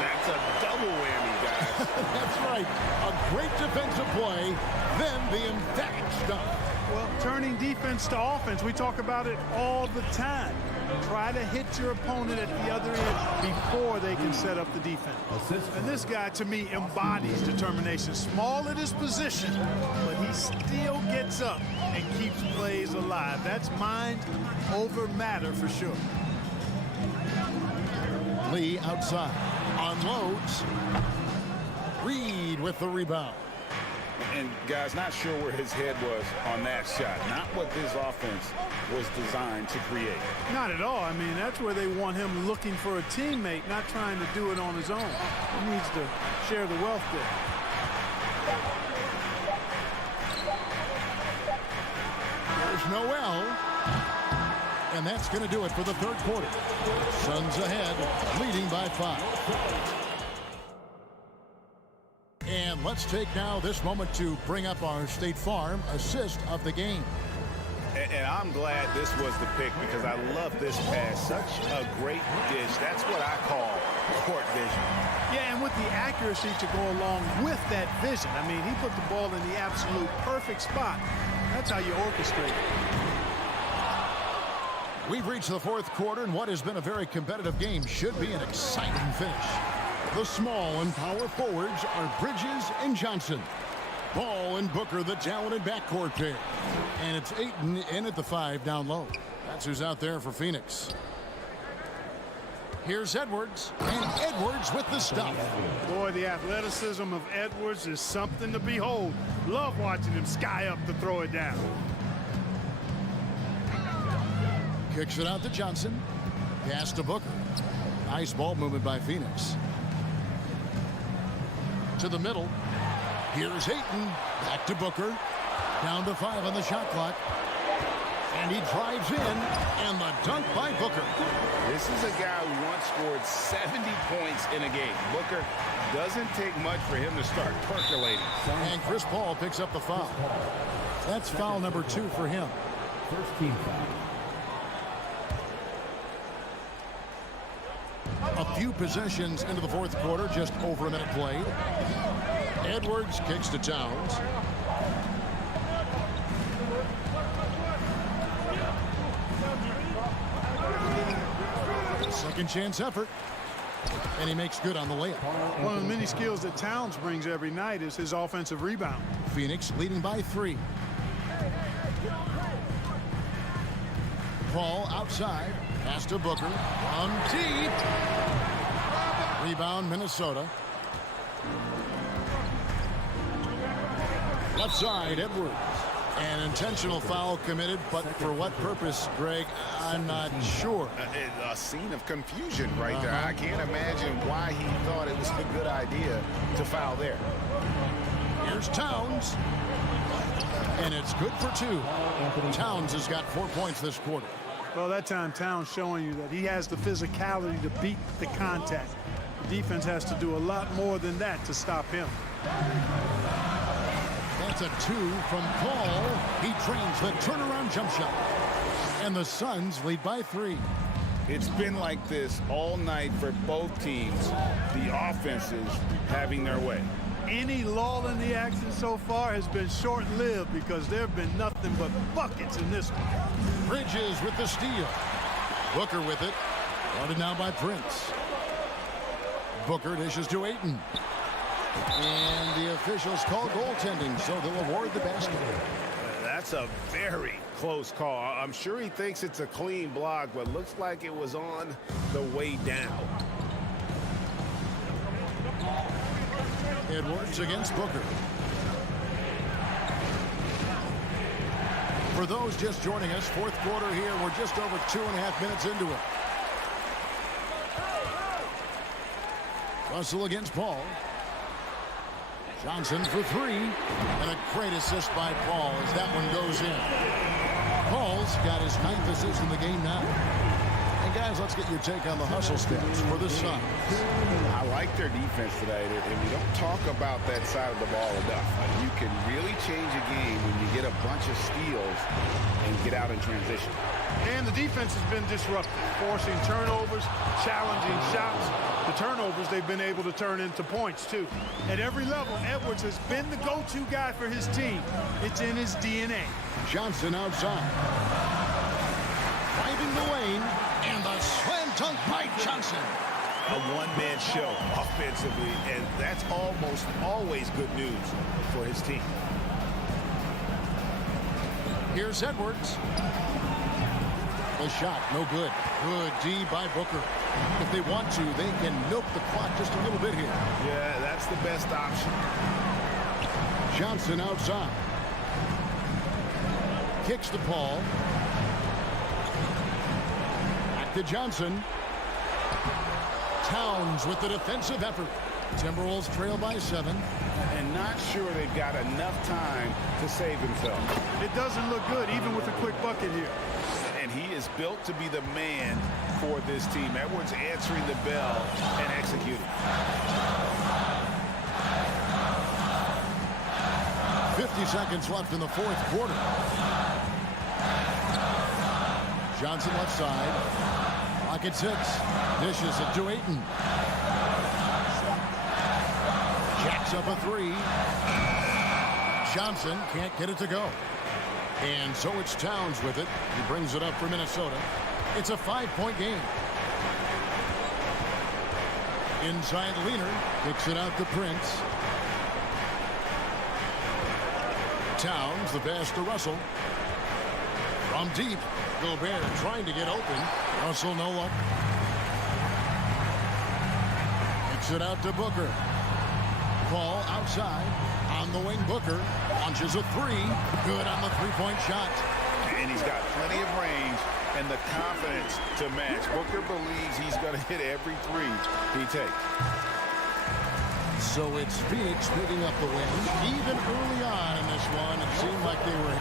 That's a double whammy, guys. That's right. A great defensive play, then the emphatic stuff. Well, turning defense to offense, we talk about it all the time. Try to hit your opponent at the other end before they can set up the defense. And this guy, to me, embodies determination. Small at his position, but he still gets up and keeps plays alive. That's mind over matter for sure. Lee outside. Unloads. Reed with the rebound. And guys, not sure where his head was on that shot. Not what this offense was designed to create. Not at all. I mean, that's where they want him looking for a teammate, not trying to do it on his own. He needs to share the wealth there. There's Noel. And that's going to do it for the third quarter. Suns ahead, leading by 5. And let's take now this moment to bring up our State Farm assist of the game. And I'm glad this was the pick because I love this pass. Such a great dish. That's what I call court vision. Yeah, and with the accuracy to go along with that vision. I mean, he put the ball in the absolute perfect spot. That's how you orchestrate it. We've reached the fourth quarter, and what has been a very competitive game should be an exciting finish. The small and power forwards are Bridges and Johnson. Paul and Booker, the talented backcourt pair. And it's Ayton in at the 5 down low. That's who's out there for Phoenix. Here's Edwards, and Edwards with the stop. Boy, the athleticism of Edwards is something to behold. Love watching him sky up to throw it down. Kicks it out to Johnson. Pass to Booker. Nice ball movement by Phoenix. To the middle. Here's Ayton. Back to Booker. Down to 5 on the shot clock. And he drives in. And the dunk by Booker. This is a guy who once scored 70 points in a game. Booker doesn't take much for him to start percolating. And Chris Paul picks up the foul. That's foul number 2 for him. First team foul. A few possessions into the fourth quarter, just over a minute played. Edwards kicks to Towns. Second chance effort. And he makes good on the layup. One of the many skills that Towns brings every night is his offensive rebound. Phoenix leading by 3. Paul outside. Pass to Booker. On deep. Rebound, Minnesota. Left side, Edwards. An intentional foul committed, but for what purpose, Greg, I'm not sure. A scene of confusion right there. I can't imagine why he thought it was a good idea to foul there. Here's Towns. And it's good for 2. Towns has got 4 points this quarter. Well, that time Towns showing you that he has the physicality to beat the contact. The defense has to do a lot more than that to stop him. That's a 2 from Paul. He trains the turnaround jump shot. And the Suns lead by 3. It's been like this all night for both teams. The offenses having their way. Any lull in the action so far has been short-lived because there have been nothing but buckets in this one. Bridges with the steal. Booker with it. Guarded now by Prince. Booker dishes to Ayton. And the officials call goaltending, so they'll award the basket. That's a very close call. I'm sure he thinks it's a clean block, but looks like it was on the way down. Edwards against Booker. For those just joining us, fourth quarter here. We're just over 2.5 minutes into it. Russell against Paul. Johnson for 3. And a great assist by Paul as that one goes in. Paul's got his 9th assist in the game now. And guys, let's get your take on the hustle stats for the Suns. I like their defense today, and we don't talk about that side of the ball enough. You can really change a game when you get a bunch of steals and get out in transition. And the defense has been disruptive, forcing turnovers, challenging shots. The turnovers they've been able to turn into points, too. At every level, Edwards has been the go-to guy for his team. It's in his DNA. Johnson outside. Driving the lane, and the slam dunk by Johnson. A one-man show offensively, and that's almost always good news for his team. Here's Edwards. The shot, no good. Good D by Booker. If they want to, they can milk the clock just a little bit here. Yeah, that's the best option. Johnson outside. Kicks to Paul. Back to Johnson. Towns with the defensive effort. Timberwolves trail by 7. And not sure they've got enough time to save themselves. It doesn't look good, even with a quick bucket here. And he is built to be the man for this team. Edwards answering the bell and executing. 50 seconds left in the fourth quarter. Johnson left side. Pocket 6. Dishes it to Ayton. Jacks up a 3. Johnson can't get it to go. And so it's Towns with it. He brings it up for Minnesota. It's a 5-point game. Inside Leaner. Kicks it out to Prince. Towns, the pass to Russell. From deep, Gobert trying to get open. Russell no luck. Kicks it out to Booker. Ball outside. On the wing, Booker launches a 3. Good on the three-point shot. And he's got plenty of range and the confidence to match. Booker believes he's going to hit every 3 he takes. So it's Phoenix picking up the win. Even early on in this one, it seemed like they were...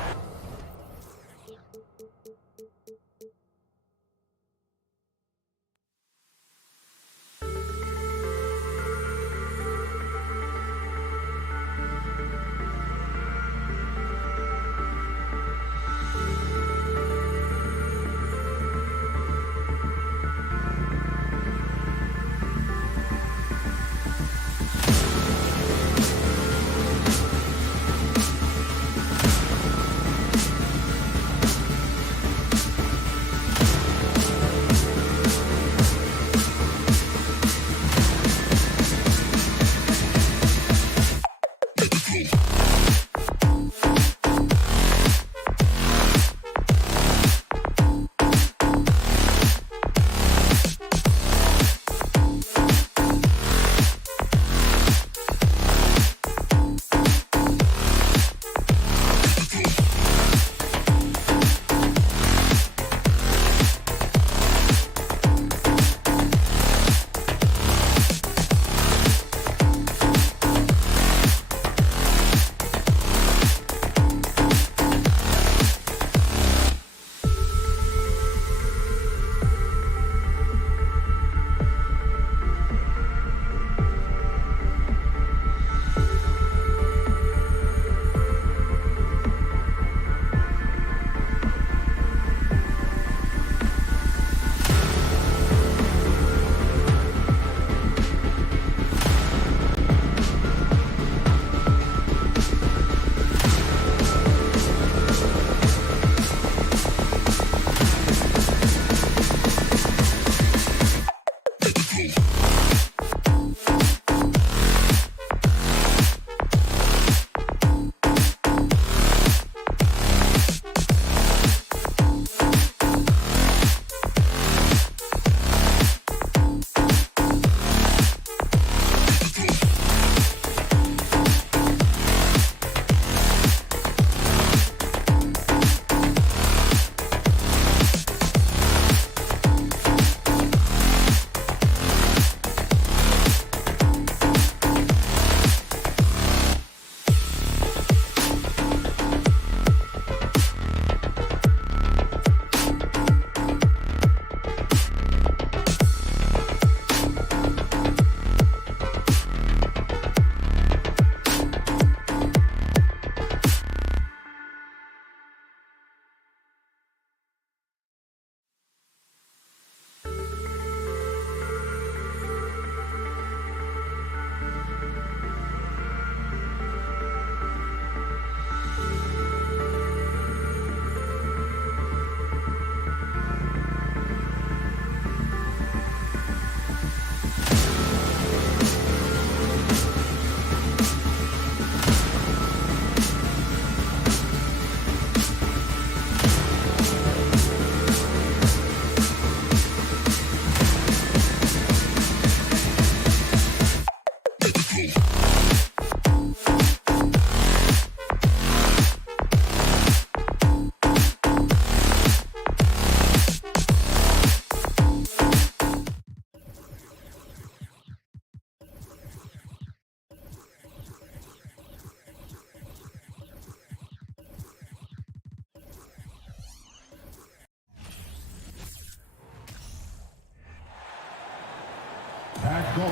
At goal,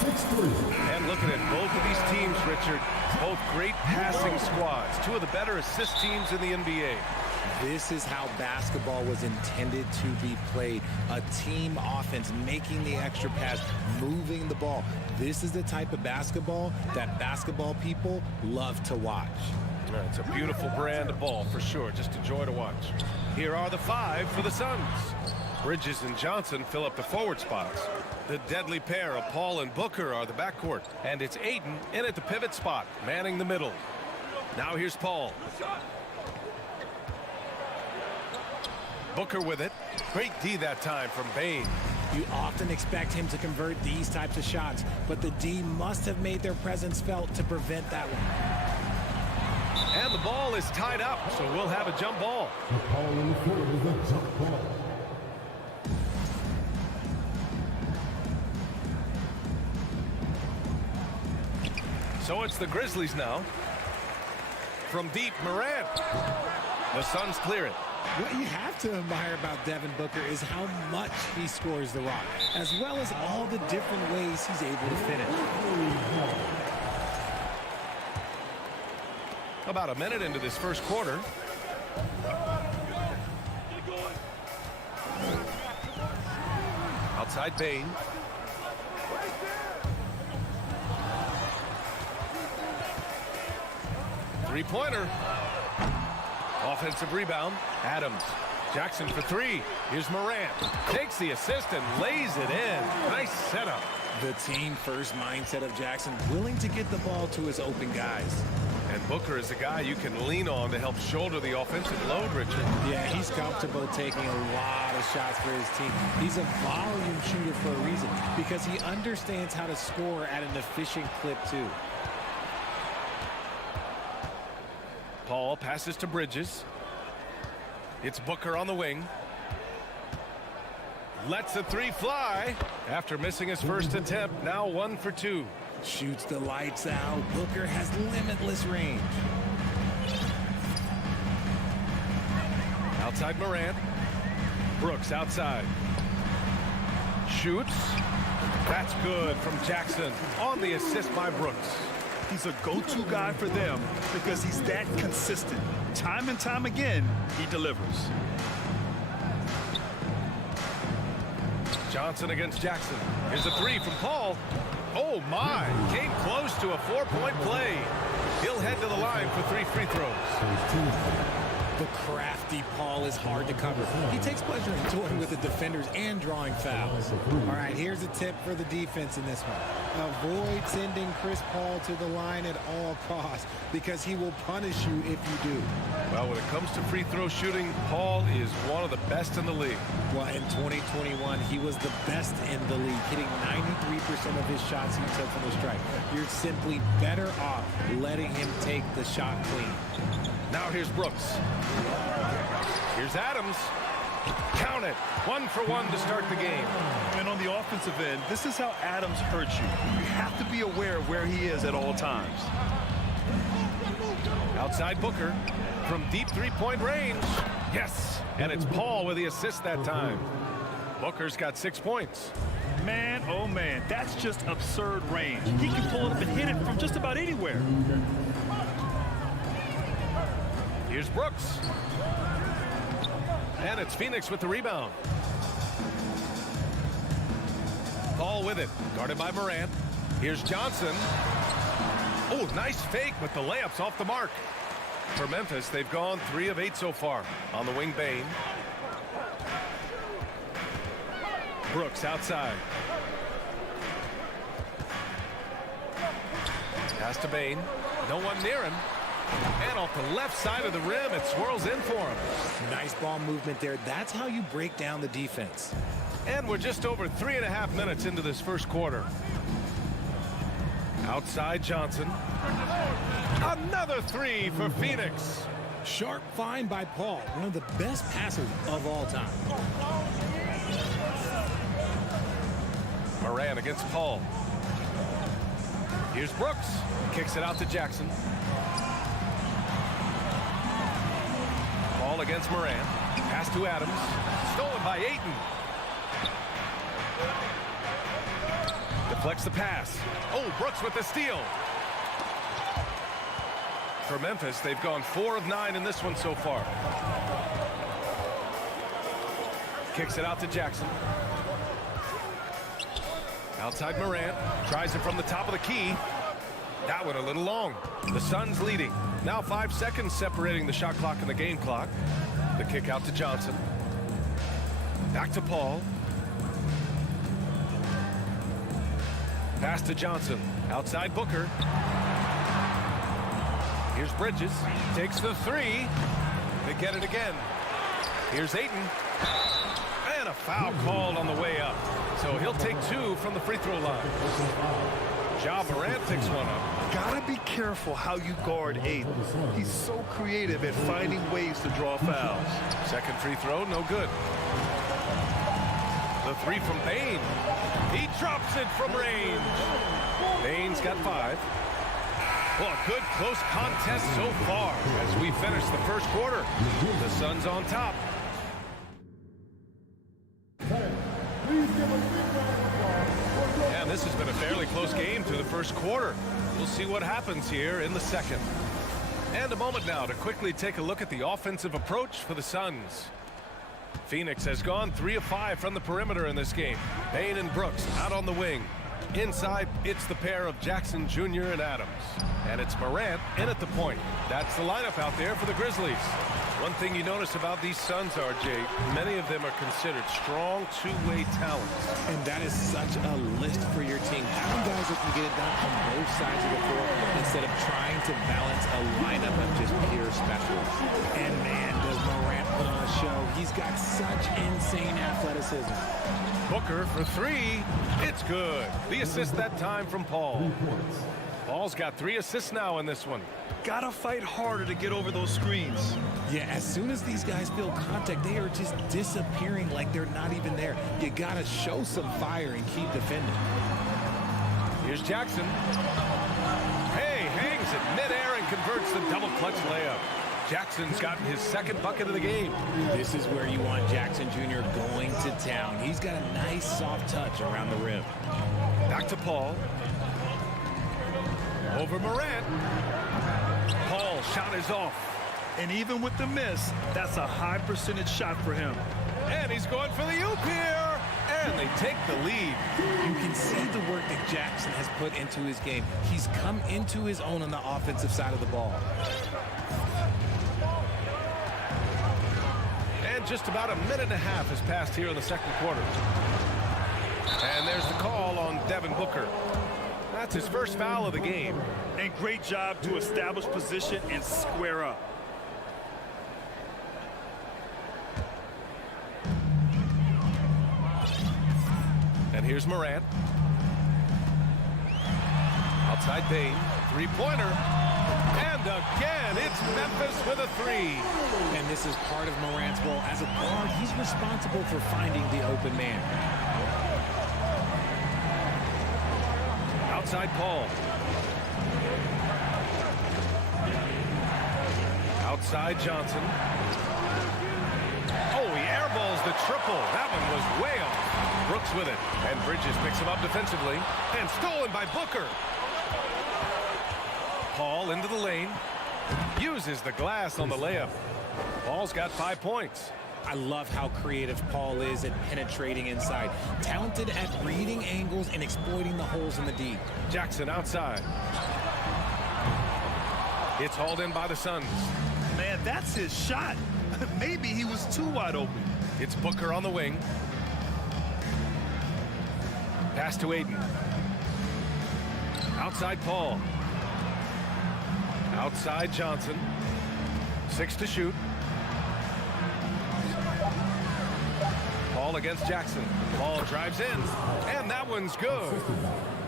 6'3". And looking at both of these teams, Richard, both great passing squads. Two of the better assist teams in the NBA. This is how basketball was intended to be played. A team offense, making the extra pass, moving the ball. This is the type of basketball that basketball people love to watch. It's a beautiful brand of ball for sure. Just a joy to watch. Here are the 5 for the Suns. Bridges and Johnson fill up the forward spots. The deadly pair of Paul and Booker are the backcourt. And it's Ayton in at the pivot spot, manning the middle. Now here's Paul. Booker with it. Great D that time from Bane. You often expect him to convert these types of shots, but the D must have made their presence felt to prevent that one. And the ball is tied up, so we'll have a jump ball. The call on the court is a jump ball. So it's the Grizzlies now. From deep, Morant. The Suns clear it. What you have to admire about Devin Booker is how much he scores the rock, as well as all the different ways he's able to finish. About a minute into this first quarter. Outside Bane. Three-pointer. Offensive rebound. Adams. Jackson for 3. Here's Morant. Takes the assist and lays it in. Nice setup. The team first mindset of Jackson, willing to get the ball to his open guys. And Booker is a guy you can lean on to help shoulder the offensive load, Richard. Yeah, he's comfortable taking a lot of shots for his team. He's a volume shooter for a reason, because he understands how to score at an efficient clip, too. Paul passes to Bridges. It's Booker on the wing. Lets the 3 fly. After missing his first attempt, now 1 for 2. Shoots the lights out. Booker has limitless range. Outside Morant. Brooks outside. Shoots. That's good from Jackson on the assist by Brooks. He's a go-to guy for them because he's that consistent. Time and time again, he delivers. Johnson against Jackson. Here's a 3 from Paul. Oh my, came close to a 4-point play. He'll head to the line for 3 free throws. The crafty Paul is hard to cover. He takes pleasure in toying with the defenders and drawing fouls. All right, here's a tip for the defense in this one. Avoid sending Chris Paul to the line at all costs, because he will punish you if you do. Well, when it comes to free throw shooting, Paul is one of the best in the league. Well, in 2021, he was the best in the league, hitting 93% of his shots he took from the stripe. You're simply better off letting him take the shot clean. Now here's Brooks. Here's Adams. Count it. 1 for 1 to start the game. And on the offensive end, this is how Adams hurts you. You have to be aware of where he is at all times. Outside Booker from deep 3-point range. Yes, and it's Paul with the assist that time. Booker's got 6 points. Man, oh man, that's just absurd range. He can pull it up and hit it from just about anywhere. Here's Brooks. And it's Phoenix with the rebound. Paul with it, guarded by Morant. Here's Johnson. Oh, nice fake, but the layup's off the mark. For Memphis, they've gone 3 of 8 so far. On the wing, Bane. Brooks outside. Pass to Bane. No one near him. And off the left side of the rim, it swirls in for him. Nice ball movement there. That's how you break down the defense. And we're just over 3.5 minutes into this first quarter. Outside Johnson. Another 3 for Phoenix. Sharp find by Paul, one of the best passers of all time. Morant against Paul. Here's Brooks. Kicks it out to Jackson. Paul against Morant. Pass to Adams. Stolen by Ayton. Deflects the pass. Oh, Brooks with the steal. For Memphis, they've gone 4 of 9 in this one so far. Kicks it out to Jackson. Outside Morant. Tries it from the top of the key. That one a little long. The Suns leading. Now 5 seconds separating the shot clock and the game clock. The kick out to Johnson. Back to Paul. Pass to Johnson. Outside Booker. Here's Bridges. Takes the 3. They get it again. Here's Ayton. And a foul called on the way up. So he'll take 2 from the free throw line. Ja Morant picks one up. Gotta be careful how you guard Ayton. He's so creative at finding ways to draw fouls. Second free throw, no good. The 3 from Bain. He drops it from range. Bain's got 5. Well, a good close contest so far as we finish the first quarter. The Suns on top. And this has been a fairly close game through the first quarter. We'll see what happens here in the second. And a moment now to quickly take a look at the offensive approach for the Suns. Phoenix has gone 3 of 5 from the perimeter in this game. Bain and Brooks out on the wing. Inside, it's the pair of Jackson Jr. and Adams. And it's Morant in at the point. That's the lineup out there for the Grizzlies. One thing you notice about these Suns, RJ, many of them are considered strong two-way talents. And that is such a list for your team. Having guys that can get it done on both sides of the floor instead of trying to balance a lineup of just pure specialists. And man, does Morant put on a show. He's got such insane athleticism. Booker for 3. It's good. The assist that time from Paul. Paul's got 3 assists now in this one. Gotta fight harder to get over those screens. Yeah, as soon as these guys feel contact, they are just disappearing like they're not even there. You gotta show some fire and keep defending. Here's Jackson. Hey, hangs it midair and converts the double clutch layup. Jackson's gotten his second bucket of the game. This is where you want Jackson Jr. going to town. He's got a nice soft touch around the rim. Back to Paul. Over Morant. Paul shot is off. And even with the miss, that's a high percentage shot for him. And he's going for the oop here. And they take the lead. You can see the work that Jackson has put into his game. He's come into his own on the offensive side of the ball. And just about a minute and a half has passed here in the second quarter. And there's the call on Devin Booker. That's his first foul of the game. And great job to establish position and square up. And here's Morant. Outside Bain. Three-pointer. And again, it's Memphis with a 3. And this is part of Morant's role. As a guard, he's responsible for finding the open man. Outside Paul. Outside Johnson. Oh, he airballs the triple. That one was way off. Brooks with it. And Bridges picks him up defensively. And stolen by Booker. Paul into the lane. Uses the glass on the layup. Paul's got 5 points. I love how creative Paul is at penetrating inside. Talented at reading angles and exploiting the holes in the D. Jackson outside. It's hauled in by the Suns. Man, that's his shot. Maybe he was too wide open. It's Booker on the wing. Pass to Ayton. Outside Paul. Outside Johnson. 6 to shoot. Paul against Jackson. Paul drives in, and that one's good.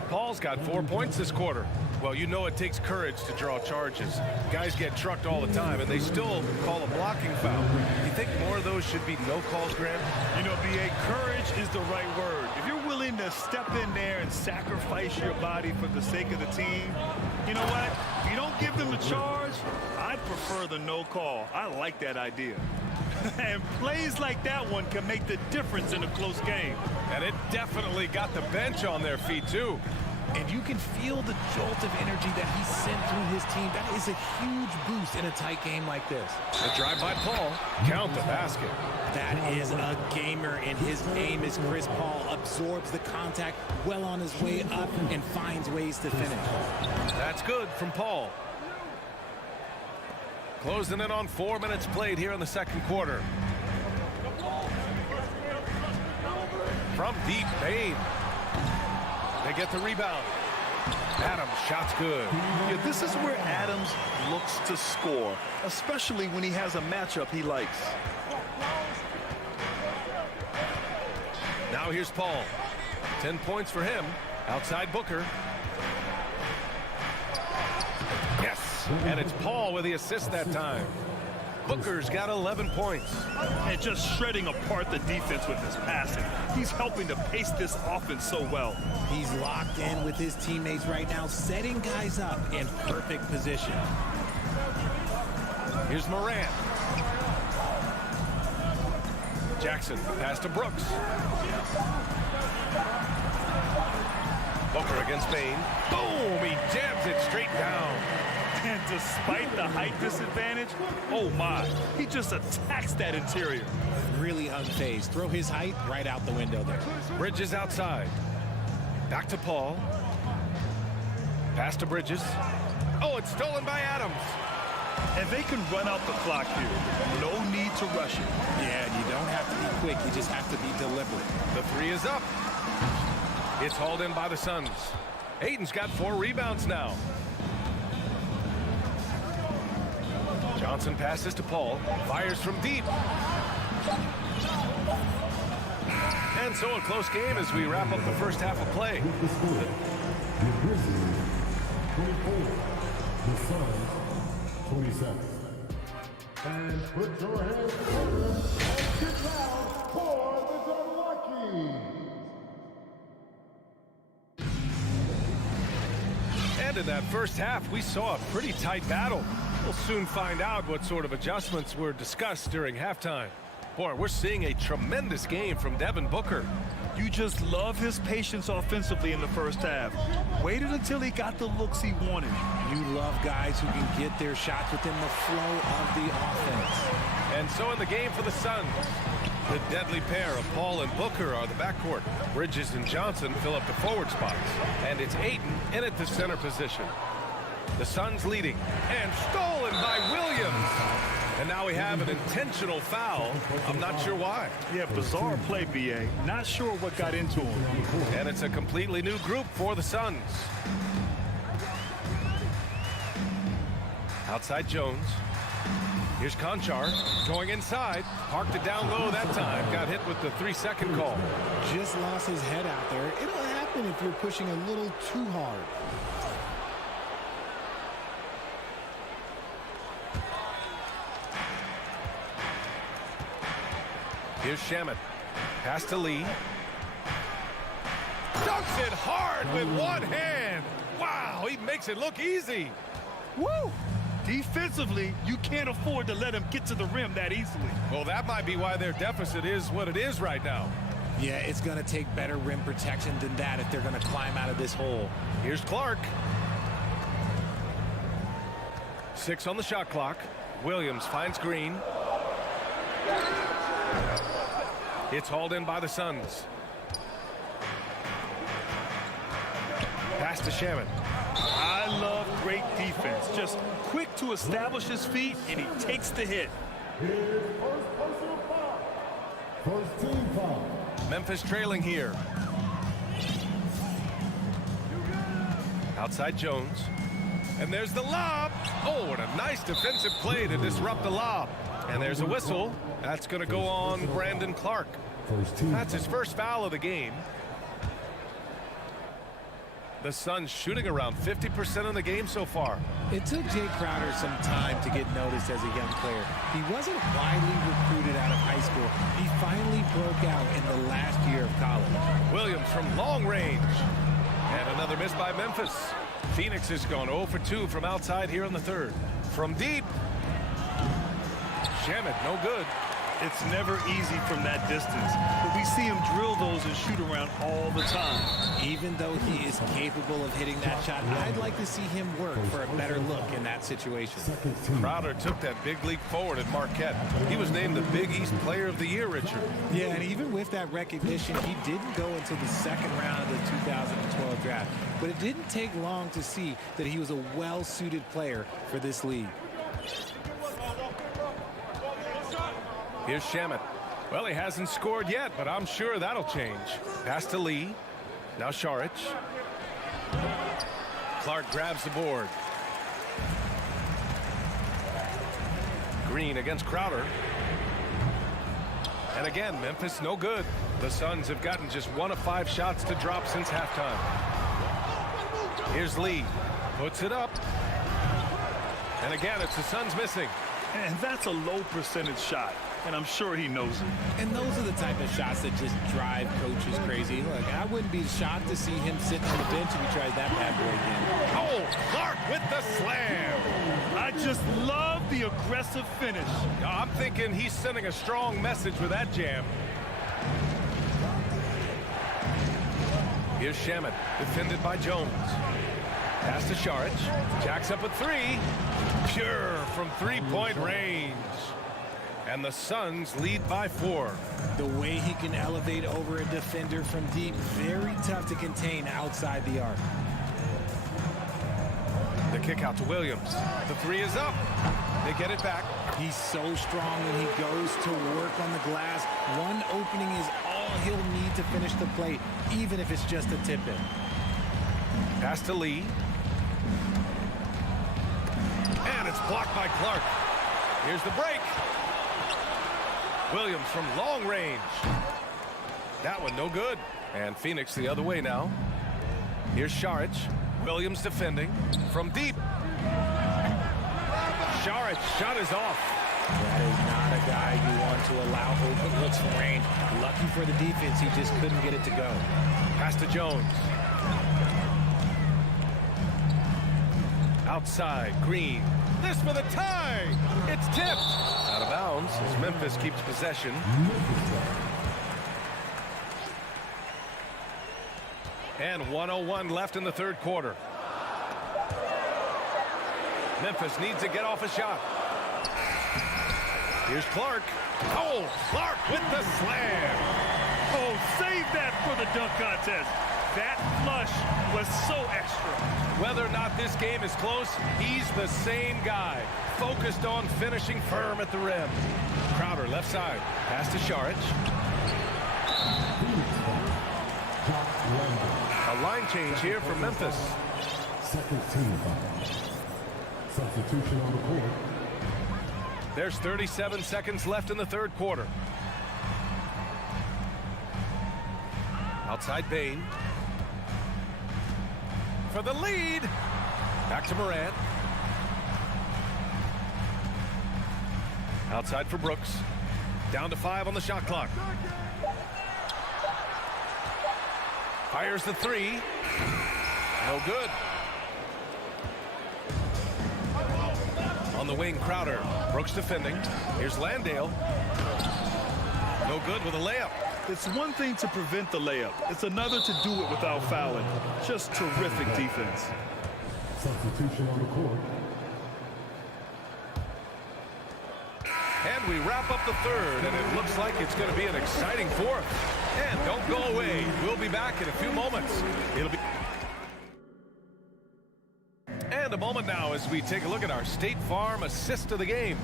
Paul's got 4 points this quarter. Well, you know it takes courage to draw charges. Guys get trucked all the time, and they still call a blocking foul. You think more of those should be no calls, Grant? You know, B.A., courage is the right word. If you're willing to step in there and sacrifice your body for the sake of the team, you know what? If you don't give them the charge, I'd prefer the no call. I like that idea. And plays like that one can make the difference in a close game. And it definitely got the bench on their feet, too. And you can feel the jolt of energy that he sent through his team. That is a huge boost in a tight game like this. A drive by Paul. Count the basket. That is a gamer, and his aim is Chris Paul. Absorbs the contact well on his way up and finds ways to finish. That's good from Paul. Closing in on 4 minutes played here in the second quarter. From deep, Bain. They get the rebound. Adams, shot's good. Yeah, this is where Adams looks to score, especially when he has a matchup he likes. Now here's Paul. 10 points for him. Outside Booker. Yes, and it's Paul with the assist that time. Booker's got 11 points. And just shredding apart the defense with his passing. He's helping to pace this offense so well. He's locked in with his teammates right now, setting guys up in perfect position. Here's Morant. Jackson, pass to Brooks. Booker against Bain. Boom, he jams it straight down. And despite the height disadvantage, oh my, he just attacks that interior. Really unfazed. Throw his height right out the window there. Bridges outside. Back to Paul. Pass to Bridges. Oh, it's stolen by Adams. And they can run out the clock here. No need to rush it. Yeah, you don't have to be quick. You just have to be deliberate. The three is up. It's hauled in by the Suns. Ayton's got 4 rebounds now. Johnson passes to Paul. Fires from deep. And so a close game as we wrap up the first half of play. The Grizzlies, 24. The Suns, 27. And put your hands together and get down for the Dunlockies. And in that first half, we saw a pretty tight battle. We'll soon find out what sort of adjustments were discussed during halftime. Boy, we're seeing a tremendous game from Devin Booker. You just love his patience offensively in the first half. Waited until he got the looks he wanted. You love guys who can get their shots within the flow of the offense. And so in the game for the Suns, the deadly pair of Paul and Booker are the backcourt. Bridges and Johnson fill up the forward spots. And it's Ayton in at the center position. The Suns leading, and stolen by Williams. And now we have an intentional foul. I'm not sure why. Yeah, bizarre play, B.A. Not sure what got into him. And it's a completely new group for the Suns. Outside Jones. Here's Conchar going inside. Parked it down low that time. Got hit with the 3-second call. Just lost his head out there. It'll happen if you're pushing a little too hard. Here's Shamet. Pass to Lee. Dunks it hard with one hand. Wow, he makes it look easy. Woo! Defensively, you can't afford to let him get to the rim that easily. Well, that might be why their deficit is what it is right now. Yeah, it's going to take better rim protection than that if they're going to climb out of this hole. Here's Clark. 6 on the shot clock. Williams finds Green. It's hauled in by the Suns. Pass to Shamet. I love great defense. Just quick to establish his feet, and he takes the hit. Here's first personal foul. First team foul. Memphis trailing here. Outside Jones. And there's the lob. Oh, what a nice defensive play to disrupt the lob. And there's a whistle. That's going to go on Brandon Clark. That's his first foul of the game. The Suns shooting around 50% of the game so far. It took Jay Crowder some time to get noticed as a young player. He wasn't widely recruited out of high school. He finally broke out in the last year of college. Williams from long range. And another miss by Memphis. Phoenix has gone 0 for 2 from outside here in the third. From deep. Shamet, no good. It's never easy from that distance, but we see him drill those and shoot around all the time. Even though he is capable of hitting that shot, I'd like to see him work for a better look in that situation. Crowder took that big leap forward at Marquette. He was named the Big East Player of the Year, Richard. Yeah, and even with that recognition, he didn't go until the second round of the 2012 draft. But it didn't take long to see that he was a well-suited player for this league. Here's Shamet. Well, he hasn't scored yet, but I'm sure that'll change. Pass to Lee. Now Šarić. Clark grabs the board. Green against Crowder. And again, Memphis no good. The Suns have gotten just 1 of 5 shots to drop since halftime. Here's Lee. Puts it up. And again, it's the Suns missing. And that's a low percentage shot, and I'm sure he knows it. And those are the type of shots that just drive coaches crazy. Look, I wouldn't be shocked to see him sitting on the bench if he tries that bad boy again. Oh, Clark with the slam. I just love the aggressive finish. I'm thinking he's sending a strong message with that jam. Here's Shamet, defended by Jones. Pass to Šarić. Jacks up at 3. Pure from three-point range. And the Suns lead by 4. The way he can elevate over a defender from deep, very tough to contain outside the arc. The kick out to Williams. The 3 is up. They get it back. He's so strong when he goes to work on the glass. One opening is all he'll need to finish the play, even if it's just a tip-in. Pass to Lee. And it's blocked by Clark. Here's the break. Williams from long range. That one no good. And Phoenix the other way now. Here's Šarić. Williams defending from deep. Šarić shot is off. That is not a guy you want to allow open looks from range. Lucky for the defense, he just couldn't get it to go. Pass to Jones. Outside, Green. This for the tie. It's tipped. Out of bounds as Memphis keeps possession. And 1:01 left in the third quarter. Memphis needs to get off a shot. Here's Clark. Oh, Clark with the slam. Oh, save that for the dunk contest. That flush was so extra. Whether or not this game is close, he's the same guy. Focused on finishing firm at the rim. Crowder left side. Pass to Šarić. A line change here for Memphis. Second team foul. Substitution on the court. There's 37 seconds left in the third quarter. Outside Bane. For the lead. Back to Morant. Outside for Brooks. Down to 5 on the shot clock. Fires the 3. No good. On the wing, Crowder. Brooks defending. Here's Landale. No good with a layup. It's one thing to prevent the layup. It's another to do it without fouling. Just terrific defense. Substitution on the court. And we wrap up the third, and it looks like it's going to be an exciting fourth. And don't go away. We'll be back in a few moments. It'll be... And a moment now as we take a look at our State Farm assist of the game.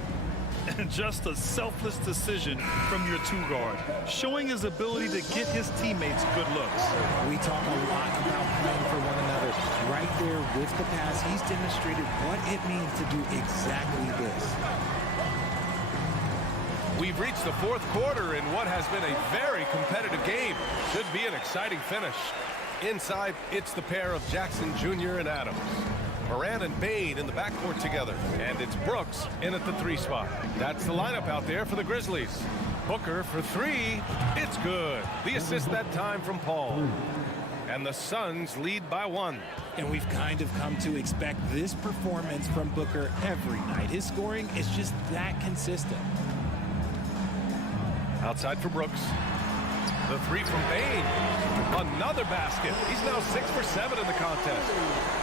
And just a selfless decision from your 2-guard, showing his ability to get his teammates good looks. We talk a lot about playing for one another. Right there with the pass, he's demonstrated what it means to do exactly this. We've reached the fourth quarter in what has been a very competitive game. Should be an exciting finish. Inside, it's the pair of Jackson Jr. and Adams. Morant and Bane in the backcourt together. And it's Brooks in at the 3 spot. That's the lineup out there for the Grizzlies. Booker for 3. It's good. The assist that time from Paul. And the Suns lead by 1. And we've kind of come to expect this performance from Booker every night. His scoring is just that consistent. Outside for Brooks. The three from Bain. Another basket. He's now 6 for 7 in the contest.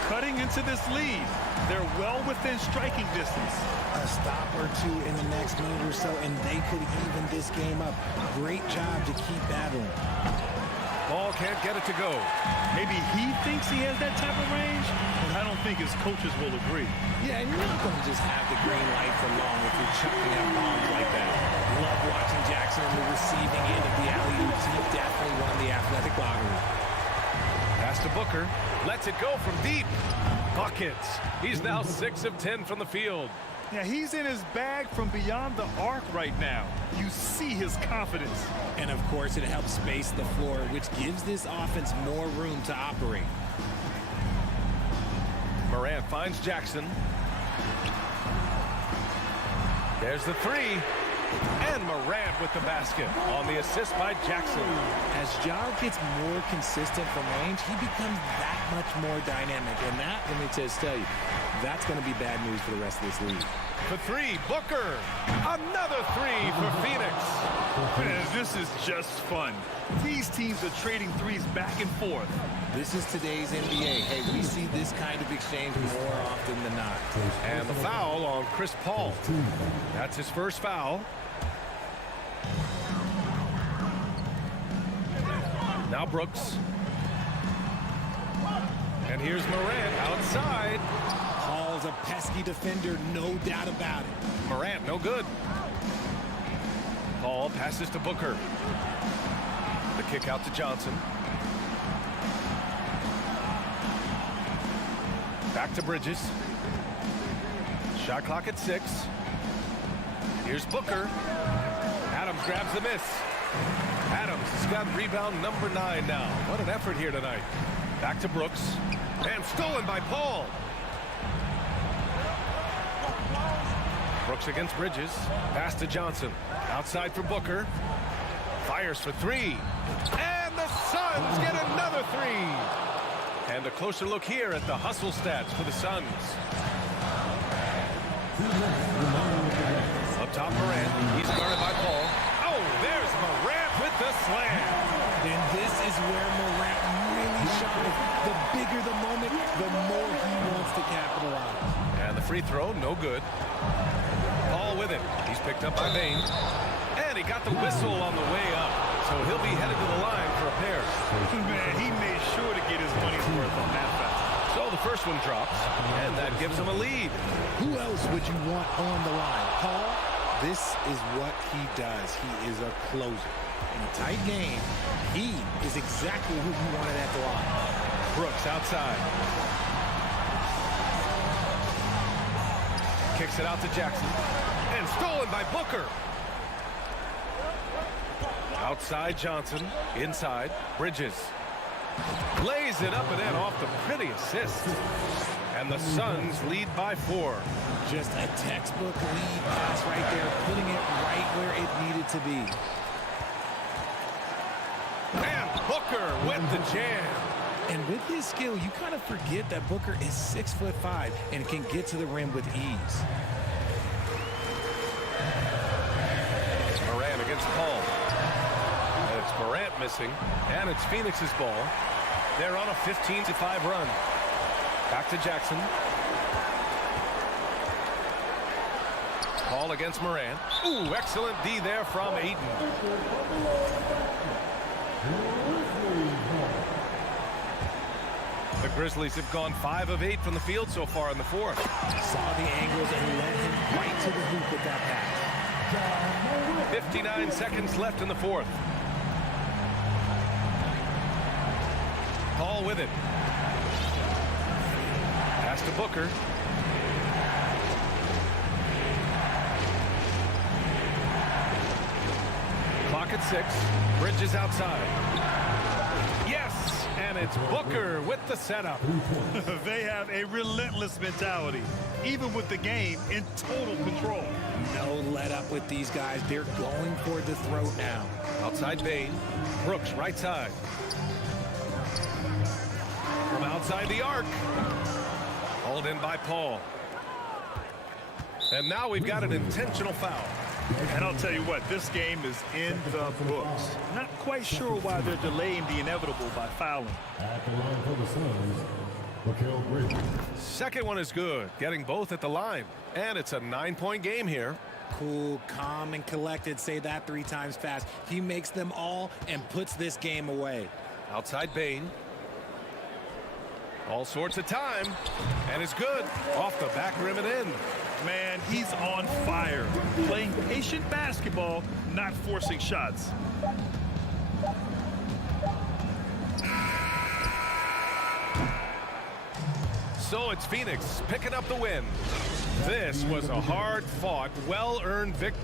Cutting into this lead. They're well within striking distance. A stop or two in the next minute or so, and they could even this game up. Great job to keep battling. Ball can't get it to go. Maybe he thinks he has that type of range, but I don't think his coaches will agree. Yeah, and you're not going to just have the green light for long if you're chucking out bombs like that. Love watching Jackson on the receiving end of the alley-oops. He definitely won the athletic lottery. Pass to Booker. Lets it go from deep. Buckets. He's now 6 of 10 from the field. Yeah, he's in his bag from beyond the arc right now. You see his confidence. And, of course, it helps space the floor, which gives this offense more room to operate. Morant finds Jackson. There's the three. And Morant with the basket on the assist by Jackson. As Ja gets more consistent from range, he becomes that much more dynamic. And that, let me just tell you, that's going to be bad news for the rest of this league. For three, Booker. Another three for Phoenix. Man, this is just fun. These teams are trading threes back and forth. This is today's NBA. Hey, we see this kind of exchange more often than not. And the foul on Chris Paul. That's his first foul. Now Brooks. And here's Morant outside. Paul's a pesky defender, no doubt about it. Morant, no good. Paul passes to Booker. The kick out to Johnson. Back to Bridges. Shot clock at 6. Here's Booker. Adams grabs the miss. Adams has got rebound number 9 now. What an effort here tonight. Back to Brooks. And stolen by Paul. Brooks against Bridges. Pass to Johnson. Outside for Booker. Fires for 3. And the Suns get another 3. And a closer look here at the hustle stats for the Suns. Up top, Morant. He's guarded by Paul. Oh, there's Morant with the slam. And this is where Morant really shines. The bigger the moment, the more he wants to capitalize. And the free throw, no good. Paul with it. He's picked up by Bain. And he got the whistle on the way up. So he'll be headed to the line for a pair. Man, he made sure to get his money's worth on that foul. So the first one drops, and that gives him a lead. Who else would you want on the line? Paul, this is what he does. He is a closer. In a tight game, he is exactly who you wanted at the line. Brooks outside. Kicks it out to Jackson. And stolen by Booker. Outside Johnson. Inside. Bridges. Lays it up and in off the pretty assist. And the Suns lead by 4. Just a textbook lead pass right there, putting it right where it needed to be. And Booker with the jam. And with his skill, you kind of forget that Booker is 6'5" and can get to the rim with ease. It's Morant against Paul. And it's Morant missing. And it's Phoenix's ball. They're on a 15-5 run. Back to Jackson. Paul against Morant. Ooh, excellent D there from Ayton. The Grizzlies have gone 5 of 8 from the field so far in the fourth. Saw the angles and led him right to the hoop with that pass. 59 seconds left in the fourth. Paul with it. Pass to Booker. Clock at 6. Bridges outside. Yes! And it's Booker with the setup. They have a relentless mentality, even with the game in total control. No let up with these guys. They're going for the throat now. Outside Bain. Brooks right side. From outside the arc. Hauled in by Paul. And now we've got an intentional foul. And I'll tell you what, this game is in the books. Not quite sure why they're delaying the inevitable by fouling. At the line for the Suns, Mikal Bridges. Second one is good, getting both at the line. And it's a 9-point game here. Cool, calm, and collected. Say that 3 times fast. He makes them all and puts this game away. Outside Bain. All sorts of time. And it's good. Off the back rim and in. Man, he's on fire. Playing patient basketball, not forcing shots. So it's Phoenix picking up the win. This was a hard-fought, well-earned victory.